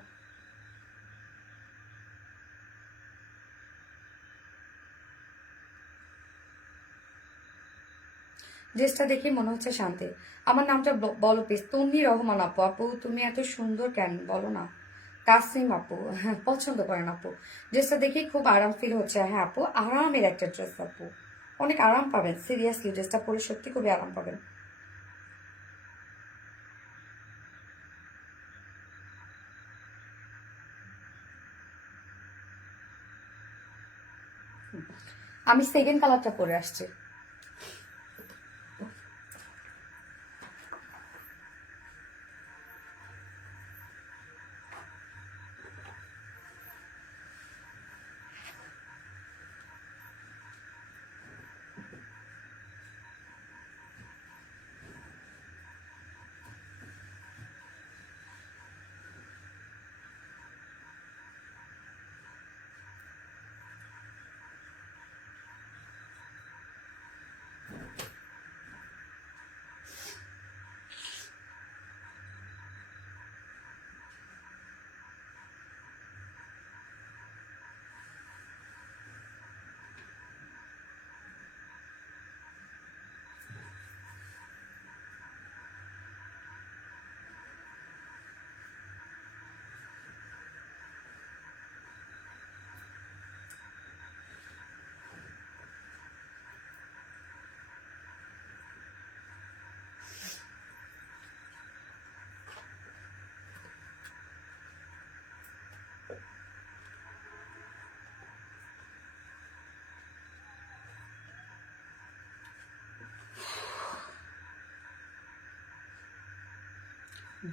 ড্রেসটা দেখে মনে হচ্ছে শান্তি। আমার নামটা বলো প্লিজ। তন্নি রহমান আপু। আপু তুমি এত সুন্দর কেন বলো না। তাসনিম আপু, হ্যাঁ পছন্দ করেন আপু। ড্রেসটা দেখে খুব আরাম ফিল হচ্ছে। হ্যাঁ আপু, আরামের একটা ড্রেস আপু, অনেক আরাম পাবেন সিরিয়াসলি। ড্রেসটা পরে সত্যি খুবই আরাম পাবেন। আমি সেকেন্ড কালারটা পরে আসছি।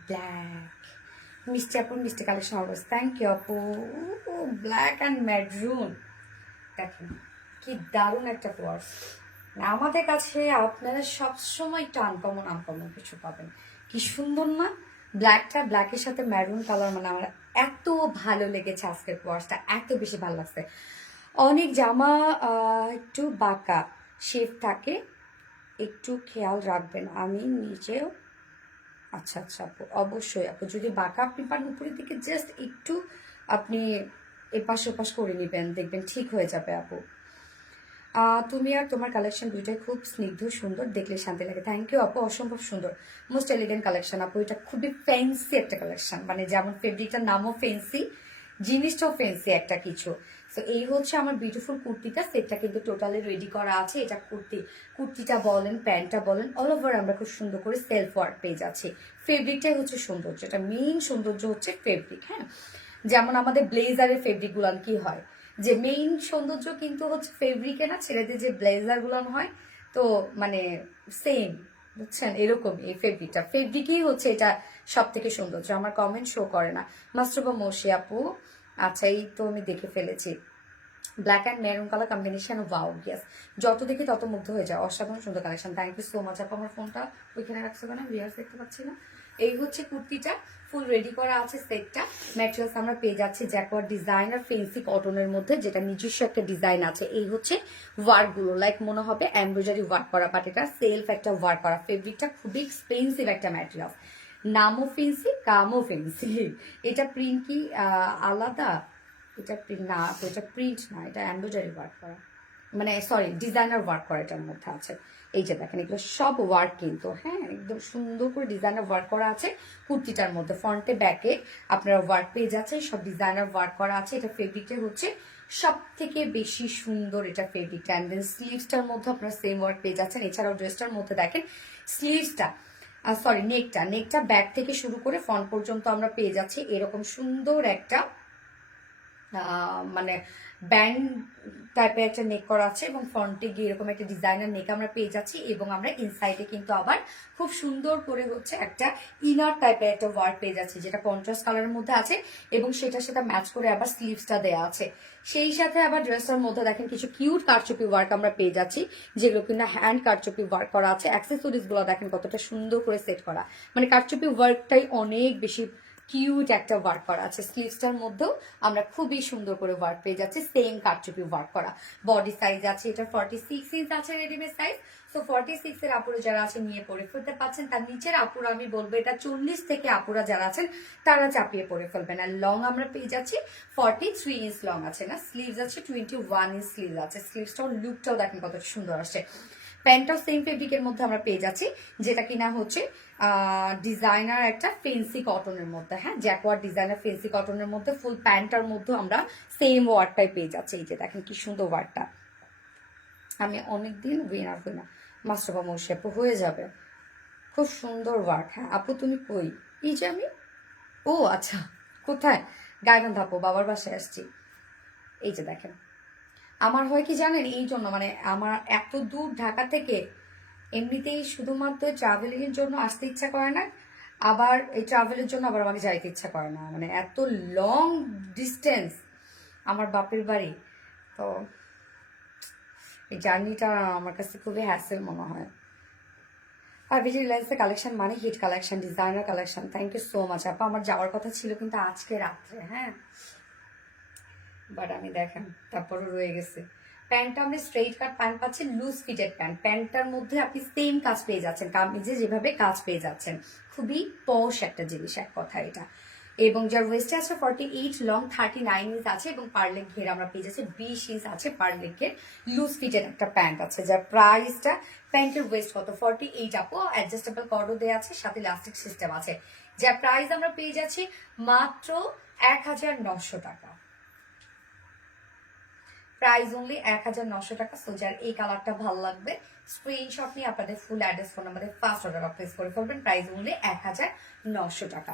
ব্ল্যাক মিষ্টি আপু, মিষ্টি কালেকশন অলওয়েজ, থ্যাংক ইউ আপু। ব্ল্যাক অ্যান্ড ম্যারুন, দেখেন কি দারুণ একটা কোয়ার্স। আমাদের কাছে আপনারা সবসময় একটা আনকমন আনকমন কিছু পাবেন। কি সুন্দর না ব্ল্যাকটা, ব্ল্যাকের সাথে ম্যারুন কালার, মানে আমার এত ভালো লেগেছে আজকের কোয়ার্সটা, এত বেশি ভালো লাগছে। অনেক জামা একটু বাঁকা শেপ থাকে, একটু খেয়াল রাখবেন। আমি নিজেও, আচ্ছা আচ্ছা আপু, অবশ্যই আপু, যদি বাঁকা আপনি পান উপরের দিকে জাস্ট একটু আপনি এপাশ ওপাশ করে নেবেন, দেখবেন ঠিক হয়ে যাবে আপু। তুমি আর তোমার কালেকশন দুইটাই খুব স্নিগ্ধ সুন্দর, দেখলে শান্তি লাগে। থ্যাংক ইউ আপু, অসম্ভব সুন্দর, মোস্ট এলিগেন্ট কালেকশন আপু। এটা খুবই ফ্যান্সি একটা কালেকশন, মানে যেমন ফেব্রিকটার নামও ফ্যান্সি, জিনিসটাও ফ্যান্সি একটা কিছু। তো এই হচ্ছে আমার বিউটিফুল কুর্তিটা, সেটটা কিন্তু টোটালি রেডি করা আছে। এটা কুর্তিটা বলেন, প্যান্টটা বলেন, অল ওভার আমরা খুব সুন্দর করে সেলফ ওয়ার্ক পেয়ে যাচ্ছি। ফেব্রিকটাই হচ্ছে সৌন্দর্য, এটা মেইন সৌন্দর্য হচ্ছে ফেব্রিক। হ্যাঁ, যেমন আমাদের ব্লেজারের ফেব্রিক গুলান কি হয়, যে মেইন সৌন্দর্য কিন্তু হচ্ছে ফেব্রিকে না, ছেলেদের যে ব্লেজার গুলান হয়, তো মানে সেম, বুঝছেন, এরকম এই ফেব্রিকই হচ্ছে এটা সব থেকে সৌন্দর্য। আমার কমেন্ট শো করে না। মাস্টারবা মৌসি আপু, আচ্ছা এই তো আমি দেখে ফেলেছি। Black and maroon colour combination, wow yes, যত দেখি তত মুগ্ধ হয়ে যায়। অসাধারণ সুন্দর collection, thank you so much আপু। আমার ফোনটা ওইখানে রাখছো কেন, ভিউয়ার্স দেখতে পাচ্ছি না। এই হচ্ছে কুর্তিটা, ফুল রেডি করা আছে সেটটা। ম্যাটেরিয়ালস আমরা পেয়ে যাচ্ছি জ্যাকওয়ার্ড ডিজাইন আর ফেন্সি কটনের মধ্যে, যেটা নিজস্ব একটা ডিজাইন আছে। এই হচ্ছে ওয়ার্কগুলো, লাইক মনে হবে এমব্রয়ডারি ওয়ার্ক করা, বাট এটা সেলফ একটা ওয়ার্ক করা। ফেব্রিকটা খুবই এক্সপেন্সিভ একটা ম্যাটেরিয়াল, নামও ফেন্সি কামও ফেন্সি। এটা প্রিন্ট কি আলাদা, এটা প্রিন্ট না, এটা প্রিন্ট না, এটা এমব্রয়ডারি ওয়ার্ক করা, মানে সরি ডিজাইনার ওয়ার্ক করা এটার মধ্যে আছে। এই যে দেখেন এগুলো সব ওয়ার্ক কিন্তু, হ্যাঁ একদম সুন্দর করে ডিজাইনার ওয়ার্ক করা আছে কুর্তিটার মধ্যে। ফ্রন্টে ব্যাকে আপনারা ওয়ার্ক পেয়ে যাচ্ছেন, সব ডিজাইনার ওয়ার্ক করা আছে। এটা ফেব্রিকটা হচ্ছে সব থেকে বেশি সুন্দর, এটা ফেব্রিকটা। অ্যান্ড দেন স্লিভসটার মধ্যে আপনারা সেম ওয়ার্ক পেয়ে যাচ্ছেন। এছাড়াও ড্রেসটার মধ্যে দেখেন স্লিভসটা, সরি নেকটা ব্যাক থেকে শুরু করে ফ্রন্ট পর্যন্ত আমরা পেয়ে যাচ্ছি এরকম সুন্দর একটা মানে ব্যান্ড টাইপের একটা নেক করা আছে, এবং ফ্রন্টে গিয়ে এরকম একটা ডিজাইনার নেক আমরা পেয়ে যাচ্ছি। এবং আমরা ইনসাইডে কিন্তু আবার খুব সুন্দর করে হচ্ছে একটা ইনার টাইপের একটা ওয়ার্ক পেয়ে যাচ্ছি, যেটা কন্ট্রাস্ট কালারের মধ্যে আছে, এবং সেটার সাথে ম্যাচ করে আবার স্লিভসটা দেওয়া আছে। সেই সাথে আবার ড্রেসটার মধ্যে দেখেন কিছু কিউট কারচুপি ওয়ার্ক আমরা পেয়ে যাচ্ছি, যেগুলো কিনা হ্যান্ড কারচুপি ওয়ার্ক করা আছে। অ্যাক্সেসরিজ গুলো দেখেন কতটা সুন্দর করে সেট করা, মানে কারচুপি ওয়ার্কটাই অনেক বেশি কিউট একটা ওয়ার্ক করা আছে। স্লিভসটার মধ্যেও আমরা খুবই সুন্দর করে ওয়ার্ক পেয়ে যাচ্ছি, সেম কারচুপি ওয়ার্ক করা। বডি সাইজ আছে এটা 46 ইঞ্চ আছে রেডিমেড সাইজ। সো 46 এর আপুরা যারা আছে নিয়ে পরে ফেলতে পারছেন। তার নিচের আপুরা আমি বলবো এটা 40 থেকে আপুরা যারা আছেন তারা চাপিয়ে পরে ফেলবেন। আর লং আমরা পেয়ে যাচ্ছি 43 ইঞ্চ লং আছে না, স্লিভস আছে 21 ইঞ্চ স্লিভ আছে। স্লিভসটাও লুকটাও দেখেন কত সুন্দর আসছে। প্যান্টটাও সেম ফেব্রিকের মধ্যে আমরা পেয়ে যাচ্ছি, যেটা কিনা হচ্ছে ডিজাইনার একটা ফেন্সি কটনের মধ্যে, হ্যাঁ জ্যাকওয়ার্ড ডিজাইনার ফেন্সি কটনের মধ্যে ফুল প্যান্টটার মধ্যে আমরা সেম ওয়ার্ডটাই পেয়ে যাচ্ছি। এই যে দেখেন কি সুন্দর ওয়ার্ডটা। আমি অনেকদিন উইনার হই না, মাস্টারবা মৌসি আপু হয়ে যাবে। খুব সুন্দর ওয়ার্ক। হ্যাঁ আপু তুমি কই? এই যে আমি, ও আচ্ছা কোথায়? গাইবান্ধা আপু, বাবার বাসায় আসছি। এই যে দেখেন আমার হয় কি জানেন, এই জন্য মানে আমার এত দূর ঢাকা থেকে এমনিতেই শুধুমাত্র ট্রাভেলিং এর জন্য আসতে ইচ্ছা করে না, আবার এই ট্রাভেলের জন্য আবার আমাকে যাইতে ইচ্ছা করে না। মানে এত লং ডিস্টেন্স আমার বাপের বাড়ি, তো এই জার্নিটা আমার কাছে খুবই হ্যাসেল মনে হয়। আর বিজি রিলায়েন্সের কালেকশন মানে hit collection, designer collection. Thank you so much আপা। আমার যাওয়ার কথা ছিল কিন্তু আজকে রাত্রে, হ্যাঁ বাট আমি দেখেন তারপরও রয়ে গেছে। প্যান্টটা আপনি স্ট্রেইট কাট প্যান্ট পাচ্ছেন, লুজ ফিটেড প্যান্ট। প্যান্টটার মধ্যে আপনি সেম কাজ পেয়ে যাচ্ছেন, কামিজে যেভাবে কাজ পেয়ে যাচ্ছেন। খুবই পশ একটা জিনিস এক কথা এটা। এবং যার ওয়েস্টে আছে 48, লং 39 ইঞ্চ আছে এবং পার লেগ ঘের আমরা পেয়ে যাচ্ছি 20 ইঞ্চ আছে পার লেগের। লুজ ফিটেড একটা প্যান্ট আছে যার প্রাইসটা, প্যান্টের ওয়েস্ট কত 48 আপু, অ্যাডজাস্টেবল কর্ডও দেওয়া আছে, সাথে ইলাস্টিক সিস্টেম আছে। যার প্রাইস আমরা পেয়ে যাচ্ছি মাত্র 1900 টাকা। প্রাইস অনলি 1900 টাকা। সো যার এই কালারটা ভালো লাগবে স্ক্রিনশট নিয়ে আপনাদের ফুল অ্যাড্রেস ফোন নাম্বারে ফার্স্ট অর্ডার প্লেস করে ফেলবেন। প্রাইস অনলি 1900 টাকা।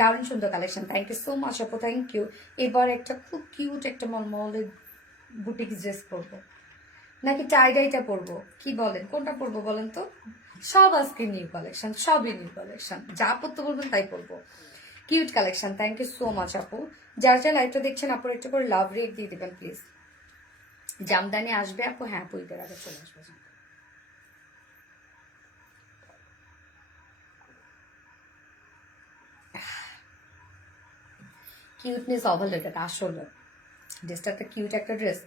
দারুণ সুন্দর collection, thank you so much আপু, থ্যাংক ইউ। এবার একটা খুব কিউট একটা মলমলের বুটিক ড্রেস পরবো নাকি টাইডাইটা পরবো, কি বলেন কোনটা পরবো বলেন তো? সব আজকে নিউ কালেকশন, সবই নিউ কালেকশন, যা পরতে বলবেন তাই পরবো। Cute collection, thank you so much আপু। যার যা লাইভটা দেখছেন আপু একটু করে লাভ রেট দিয়ে দিবেন প্লিজ। জামদানি আসবে আপু, হ্যাঁ আপু ঈদের আগে চলে আসবে। কিউটনেস ওভারলোডেড আসলে ড্রেসটা একটা কিউট একটা ড্রেস।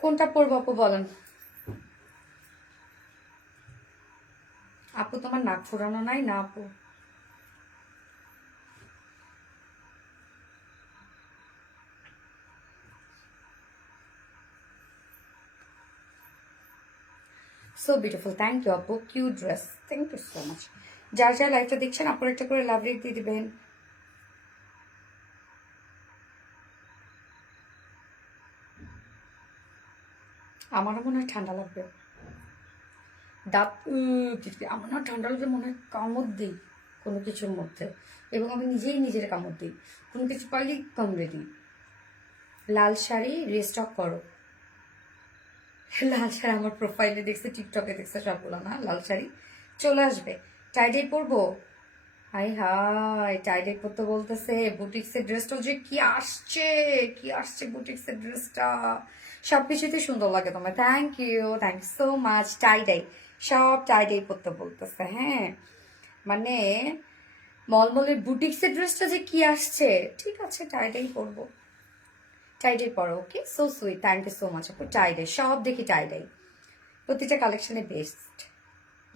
কোনটা পরবো আপু বলেন? আপু তোমার নাক ফুরানো নাই না আপু? সো বিউটিফুল, থ্যাংক ইউ আপু, cute dress, thank you so much. যার যার লাইফটা দেখছেন আপু একটা করে লাভ রেট দিয়ে দিবেন। আমারও মনে হয় ঠান্ডা লাগবে, দাঁত আমার না ঠান্ডা লাগলে মনে হয় কামড় দিই কোনো কিছুর মধ্যে, এবং আমি নিজেই নিজের কামড় দিই কোনো কিছু পাইলেই কামড়ে দিই। লাল শাড়ি রিস্টক করো। লাল শাড়ি আমার প্রোফাইলে দেখছে, টিকটকে দেখছে, সবগুলো না লাল শাড়ি চলে আসবে। টাইডাই পরবো, হাই হাই টাইডাই পরতে বলতেছে। বুটিক্সের ড্রেসটাও যে কি আসছে, কি আসছে বুটিক্সের ড্রেসটা, সবকিছুতে সুন্দর লাগে তোমার। Thank you so much. Tie dye, সব টাইডাই পরতে বলতেছে। হ্যাঁ মানে মলমলের বুটিক্সের ড্রেসটা যে কি আসছে, ঠিক আছে টাইডাই পরবো, টাইডাই পরো। Okay so sweet, thank you so much আপু। টাইডাই সব দেখি টাইডাই, প্রতিটা কালেকশনে বেস্ট।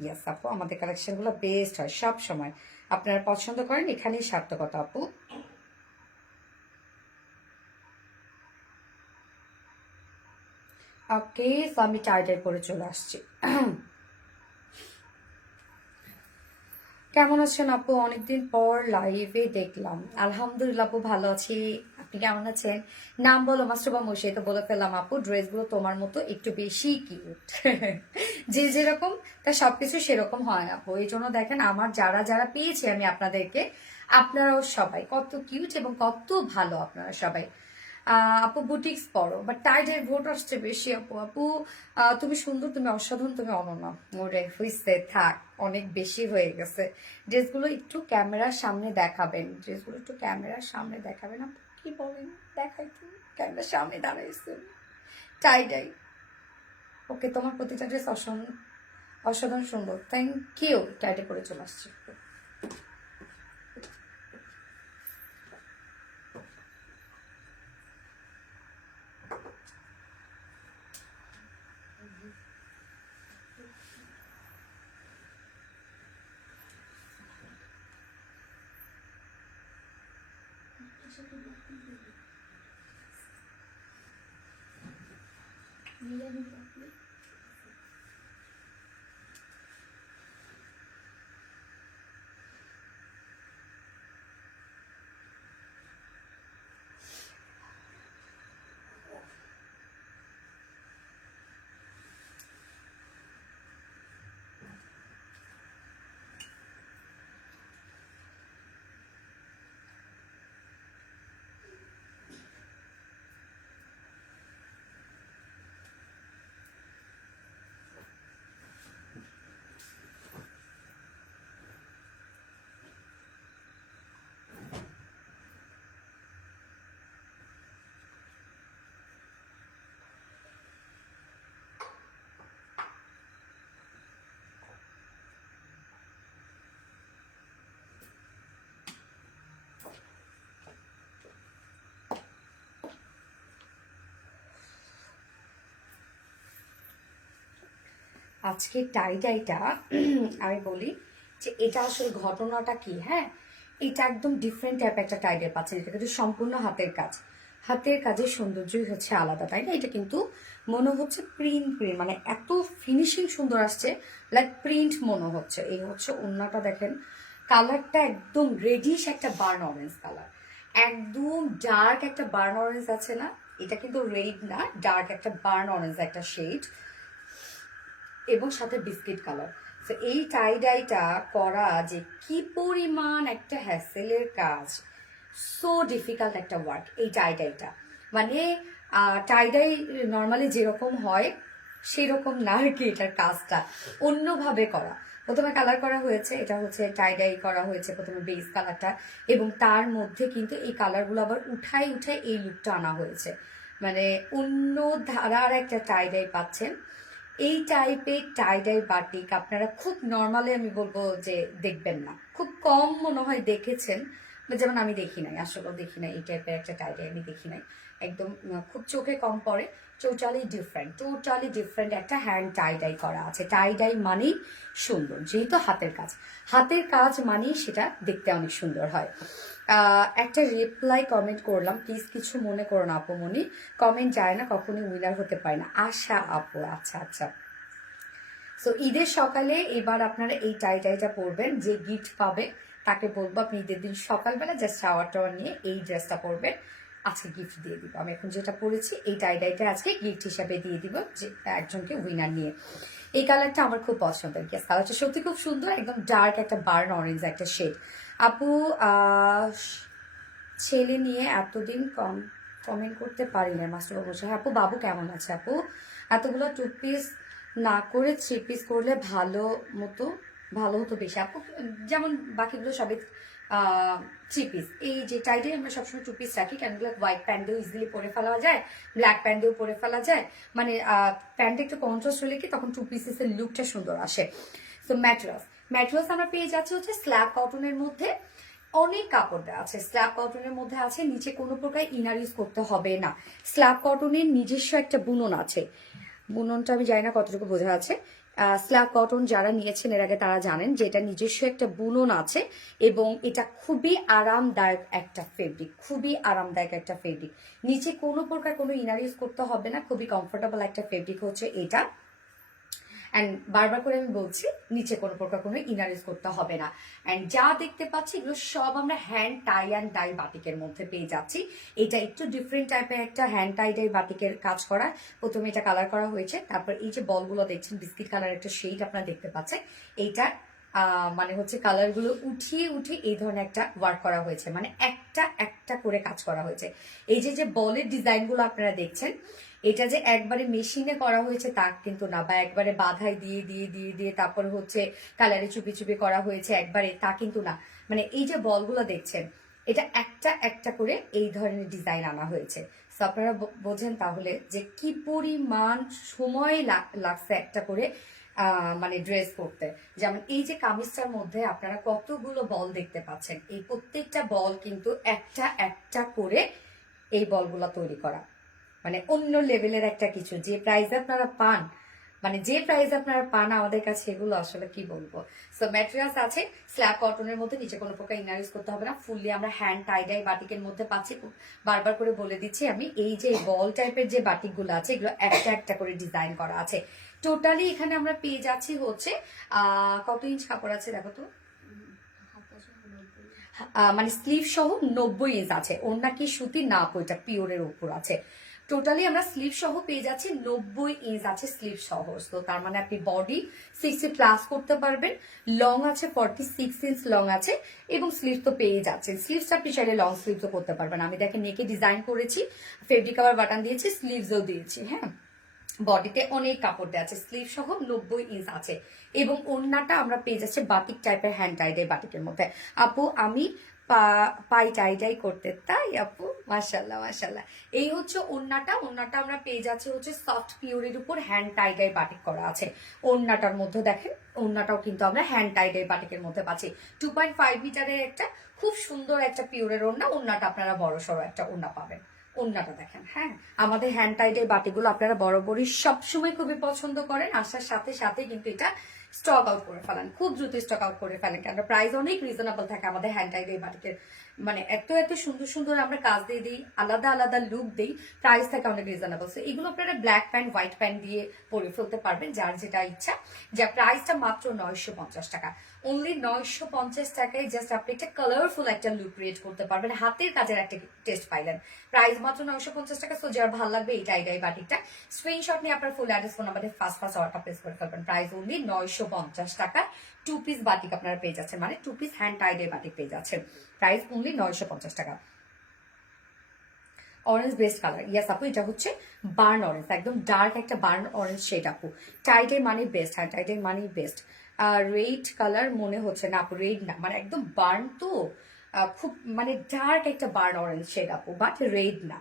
ইয়েস আপু, আমাদের কালেকশনগুলো বেস্ট হয় সব সময়, আপনারা পছন্দ করেন, এখানেই সার্থকতা আপু। ওকে তো আমি টাইডাই পরে চলে আসছি। কেমন আছেন আপু? অনেকদিন পর লাইভে দেখলাম। আলহামদুলিল্লাহ আপু ভালো আছি, আপনি কেমন আছেন? নাম বলো মাস্টারবা মশাই, তো বলে ফেললাম আপু। ড্রেসগুলো তোমার মতো একটু বেশি কিউট। যে যেরকম তার সবকিছু সেরকম হয় আপু। এই জন্য দেখেন আমার যারা যারা পেয়েছি আমি আপনাদেরকে, আপনারাও সবাই কত কিউট এবং কত ভালো আপনারা সবাই। আপু বুটিক্স পরো, বাট টাইডের ভোট আসছে বেশি আপু। আপু তুমি সুন্দর, তুমি অসাধারণ, তুমি অনন্য। ওরে হইছে থাক, অনেক বেশি হয়ে গেছে। ড্রেসগুলো একটু ক্যামেরার সামনে দেখাবেন, ড্রেসগুলো একটু ক্যামেরার সামনে দেখাবেন আপু, কি বলেন? দেখাই তো, ক্যামেরার সামনে দাঁড়াইছেন, টাই ডাই। ওকে, তোমার প্রতিটা ড্রেস অসাধারণ সুন্দর, থ্যাংক ইউ। টাইডে করে চলে আসছি। আজকে টাইডাইটা আমি বলি যে এটা আসলে ঘটনাটা কি। হ্যাঁ, এটা একদম ডিফারেন্ট টাইপ একটা টাইডাই পাচ্ছেন। এটা কিন্তু সম্পূর্ণ হাতের কাজ, হাতের কাজের সৌন্দর্যই হচ্ছে আলাদা, তাই না? এটা কিন্তু মনে হচ্ছে প্রিন্ট মানে এত ফিনিশিং সুন্দর আসছে, লাইক প্রিন্ট মনে হচ্ছে। এই হচ্ছে ওড়নাটা, দেখেন কালারটা একদম রেডিশ একটা বার্ন অরেঞ্জ কালার, একদম ডার্ক একটা বার্ন অরেঞ্জ আছে না, এটা কিন্তু রেড না, ডার্ক একটা বার্ন অরেঞ্জ একটা শেড, এবং সাথে বিস্কিট কালার। তো এই টাইডাইটা করা যে কি পরিমাণ একটা হ্যাসেলের কাজ, সো ডিফিকাল্ট একটা ওয়ার্ক এই টাইডাইটা। মানে টাইডাই নর্মালি যেরকম হয় সেরকম না আর কি, এটার কাজটা অন্যভাবে করা। প্রথমে কালার করা হয়েছে, এটা হচ্ছে টাইডাই করা হয়েছে প্রথমে বেস কালারটা, এবং তার মধ্যে কিন্তু এই কালারগুলো আবার উঠাই এই লুকটা আনা হয়েছে। মানে অন্য ধারার একটা টাইডাই পাচ্ছেন। এই টাইপের টাইডাই বাটিক আপনারা খুব নর্মালি আমি বলবো যে দেখবেন না, খুব কম মনে হয় দেখেছেন। যেমন আমি দেখি নাই, আসলেও দেখি নাই এই টাইপের একটা টাইডাই, আমি দেখি নাই একদম, খুব চোখে কম পড়ে। টোটালি ডিফারেন্ট একটা হ্যান্ড টাইডাই করা আছে। টাইডাই মানেই সুন্দর, যেহেতু হাতের কাজ মানেই সেটা দেখতে অনেক সুন্দর হয়। একটা রিপ্লাই কমেন্ট করলাম, প্লিজ কিছু মনে করো না আপু মনি, কমেন্ট যায় না কখনই উইনার হতে পারে না। আশা আপু, আচ্ছা। সো ঈদের সকালে এবার আপনারা এই টাইটা পরবেন, যে গিফট পাবে তাকে বলবো আপনি ঈদের দিন সকালবেলা জাস্ট শাওয়ার টাওয়ার নিয়ে এই ড্রেসটা পরবেন, আজকে গিফট দিয়ে দিব। আমি এখন যেটা পরেছি এই টাইডাইটা আজকে গিফট হিসাবে দিয়ে দিব যে একজনকে উইনার নিয়ে। এই কালারটা আমার খুব পছন্দের, গ্যাস কালারটা সত্যি খুব সুন্দর, একদম ডার্ক একটা বার্ন অরেঞ্জ একটা শেড। আপু ছেলে নিয়ে এতদিন কমেন্ট করতে পারি না মাস্টারবাবু। হ্যাঁ আপু, বাবু কেমন আছে আপু? এতগুলো 2 পিস না করে 3 পিস করলে ভালো হতো বেশি আপু। যেমন বাকিগুলো সবই 3 পিস। এই যে টাইডে আমরা সবসময় 2 পিস রাখি, কেন হোয়াইট প্যান্টেও ইজিলি পরে ফেলা যায়, ব্ল্যাক প্যান্টেও পরে ফেলা যায়। মানে প্যান্টে একটু কন্ট্রাস্ট হলে কি তখন 2 পিসের লুকটা সুন্দর আসে। তো ম্যাটেরিয়ালস আমরা পেয়ে যাচ্ছি হচ্ছে স্ল্যাব কটনের মধ্যে। অনেক কাপড় দেওয়া আছে, স্ল্যাব কটনের মধ্যে আছে, নিচে কোনো প্রকার ইনার ইউজ করতে হবে না। স্ল্যাব কটনের নিজস্ব একটা বুনন আছে, বুননটা আমি জানি না কতটুকু বোঝা আছে। স্ল্যাব কটন যারা নিয়েছেন এর আগে তারা জানেন যে এটা নিজস্ব একটা বুনন আছে, এবং এটা খুবই আরামদায়ক একটা ফেব্রিক, নিচে কোনো প্রকার কোনো ইনার ইউজ করতে হবে না, খুবই কমফোর্টেবল একটা ফেব্রিক হচ্ছে এটা। অ্যান্ড বারবার করে আমি বলছি নিচে কোনো প্রকার কোনো ইনার ইউজ করতে হবে না। অ্যান্ড যা দেখতে পাচ্ছি এগুলো সব আমরা হ্যান্ড টাই অ্যান্ড ডাই বাটিকের মধ্যে পেয়ে যাচ্ছি। এটা একটু ডিফারেন্ট টাইপের একটা হ্যান্ড টাই ডাই বাটিকের কাজ করা। প্রথমে এটা কালার করা হয়েছে, তারপর এই যে বলগুলো দেখছেন বিস্কিট কালার একটা শেড আপনারা দেখতে পাচ্ছেন, এইটা মানে হচ্ছে কালারগুলো উঠিয়ে এই ধরনের একটা ওয়ার্ক করা হয়েছে, মানে একটা করে কাজ করা হয়েছে। এই যে বলের ডিজাইনগুলো আপনারা দেখছেন, এটা যে একবারে মেশিনে করা হয়েছে তা কিন্তু না, বা একবারে বাধাই দিয়ে তারপর হচ্ছে কালারে চুপি করা হয়েছে একবারে, তা কিন্তু না। মানে এই যে বলগুলো দেখছেন, এটা একটা করে এই ধরনের ডিজাইন আনা হয়েছে। সো আপনারা বোঝেন তাহলে যে কি পরিমাণ সময় লাগছে একটা করে মানে ড্রেস করতে। যেমন এই যে কামিজটার মধ্যে আপনারা কতগুলো বল দেখতে পাচ্ছেন, এই প্রত্যেকটা বল কিন্তু একটা একটা করে এই বলগুলা তৈরি করা, মানে অন্য লেভেলের একটা কিছু। যে প্রাইস আপনারা পান, মানে যে প্রাইস আপনারা পান আমাদের কাছে, এগুলো আসলে কি বলবো। সো ম্যাটেরিয়ালস আছে স্ল্যাব কটনের মধ্যে, নিচে কোনো প্রকার ইনার ইউজ করতে হবে না, ফুললি আমরা হ্যান্ড টাইডাই বাটিকের মধ্যে পাচ্ছি। বারবার করে বলে দিচ্ছি আমি, এই যে বল টাইপের যে বাটিকগুলো আছে এগুলো একটা একটা করে ডিজাইন করা আছে। টোটালি এখানে আমরা পেয়ে যাচ্ছি হচ্ছে কত ইঞ্চ কাপড় আছে দেখো তো, মানে স্লিভ সহ 90 ইঞ্চ আছে। ওড়না কি সুতি না, ওইটা পিওরের উপর আছে। টোটালি আমরা স্লিভ সহ পেয়ে যাচ্ছি 90 ইঞ্চ আছে স্লিভ সহ। তো তার মানে আপনি বডি 60 প্লাস করতে পারবেন। লং আছে 46 ইঞ্চ লং আছে, এবং স্লিভ তো পেয়ে যাচ্ছেন। স্লিভসটা আপনি চাইলে লং স্লিভসও করতে পারবেন। আমি দেখেন নেকে ডিজাইন করেছি, ফেব্রিক কভার বাটন দিয়েছি, স্লিভসও দিয়েছি। হ্যাঁ, বডিতে অনেক কাপড় দেওয়া আছে, স্লিভ সহ 90 ইঞ্চ আছে। এবং ওড়নাটা আমরা পেয়ে যাচ্ছি বাটিক টাইপের হ্যান্ড টাইডাই বাটিকের মধ্যে। আপু আমি পাই টাইডাই করতে, তাই আপু? মাশাল্লাহ মাশাল্লাহ। এই হচ্ছে ওড়নাটা। ওড়নাটা আমরা পেয়ে যাচ্ছি হচ্ছে সফট পিওরের উপর হ্যান্ড টাইডাই বাটিক করা আছে। ওড়নাটার মধ্যে দেখেন, ওড়নাটাও কিন্তু আমরা হ্যান্ড টাইডাই বাটিকের মধ্যে পাচ্ছি। 2.5 মিটারের একটা খুব সুন্দর একটা পিওরের ওড়না। ওড়নাটা আপনারা বড় সড়ো একটা ওড়না পাবেন। ওড়নাটা দেখেন। হ্যাঁ, আমাদের হ্যান্ড টাইডের বাটিগুলো আপনারা বরাবরই সবসময় খুবই পছন্দ করেন। আসার সাথে সাথে কিন্তু এটা স্টক আউট করে ফেলেন, খুব দ্রুত স্টক আউট করে ফেলেন, কারণ প্রাইস অনেক রিজনেবল থাকে আমাদের হ্যান্ড টাইডের বাটিকের। মানে এত এত সুন্দর সুন্দর আমরা কাজ দিয়ে দিই, আলাদা আলাদা লুক দিই, প্রাইস থাকে অনেক রিজনেবল। সো এগুলো আপনারা ব্ল্যাক প্যান্ট হোয়াইট প্যান্ট দিয়ে পরে ফেলতে পারবেন, যার যেটা ইচ্ছা। যা প্রাইসটা মাত্র 950 টাকা, অনলি 950 টাকায় জাস্ট আপনি একটা কালারফুল একটা লুক ক্রিয়েট করতে পারবেন, হাতের কাজের একটা টেস্ট পাইলেন। প্রাইস মাত্র 950 টাকা। সো যার ভালো লাগবে এই টাইডাই বাটিকটা স্ক্রিনশট নিয়ে আপনার ফুল অ্যাড্রেস ফোন আমাদের ফার্স্ট অর্ডার প্লেস করে ফেলবেন। প্রাইস অনলি 950 টাকা। 2 পিস বাটিক আপনারা পেয়ে যাচ্ছেন, মানে 2 পিস হ্যান্ড টাইডের বাটিক পেয়ে যাচ্ছেন। প্রাইস অনলি 950 টাকা। অরেঞ্জ বেস্ট কালার, ইয়াস আপু, এটা হচ্ছে বার্ন অরেঞ্জ, একদম ডার্ক একটা বার্ন অরেঞ্জ শেড আপু। টাইডের মানে বেস্ট, হ্যাঁ টাইডের মানে বেস্ট। রেড কালার মনে হচ্ছে না আপু, রেড না, মানে একদম বার্ন তো, খুব মানে ডার্ক একটা বার্ন অরেঞ্জ শেড আপু, বাট রেড না।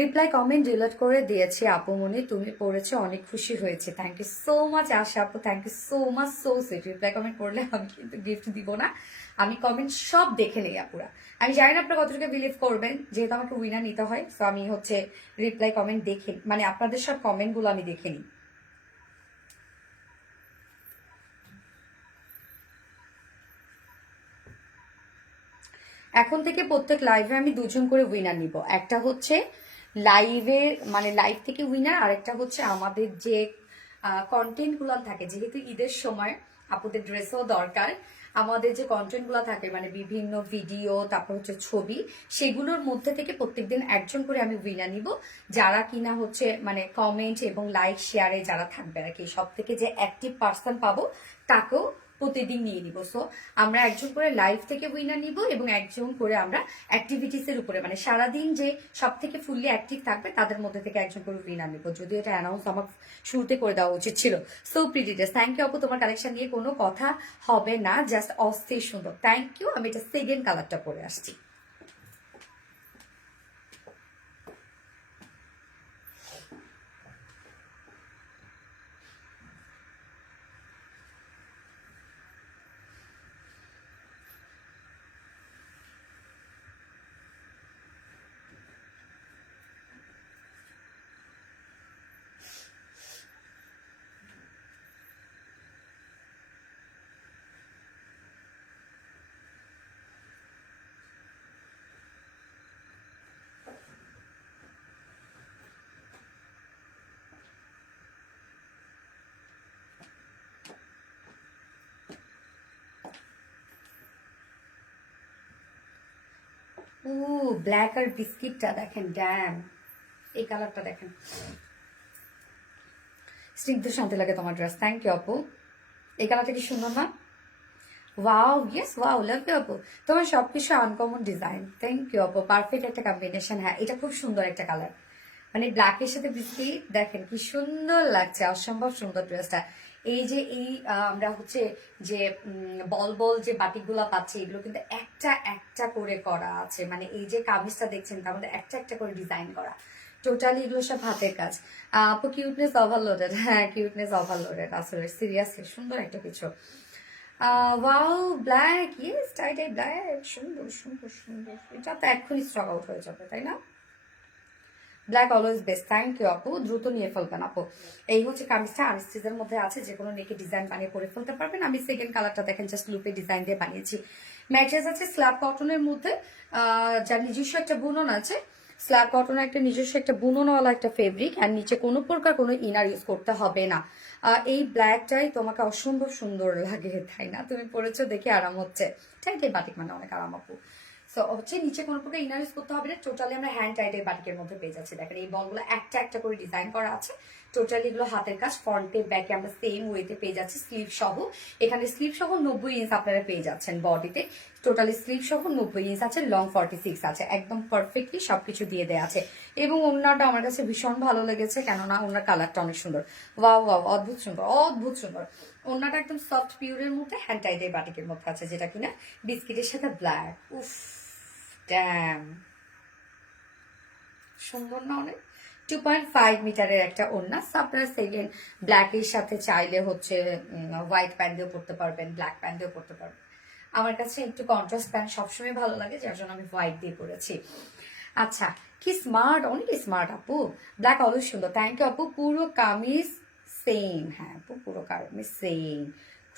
রিপ্লাই কমেন্ট ডিলিট করে দিয়েছি আপুমনি, তুমি পড়েছো অনেক খুশি হয়েছে। Thank you so much Asha আপু, thank you so much, so sweet. Reply comment করলে আমি কিন্তু গিফট দিব না, আমি কমেন্ট সব দেখে নেই আপুরা। আমি জানি না আপনারা কতটুকু বিলিভ করবেন, যেহেতু আমাকে উইনার নিতে হয়। তো আমি হচ্ছে রিপ্লাই কমেন্ট দেখে, মানে আপনাদের সব কমেন্টগুলো আমি দেখে নিই। এখন থেকে প্রত্যেক লাইভে আমি দুজন করে উইনার নিব। একটা হচ্ছে লাইভে, মানে লাইভ থেকে উইনার, আরেকটা হচ্ছে আমাদের যে কন্টেন্ট গুলো থাকে, যেহেতু ঈদের সময় আপুদের ড্রেসও দরকার, আমাদের যে কন্টেন্ট গুলো থাকে মানে বিভিন্ন ভিডিও, তারপর হচ্ছে ছবি, সেগুলোর মধ্যে থেকে প্রত্যেকদিন একজন করে আমি উইনার নিব। যারা কিনা হচ্ছে মানে কমেন্ট এবং লাইক শেয়ারে যারা থাকবে আর কি, সব থেকে যে অ্যাক্টিভ পার্সন পাবো তাকেও প্রতিদিন নিয়ে নিব। সো আমরা একজন করে লাইভ থেকে উইনার নিব, এবং একজন করে আমরা অ্যাক্টিভিটিস এর উপরে, মানে সারাদিন যে সব থেকে ফুললি অ্যাক্টিভ থাকবে তাদের মধ্যে থেকে একজন করে উইনার নিব। যদিও এটা অ্যানাউন্স আমার শুরুতে করে দেওয়া উচিত ছিল। So pretty dress, thank you আপু, তোমার কালেকশন নিয়ে কোনো কথা হবে না, জাস্ট অস্থির সুন্দর। Thank you. আমি এটা সেকেন্ড কালারটা পরে আসছি। ও ব্ল্যাক আর বিস্কিটটা দেখেন, ড্যাম, এই কালারটা দেখেন, স্নিগ্ধ শান্তি লাগে তোমার ড্রেস। থ্যাংক ইউ আপু, এই কালারটা কি সুন্দর না? Wow, yes, wow, love you আপু, তোমার সবকিছু আনকমন ডিজাইন। থ্যাংক ইউ আপু, পারফেক্ট একটা কম্বিনেশন। হ্যাঁ এটা খুব সুন্দর একটা কালার, মানে ব্ল্যাকের সাথে বিস্কিট দেখেন কি সুন্দর লাগছে, অসম্ভব সুন্দর ড্রেসটা। এই যে এই আমরা হচ্ছে যে বল বল যে বাটিকগুলা পাচ্ছি, এগুলো কিন্তু একটা একটা করে করা আছে, মানে এই যে কামিজটা দেখছেন তার মধ্যে একটা একটা করে ডিজাইন করা, টোটালি এগুলো সব হাতের কাজ। আপু কিউটনেস ওভারলোডেড, হ্যাঁ কিউটনেস ওভারলোডেড আসলে, সিরিয়াসলি সুন্দর একটা কিছু। ওয়াও ব্ল্যাক, ইয়েস টাই টাই ব্ল্যাক, সুন্দর সুন্দর সুন্দর। এটা তো এক্ষুনি স্টক আউট হয়ে যাবে তাই না? Black always best, thank you আপু, দ্রুত নিয়ে ফেলবেন আপু। এই হচ্ছে কামিজটা, আনস্টিচের মধ্যে আছে, যে কোনো নেকে ডিজাইন বানিয়ে পরে ফেলতে পারবেন। আমি সেকেন্ড কালারটা দেখেন জাস্ট লুপে ডিজাইন দিয়ে বানিয়েছি। ম্যাচেস আছে স্ল্যাব কটনের মধ্যে, যার নিজস্ব একটা বুনন আছে। স্ল্যাব কটনের একটা নিজস্ব একটা বুননওয়ালা একটা ফেব্রিক, আর নিচে কোনো প্রকার কোনো ইনার ইউজ করতে হবে না। এই ব্ল্যাকটাই তোমাকে অসম্ভব সুন্দর লাগে তাই না? তুমি পরেছো দেখে আরাম হচ্ছে, এটাই বাটিক মানে অনেক আরাম আপু। সো হচ্ছে নিচে কোনো প্রকার ইনার ইউজ করতে হবে না, টোটালি আমরা হ্যান্ড টাইটের বাটিকের মধ্যে পেয়ে যাচ্ছি। দেখেন এই বলগুলো একটা একটা করে ডিজাইন করা আছে, টোটালি এগুলো হাতের কাজ। ফ্রন্টে ব্যাকে আমরা সেম ওয়েতে পেয়ে যাচ্ছি স্লিভ সহ। এখানে স্লিভ সহ 90 ইঞ্চ আপনারা পেয়ে যাচ্ছেন বডিতে, টোটালি স্লিভ সহ 90 ইঞ্চ আছে, লং 46 আছে, একদম পারফেক্টলি সবকিছু দিয়ে দেওয়া আছে। এবং ওড়নাটা আমার কাছে ভীষণ ভালো লেগেছে, কেননা ওড়নার কালারটা অনেক সুন্দর। ওয়াও ওয়াও, অদ্ভুত সুন্দর অদ্ভুত সুন্দর। ওড়নাটা একদম সফট পিওরের মধ্যে হ্যান্ড টাইটের বাটিকের মধ্যে আছে, যেটা কিনা বিস্কিটের সাথে ব্ল্যাক, উফ ড্যাম সুন্দর না অনেক। 2.5 মিটারের একটা ওড়না। আপনারা সেকেন্ড ব্ল্যাকের সাথে চাইলে হচ্ছে হোয়াইট প্যান্ট দিয়েও পরতে পারবেন, ব্ল্যাক প্যান্ট দিয়েও পরতে পারবেন। আমার কাছে একটু কন্ট্রাস্ট প্যান্ট সবসময় ভালো লাগে, যার জন্য আমি হোয়াইট দিয়ে পরেছি। আচ্ছা, কি স্মার্ট, অনেক স্মার্ট আপু। ব্ল্যাক অলওয়েজ সুন্দর, থ্যাংক ইউ আপু। পুরো কামিজ সেম, হ্যাঁ আপু পুরো কামিজ সেম,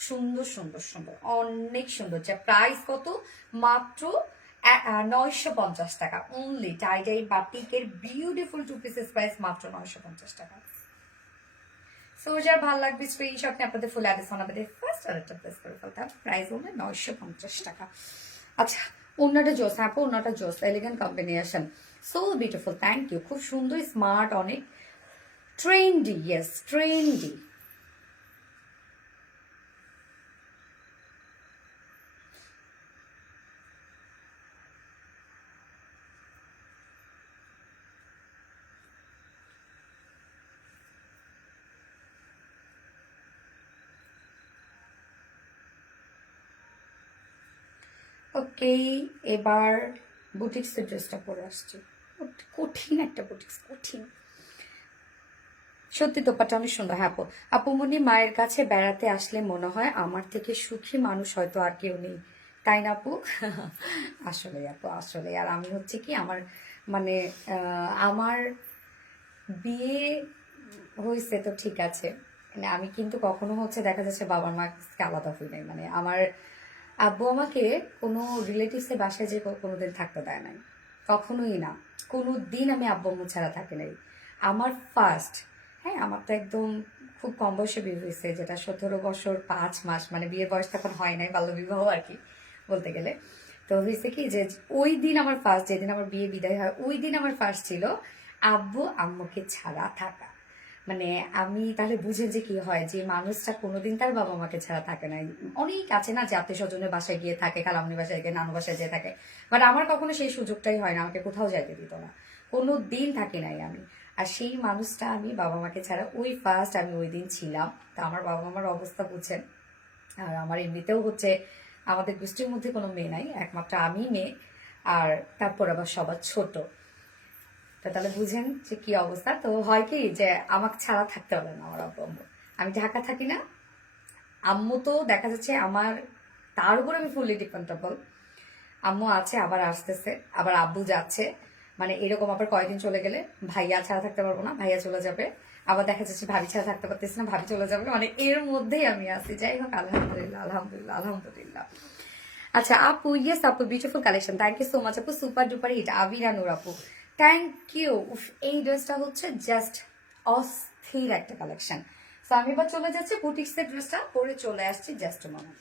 সুন্দর সুন্দর সুন্দর, অনেক সুন্দর। যা প্রাইস কত? মাত্র 950 টাকা অনলি। টাইডাই বাটিকের বিউটিফুল 2 পিসেস প্রাইস মাত্র 950 টাকা। সো যার ভালো লাগবে স্ক্রিনশট নিয়ে আপনাদের ফুল অ্যাড্রেস আমাদের ফার্স্ট আরেকটা প্লেস করে ফেলতে হবে। প্রাইস হলো 950 টাকা। আচ্ছা, ওনাটা জোস, হ্যাঁ আপু ওনাটা জোস, elegant combination, so beautiful, thank you. খুব সুন্দর, স্মার্ট, অনেক ট্রেন্ডি, ইয়েস ট্রেন্ডি। ওকে, এবার বুটিক্সের ড্রেসটা পরে আসছি। কঠিন একটা বুটিক্স, কঠিন সত্যি। তোপাটা অনেক সুন্দর। হ্যাঁ আপু, আপুমনি মায়ের কাছে বেড়াতে আসলে মনে হয় আমার থেকে সুখী মানুষ হয়তো আর কেউ নেই, তাই না আপু? আসলে আপু আসলে, আর আমি হচ্ছে কি আমার মানে আমার বিয়ে হয়েছে তো ঠিক আছে, মানে আমি কিন্তু কখনো হচ্ছে দেখা যাচ্ছে বাবার মাকে আলাদা হই নাই। মানে আমার আব্বু আমাকে কোনো রিলেটিভসের বাসায় যে কোনোদিন থাকতে দেয় নাই, কখনোই না। কোনো দিন আমি আব্বু আম্মু ছাড়া থাকি নাই। আমার ফার্স্ট, হ্যাঁ আমার তো একদম খুব কম বয়সে বিয়ে হয়েছে, যেটা 17 বছর 5 মাস, মানে বিয়ের বয়স তখন হয় নাই, বাল্যবিবাহ আর কি বলতে গেলে। তো হয়েছে কি যে ওই দিন আমার ফার্স্ট, যেদিন আমার বিয়ে বিদায় হয় ওই দিন আমার ফার্স্ট ছিল আব্বু আম্মুকে ছাড়া থাকা। মানে আমি তাহলে বুঝেন যে কি হয়, যে মানুষটা কোনোদিন তার বাবা মাকে ছাড়া থাকে না। অনেক আছে না যে আত্মীয় স্বজনের বাসায় গিয়ে থাকে, খালামনির বাসায় গিয়ে, নানু বাসায় যেয়ে থাকে, বাট আমার কখনো সেই সুযোগটাই হয় না, আমাকে কোথাও যাইতে দিত না, কোনো দিন থাকি নাই আমি। আর সেই মানুষটা আমি বাবা মাকে ছাড়া ওই ফার্স্ট আমি ওই দিন ছিলাম। তা আমার বাবা মার অবস্থা বুঝছেন। আর আমার এমনিতেও হচ্ছে আমাদের গোষ্ঠীর মধ্যে কোনো মেয়ে নাই, একমাত্র আমি মেয়ে, আর তারপর আবার সবার ছোট। তো তাহলে বুঝেন যে কি অবস্থা। তো হয় কি যে আমাকে ছাড়া থাকতে পারে না আমার আব্বু আম্মু। আমি ঢাকা থাকি না, আম্মু তো দেখা যাচ্ছে আমার, তার উপর আমি ফুললি ডিপেন্ডেবল। আম্মু আছে, আবার আসতেছে, আবার আব্বু যাচ্ছে, মানে এরকম। আবার কয়েকদিন চলে গেলে ভাইয়া ছাড়া থাকতে পারবো না, ভাইয়া চলে যাবে। আবার দেখা যাচ্ছে ভাবি ছাড়া থাকতে পারতেছি না, ভাবি চলে যাবে, মানে এর মধ্যেই আমি আছি। যাই হোক, আলহামদুলিল্লাহ আলহামদুলিল্লাহ আলহামদুলিল্লাহ। আচ্ছা আপু, ইয়েস আপু, beautiful collection, thank you so much আপু, super duper hit. Abira Noor আপু, থ্যাংক ইউ। এই ড্রেসটা হচ্ছে জাস্ট অস্থির একটা কালেকশন। তো আমি এবার চলে যাচ্ছি বুটিক্সের ড্রেসটা পরে চলে আসছি জাস্ট মোমেন্ট।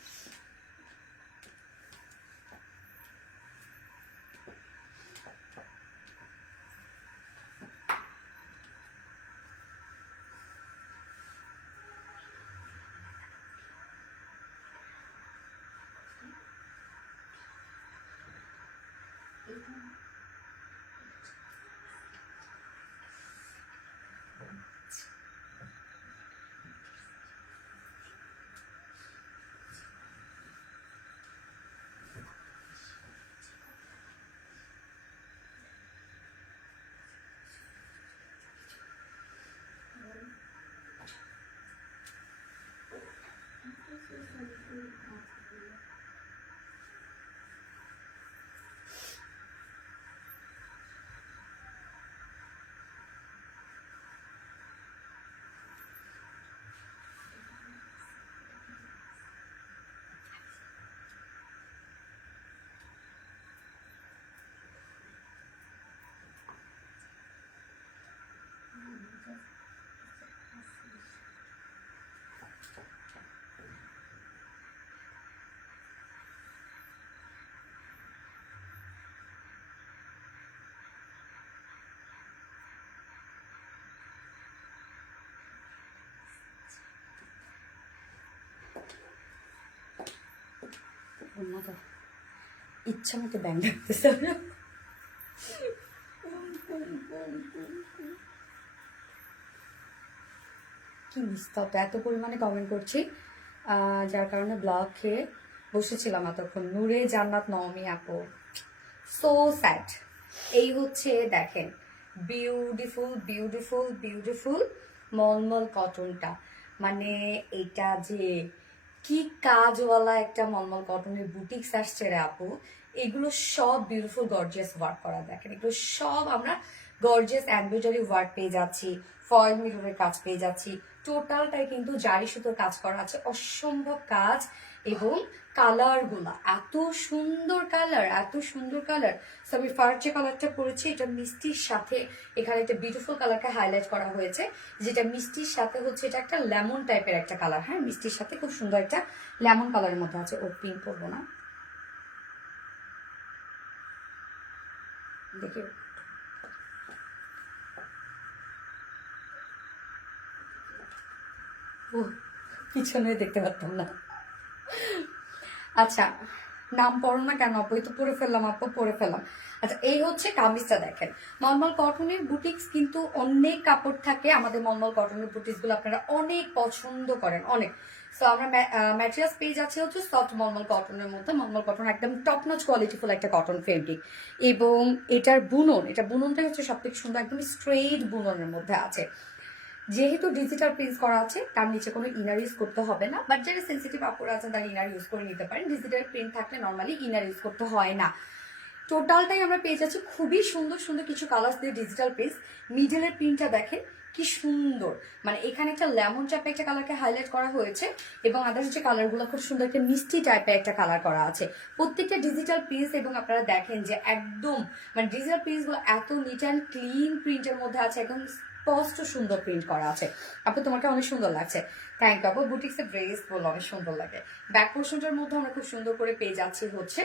ইচ্ছা মতো ব্যাং ডাকতেছে কি নিস্তব্ধ, এত পরিমাণে কমেন্ট করছি যার কারণে ব্লগ খেয়ে বসেছিলাম এতক্ষণ। নূরে জান্নাত নওমি আপু, সো স্যাড। এই হচ্ছে দেখেন বিউটিফুল বিউটিফুল বিউটিফুল মলমল কটনটা, মানে এটা যে কি কাজওয়ালা একটা মলমল কটনের বুটিক্স আসছে রে আপু। এগুলো সব বিউটিফুল গর্জিয়াস ওয়ার্ক করা, দেখেন এগুলো সব আমরা গর্জিয়াস এমব্রয়ডারি ওয়ার্ক পেয়ে যাচ্ছি, ফয়েল মিররের কাজ পেয়ে যাচ্ছি, টোটালটাই কিন্তু জারি সুতোর কাজ করা আছে, অসম্ভব কাজ। এবং কালার গুলা এত সুন্দর কালার, এত সুন্দর কালার। আমি ফার্স্ট যে কালারটা পরেছি এটা মিষ্টির সাথে, এখানে একটা বিউটিফুল কালারকে হাইলাইট করা হয়েছে, যেটা মিষ্টির সাথে হচ্ছে এটা একটা লেমন টাইপের একটা কালার। হ্যাঁ, মিষ্টির সাথে খুব সুন্দর একটা লেমন কালারের মধ্যে আছে। ও পিঙ্ক পরবো না, দেখি ও পিছনে দেখতে পারতাম না। আচ্ছা, নাম পড়ো না কেন আপু? তো পরে ফেললাম আপু, পরে ফেললাম। আচ্ছা, এই হচ্ছে কামিজটা দেখেন। মলমল কটনের বুটিক্স কিন্তু অনেক কাপড় থাকে, আমাদের মলমল কটনের বুটিক্স গুলো আপনারা অনেক পছন্দ করেন, অনেক। সো আমরা ম্যাটেরিয়ালস পেয়ে যাচ্ছি হচ্ছে সফট মলমল কটনের মধ্যে। মলমল কটন একদম টপ নচ কোয়ালিটিফুল একটা কটন ফেব্রিক, এবং এটার বুনন, এটা বুননটা হচ্ছে সব থেকে সুন্দর, একদম স্ট্রেইট বুননের মধ্যে আছে। যেহেতু ডিজিটাল প্রিন্ট করা আছে, তার নিচে কোনো ইনার ইউজ করতে হবে না, বাট যারা সেন্সিটিভ আপুরা আছেন তারা ইনার ইউজ করে নিতে পারেন। ডিজিটাল প্রিন্ট থাকলে নর্মালি ইনার ইউজ করতে হয় না। টোটালটাই আমরা পেয়ে যাচ্ছি খুবই সুন্দর সুন্দর কিছু কালার্স দিয়ে ডিজিটাল প্রিন্ট। মিডলের প্রিন্টটা দেখেন কি সুন্দর, মানে এখানে একটা লেমন টাইপের একটা কালারকে হাইলাইট করা হয়েছে, এবং আদার্স যে কালারগুলো খুব সুন্দর একটা মিষ্টি টাইপের একটা কালার করা আছে। প্রত্যেকটা ডিজিটাল প্রিন্ট, এবং আপনারা দেখেন যে একদম মানে ডিজিটাল প্রিন্টগুলো এত নিট অ্যান্ড ক্লিন প্রিন্টের মধ্যে আছে, একদম স্পষ্ট সুন্দর প্রিন্ট করা আছে। আপু তোমাকে অনেক সুন্দর লাগছে, থ্যাংক ইউ আপু। বুটিক্সের ড্রেস বলে অনেক সুন্দর লাগে। ব্যাক পোর্শনটার মধ্যে আমরা খুব সুন্দর করে পেয়ে যাচ্ছি হচ্ছে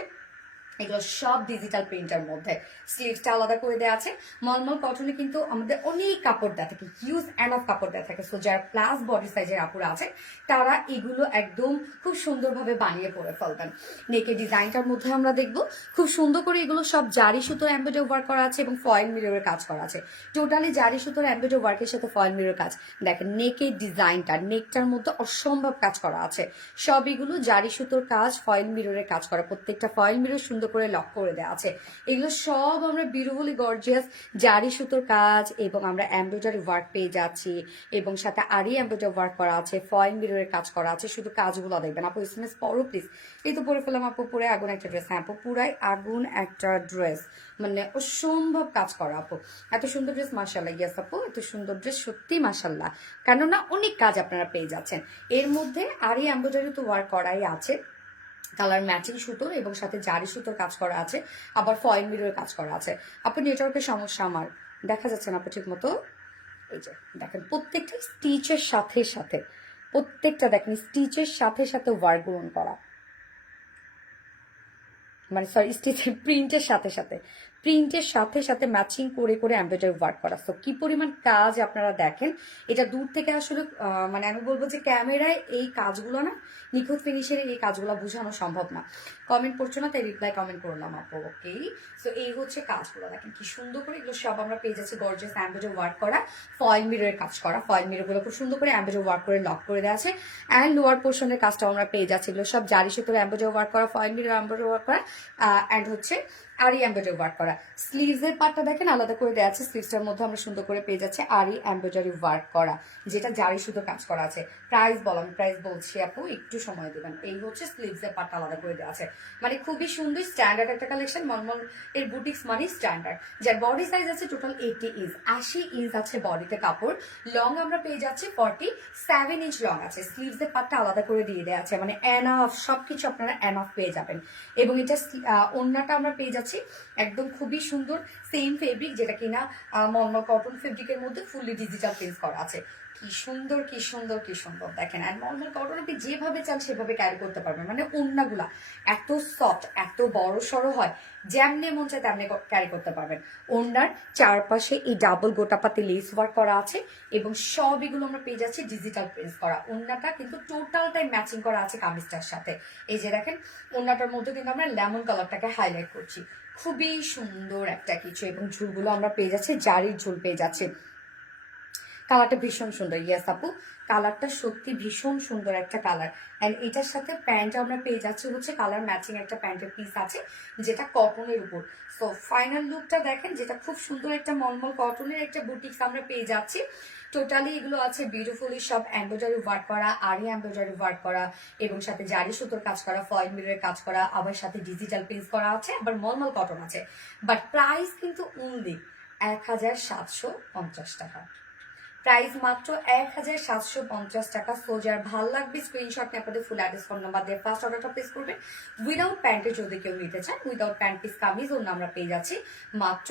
এগুলো সব ডিজিটাল প্রিন্টের মধ্যে। স্লিভসটা আলাদা করে দেওয়া আছে। মলমল কটনে কিন্তু আমাদের অনেক কাপড় দেওয়া থাকে, হিউজ অ্যান্ড অফ কাপড় দেওয়া থাকে। সো যারা প্লাস বডি সাইজের আপুরা আছে তারা এগুলো একদম খুব সুন্দরভাবে বানিয়ে পরে ফেলবেন। নেকের ডিজাইনটার মধ্যে আমরা দেখবো খুব সুন্দর করে এগুলো সব জারি সুতোর এমব্রয়ডারি ওয়ার্ক করা আছে এবং ফয়েল মিররের কাজ করা আছে। টোটালি জারি সুতোর এমব্রয়ডারি ওয়ার্কের সাথে ফয়েল মিররের কাজ। দেখেন নেকের ডিজাইনটা, নেকটার মধ্যে অসম্ভব কাজ করা আছে। সব এগুলো জারি সুতোর কাজ, ফয়েল মিররের কাজ করা, প্রত্যেকটা ফয়েল মিরর সুন্দর করে লক করে দেওয়া আছে। এগুলো সব আমরা বিউটিফুলি গর্জিয়াস জারি সুতোর কাজ, এবং আমরা এমব্রয়ডারি ওয়ার্ক পেয়ে যাচ্ছি, এবং সাথে আরি এমব্রয়ডারি ওয়ার্ক করা আছে, ফয়েল মিররের কাজ করা আছে। শুধু কাজগুলো দেখবেন আপু। এসএমএস পরো প্লিজ। এই তো পরে ফেলাম আপু, পুরাই আগুন একটা ড্রেস। হ্যাঁ আপু, পুরাই আগুন একটা ড্রেস, মানে অসম্ভব কাজ করা আপু। এত সুন্দর ড্রেস, মাশাল্লাহ। ইয়াস আপু, এত সুন্দর ড্রেস সত্যি মাশাল্লাহ, কেননা অনেক কাজ আপনারা পেয়ে যাচ্ছেন এর মধ্যে। আরি এমব্রয়ডারি তো ওয়ার্ক করাই আছে, কালার ম্যাচিং সুতোর এবং সাথে জারি সুতোর কাজ করা আছে, আবার ফয়েল মিররের কাজ করা আছে। আপনি নেটওয়ার্কের সমস্যা, আমার দেখা যাচ্ছে না আপু ঠিক মতো। এই যে দেখেন প্রত্যেকটা স্টিচের সাথে সাথে, প্রত্যেকটা দেখেন স্টিচের সাথে সাথে ওয়ার্ক গ্রহণ করা, মানে সরি স্টিচের প্রিন্টের সাথে সাথে, প্রিন্টের সাথে সাথে ম্যাচিং করে করে এমব্রয়ডারি ওয়ার্ক করা। সো কি পরিমাণ কাজ আপনারা দেখেন, এটা দূর থেকে আসলে মানে আমি বলবো যে ক্যামেরায় এই কাজগুলো না, নিখুঁত ফিনিশের এই কাজগুলো বোঝানো সম্ভব না। কমেন্ট করছো না তাই রিপ্লাই কমেন্ট করলাম আপু, ওকে। সো এই হচ্ছে কাজগুলো, দেখেন কি সুন্দর করে এগুলো সব আমরা পেয়ে যাচ্ছি গর্জিয়াস এমব্রয়ডারি ওয়ার্ক করা, ফয়েল মিররের কাজ করা। ফয়েল মিররগুলো খুব সুন্দর করে এমব্রয়ডারি ওয়ার্ক করে লক করে দেওয়া আছে। অ্যান্ড লোয়ার পোর্শনের কাজটাও আমরা পেয়ে যাচ্ছি, এগুলো সব জারি সুতোর এমব্রয়ডারি ওয়ার্ক করা, ফয়েল মিরর এমব্রয়ডারি ওয়ার্ক করা, অ্যান্ড হচ্ছে আরি এমব্রয়ডারি ওয়ার্ক করা। স্লিভসের পার্টটা দেখেন আলাদা করে দেওয়া আছে, স্লিভসটার মধ্যে আমরা সুন্দর করে পেয়ে যাচ্ছি আরি এমব্রয়ডারি ওয়ার্ক করা, যেটা জারি সুতো কাজ করা আছে। প্রাইস বলো, আমি প্রাইস বলছি আপু, একটু সময় দেবেন। এই হচ্ছে স্লিভসের পার্টটা আলাদা করে দেওয়া আছে, মানে খুবই সুন্দর স্ট্যান্ডার্ড একটা কালেকশন। মলমল এর বুটিক্স মানে স্ট্যান্ডার্ড। যার বডি সাইজ আছে টোটাল 80 ইঞ্চ আছে বডিতে কাপড়। লং আমরা পেয়ে যাচ্ছি 47 ইঞ্চ লং আছে। স্লিভসের পার্টটা আলাদা করে দিয়ে দেওয়া আছে, মানে এনাফ, সবকিছু আপনারা এনাফ পেয়ে যাবেন। এবং এটা ওড়নাটা আমরা পেয়ে যাচ্ছি যাচ্ছি একদম খুবই সুন্দর সেম ফেব্রিক, যেটা কিনা মলমল কটন ফেব্রিকের মধ্যে ফুললি ডিজিটাল প্রিন্ট করা আছে। কি সুন্দর কি সুন্দর কি সুন্দর দেখেন। আর নর্মাল কটন আপনি যেভাবে চান সেভাবে ক্যারি করতে পারবেন, মানে ওড়নাগুলা এত সফট, এত বড় সড়ো হয়, যেমনি মন চায় তেমনি ক্যারি করতে পারবেন। ওড়নার চারপাশে এই ডাবল গোটাপাতি লেস ওয়ার্ক করা আছে এবং সব এগুলো আমরা পেয়ে যাচ্ছি ডিজিটাল প্রিন্ট করা। ওড়নাটা কিন্তু টোটালটাই ম্যাচিং করা আছে কামিজটার সাথে। এই যে দেখেন ওড়নাটার মধ্যে কিন্তু আমরা লেমন কালারটাকে হাইলাইট করছি, খুবই সুন্দর একটা কিছু। এবং ঝুলগুলো আমরা পেয়ে যাচ্ছি জারির ঝুল পেয়ে যাচ্ছি। কালারটা ভীষণ সুন্দর। ইয়েস আপু, কালারটা সত্যি ভীষণ সুন্দর একটা কালার। অ্যান্ড এটার সাথে প্যান্ট আমরা পেয়ে যাচ্ছি হচ্ছে কালার ম্যাচিং একটা প্যান্টের পিস আছে, যেটা কটনের উপর। সো ফাইনাল লুকটা দেখেন, যেটা খুব সুন্দর একটা মলমল কটনের একটা বুটিক্স আমরা পেয়ে যাচ্ছি। টোটালি এগুলো আছে বিউটিফুলি সব এমব্রয়ডারি ওয়ার্ক করা, আরি এমব্রয়ডারি ওয়ার্ক করা এবং সাথে জারি সুতোর কাজ করা, ফয়েল মিররের কাজ করা, আবার সাথে ডিজিটাল প্রিন্ট করা আছে, আবার মলমল কটন আছে। বাট প্রাইস কিন্তু অনলি 1750 টাকা। প্রাইস মাত্র 1750 টাকা। সো যার ভাল লাগবে স্ক্রিনশট নিয়ে আপনাদের ফুল অ্যাড্রেস ফোন নাম্বার দিয়ে ফার্স্ট অর্ডারটা প্লেস করবেন। উইদাউট প্যান্টে যদি কেউ নিতে চান, উইদাউট প্যান্ট পিস কামিজ অন্য আমরা পেয়ে যাচ্ছি মাত্র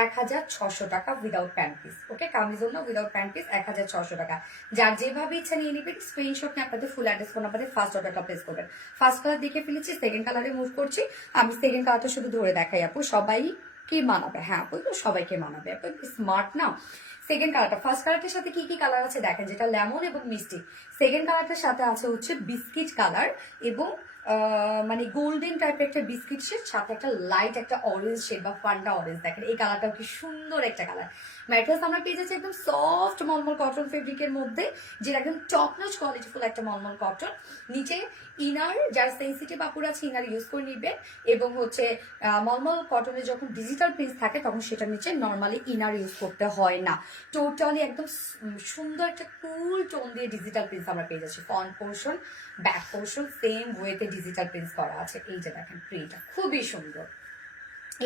1600 টাকা উইদাউট প্যান্ট পিস। ওকে, কামিজ অন্য উইদাউট প্যান্ট পিস 1600 টাকা। যার যেভাবে ইচ্ছা নিয়ে নেবেন, স্ক্রিনশট নিয়ে আপনাদের ফুল অ্যাড্রেস ফোন নাম্বার দিয়ে ফার্স্ট অর্ডারটা প্লেস করবেন। ফার্স্ট কালার দেখে ফেলেছি, সেকেন্ড কালারে মুভ করছি। আমি সেকেন্ড কালারটা শুধু ধরে দেখাই আপু, সবাই কি মানাবে? হ্যাঁ আপু, সবাইকে মানাবে, আপু স্মার্ট না। সেকেন্ড কালারটা, ফার্স্ট কালারটার সাথে কি কি কালার আছে দেখেন, যেটা লেমন এবং মিষ্টি। সেকেন্ড কালারটার সাথে আছে হচ্ছে বিস্কিট কালার এবং মানে গোল্ডেন টাইপের একটা বিস্কিট শেড, সাথে একটা লাইট একটা অরেঞ্জ শেড বা ফান্ডা অরেঞ্জ। দেখেন এই কালারটাও কি সুন্দর একটা কালার। ম্যাটেরিয়ালস আমরা পেয়ে যাচ্ছি একদম সফট মলমল কটন ফেব্রিকের মধ্যে, যেটা একদম টপ নচ কোয়ালিটিফুল একটা মলমল কটন। নিচে ইনার, যার সেন্সিটিভ আপুর আছে ইনার ইউজ করে নিবে। এবং হচ্ছে মলমল কটনে যখন ডিজিটাল প্রিন্ট থাকে তখন সেটা নিচে নর্মালি ইনার ইউজ করতে হয় না। টোটালি একদম সুন্দর একটা কুল টোন দিয়ে ডিজিটাল প্রিন্ট আমরা পেয়ে যাচ্ছি। Front portion, back portion same ওয়েতে ডিজিটাল প্রিন্ট করা আছে। এই যে দেখেন প্রিন্টটা খুবই সুন্দর।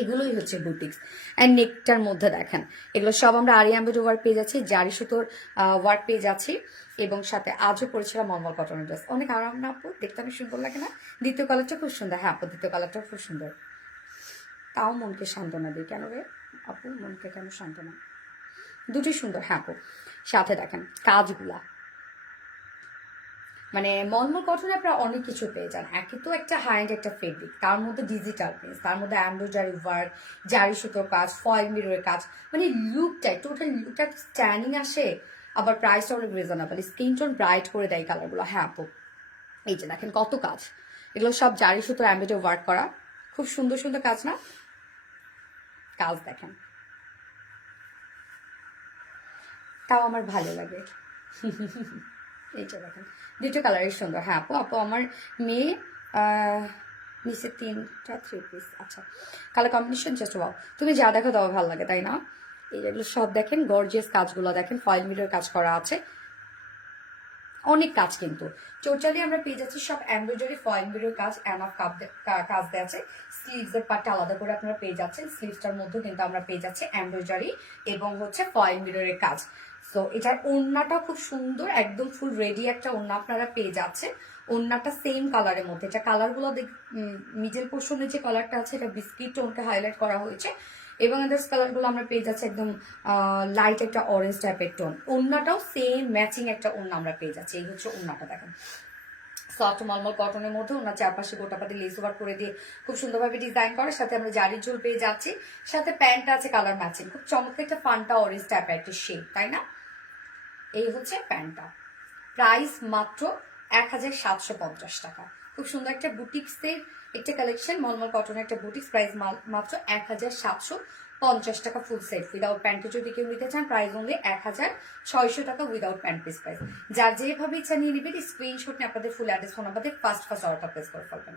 এগুলোই হচ্ছে বুটিক্স। অ্যান্ড নেকটার মধ্যে দেখেন এগুলো সব আমরা আরি এমব্রয়ডারি ওয়ার্ক পেয়ে যাচ্ছি, জারি সুতোর ওয়ার্ক পেয়ে যাচ্ছি এবং সাথে আজও পরেছিলাম মলমল কটনের ড্রেস। অনেক আরাম না আপু? দেখতে আমি সুন্দর লাগে না? দ্বিতীয় কালারটা খুব সুন্দর। হ্যাঁ আপু, দ্বিতীয় কালারটাও খুব সুন্দর। তাও মনকে সান্ত্বনা দিই কেন রে আপু, মনকে কেন সান্ত্বনা? দুটি সুন্দর। হ্যাঁ আপু, সাথে দেখেন কাজগুলা, মানে মলমল কটনে আপনারা অনেক কিছু পেয়ে যান। একে তো একটা হাই এন্ড একটা ফেব্রিক, তার মধ্যে ডিজিটাল প্রিন্ট, তার মধ্যে এমব্রয়ডারি ওয়ার্ক, জারি সুতোর কাজ, ফয়েল মিররের কাজ, মানে লুকটাই টোটাল লুকটা স্ট্যান্ডিং আসে। আবার প্রাইসটা অনেক রিজনেবল, স্কিন টোন ব্রাইট করে দেয় কালারগুলো। হ্যাঁ আপু, এই যে দেখেন কত কাজ, এগুলো সব জারি সুতোর এমব্রয়ডারি ওয়ার্ক করা, খুব সুন্দর সুন্দর কাজ না? কাজ দেখেন, তাও আমার ভালো লাগে। এইটা দেখেন দুটো কালারই সুন্দর। হ্যাঁ আপু, আপু আমার মেয়ে নিচে 3টা 3 পিস। আচ্ছা, কালার কম্বিনেশন জাস্ট ওয়াও। তুমি যা দেখো তাও ভালো লাগে, তাই না? এইগুলো সব দেখেন গর্জিয়াস কাজগুলো দেখেন, ফয়েল মিরর কাজ করা আছে, অনেক কাজ কিন্তু। টোটালি আমরা পেয়ে যাচ্ছি সব এমব্রয়ডারি ফয়েল মিরর কাজ, অ্যানাফ কাজ দেওয়া আছে। স্লিভসের পার্টটা আলাদা করে আপনারা পেয়ে যাচ্ছেন, স্লিভসটার মধ্যে কিন্তু আমরা পেয়ে যাচ্ছি এমব্রয়ডারি এবং হচ্ছে ফয়েল মিররের কাজ। সো এটার ওড়নাটা খুব সুন্দর, একদম ফুল রেডি একটা ওড়না আপনারা পেয়ে যাচ্ছেন। ওড়নাটা সেম কালারের মধ্যে, এটা কালারগুলো মিডল পোর্শনের যে কালারটা আছে এটা বিস্কিট টোনকে হাইলাইট করা হয়েছে এবং এদের কালারগুলো আমরা পেয়ে যাচ্ছি একদম লাইট একটা অরেঞ্জ টাইপের টোন। ওড়নাটাও সেম ম্যাচিং একটা ওড়না আমরা পেয়ে যাচ্ছি। এই হচ্ছে ওড়নাটা দেখেন, সফট মলমল কটনের মধ্যে ওনার চারপাশে গোটাপাতি লেস ওভার করে দিয়ে খুব সুন্দরভাবে ডিজাইন করার সাথে আমরা জারির ঝোল পেয়ে যাচ্ছি। সাথে প্যান্টটা আছে কালার ম্যাচিং, খুব চমৎকার একটা ফান্টা অরেঞ্জ টাইপের একটা শেড, তাই না? এই হচ্ছে প্যান্টটা। প্রাইস মাত্র 1750 টাকা। খুব সুন্দর একটা বুটিক্সের একটা কালেকশন, মলমল কটনের একটা বুটিক্স। প্রাইস মাত্র 1750 টাকা ফুল সেট। উইদাউট প্যান্টে যদি কেউ নিতে চান প্রাইস অনলি 1600 টাকা উইদাউট প্যান্ট পিস প্রাইস। যার যেভাবে ইচ্ছা নিয়ে নেবেন, স্ক্রিনশট নিয়ে আপনাদের ফুল অ্যাড্রেস ফোন আমাদের ফার্স্ট অর্ডার প্লেস করে ফেলবেন।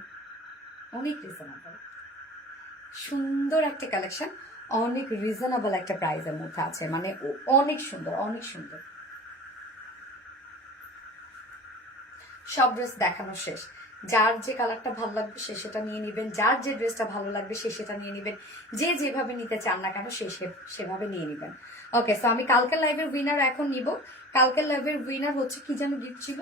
অনেক রিজনেবল সুন্দর একটা কালেকশন, অনেক রিজনেবল একটা প্রাইসের মধ্যে আছে, মানে অনেক সুন্দর অনেক সুন্দর। সব ড্রেস দেখানো শেষ, যার যে কালারটা ভালো লাগবে সে সেটা নিয়ে নেবেন, যার যে ড্রেসটা ভালো লাগবে সে সেটা নিয়ে নেবেন, যে যেভাবে নিতে চান না কেন সে সেভাবে নিয়ে নেবেন। ওকে, সো আমি কালকের লাইভের উইনার এখন নিব। কালকের লাইভের উইনার হচ্ছে কি যেন গিফট ছিল,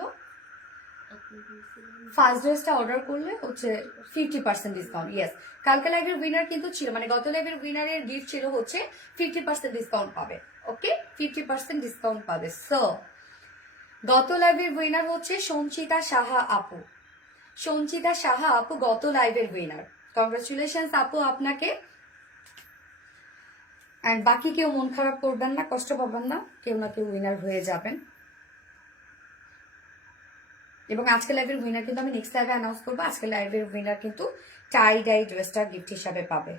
ফার্স্ট ড্রেসটা অর্ডার করলে হচ্ছে 50% ডিসকাউন্ট। ইয়েস, কালকে লাইভের উইনার কিন্তু ছিল, মানে গত লাইভের উইনারের গিফট ছিল হচ্ছে 50% ডিসকাউন্ট পাবে। ওকে, 50% ডিসকাউন্ট পাবে। সো গত লাইভের উইনার হচ্ছে সঞ্চিতা সাহা আপু। সঞ্চিতা সাহা আপু গত লাইভের উইনার। কংগ্রাচুলেশনস আপু আপনাকে। অ্যান্ড বাকি কেউ মন খারাপ করবেন না, কষ্ট পাবেন না, কেউ না কেউ উইনার হয়ে যাবেন। এবং আজকে লাইভের উইনার কিন্তু আমি নেক্সট লাইভে অ্যানাউন্স করবো। আজকে লাইভের উইনার কিন্তু টাই ডাই ড্রেসটা গিফট হিসাবে পাবে।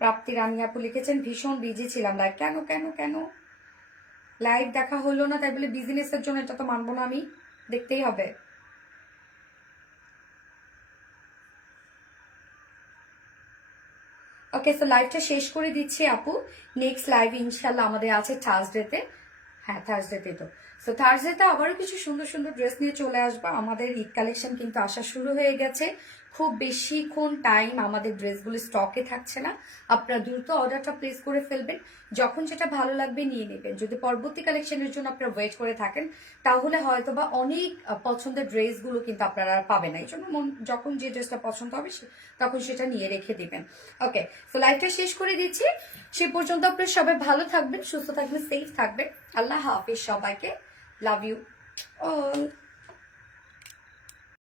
প্রাপ্তি রানী আপু লিখেছেন ভীষণ বিজি ছিলাম লাইভ। কেন কেন কেন লাইভ দেখা হলো না তাই বলে বিজনেসের জন্য এটা তো মানবো না, আমি দেখতেই হবে। ওকে, সো লাইভটা শেষ করে দিচ্ছি আপু। নেক্সট লাইভ ইনশাল্লাহ আমাদের আছে থার্সডেতে। হ্যাঁ, থার্সডেতে তো। সো থার্সডেতে আবারও কিছু সুন্দর সুন্দর ড্রেস নিয়ে চলে আসবো। আমাদের ঈদ কালেকশন কিন্তু আসা শুরু হয়ে গেছে। খুব বেশিক্ষণ টাইম আমাদের ড্রেসগুলো স্টকে থাকছে না। আপনারা দ্রুত অর্ডারটা প্লেস করে ফেলবেন। যখন যেটা ভালো লাগবে নিয়ে নেবেন। যদি পরবর্তী কালেকশনের জন্য আপনারা ওয়েট করে থাকেন তাহলে হয়তো বা অনেক পছন্দের ড্রেসগুলো কিন্তু আপনারা পাবেন না। এই জন্য যখন যে ড্রেসটা পছন্দ হবে তখন সেটা নিয়ে রেখে দিবেন। ওকে, তো লাইভটা শেষ করে দিচ্ছি। সে পর্যন্ত আপনারা সবাই ভালো থাকবেন, সুস্থ থাকবেন, সেফ থাকবেন। আল্লাহ হাফিজ সবাইকে। Love you all.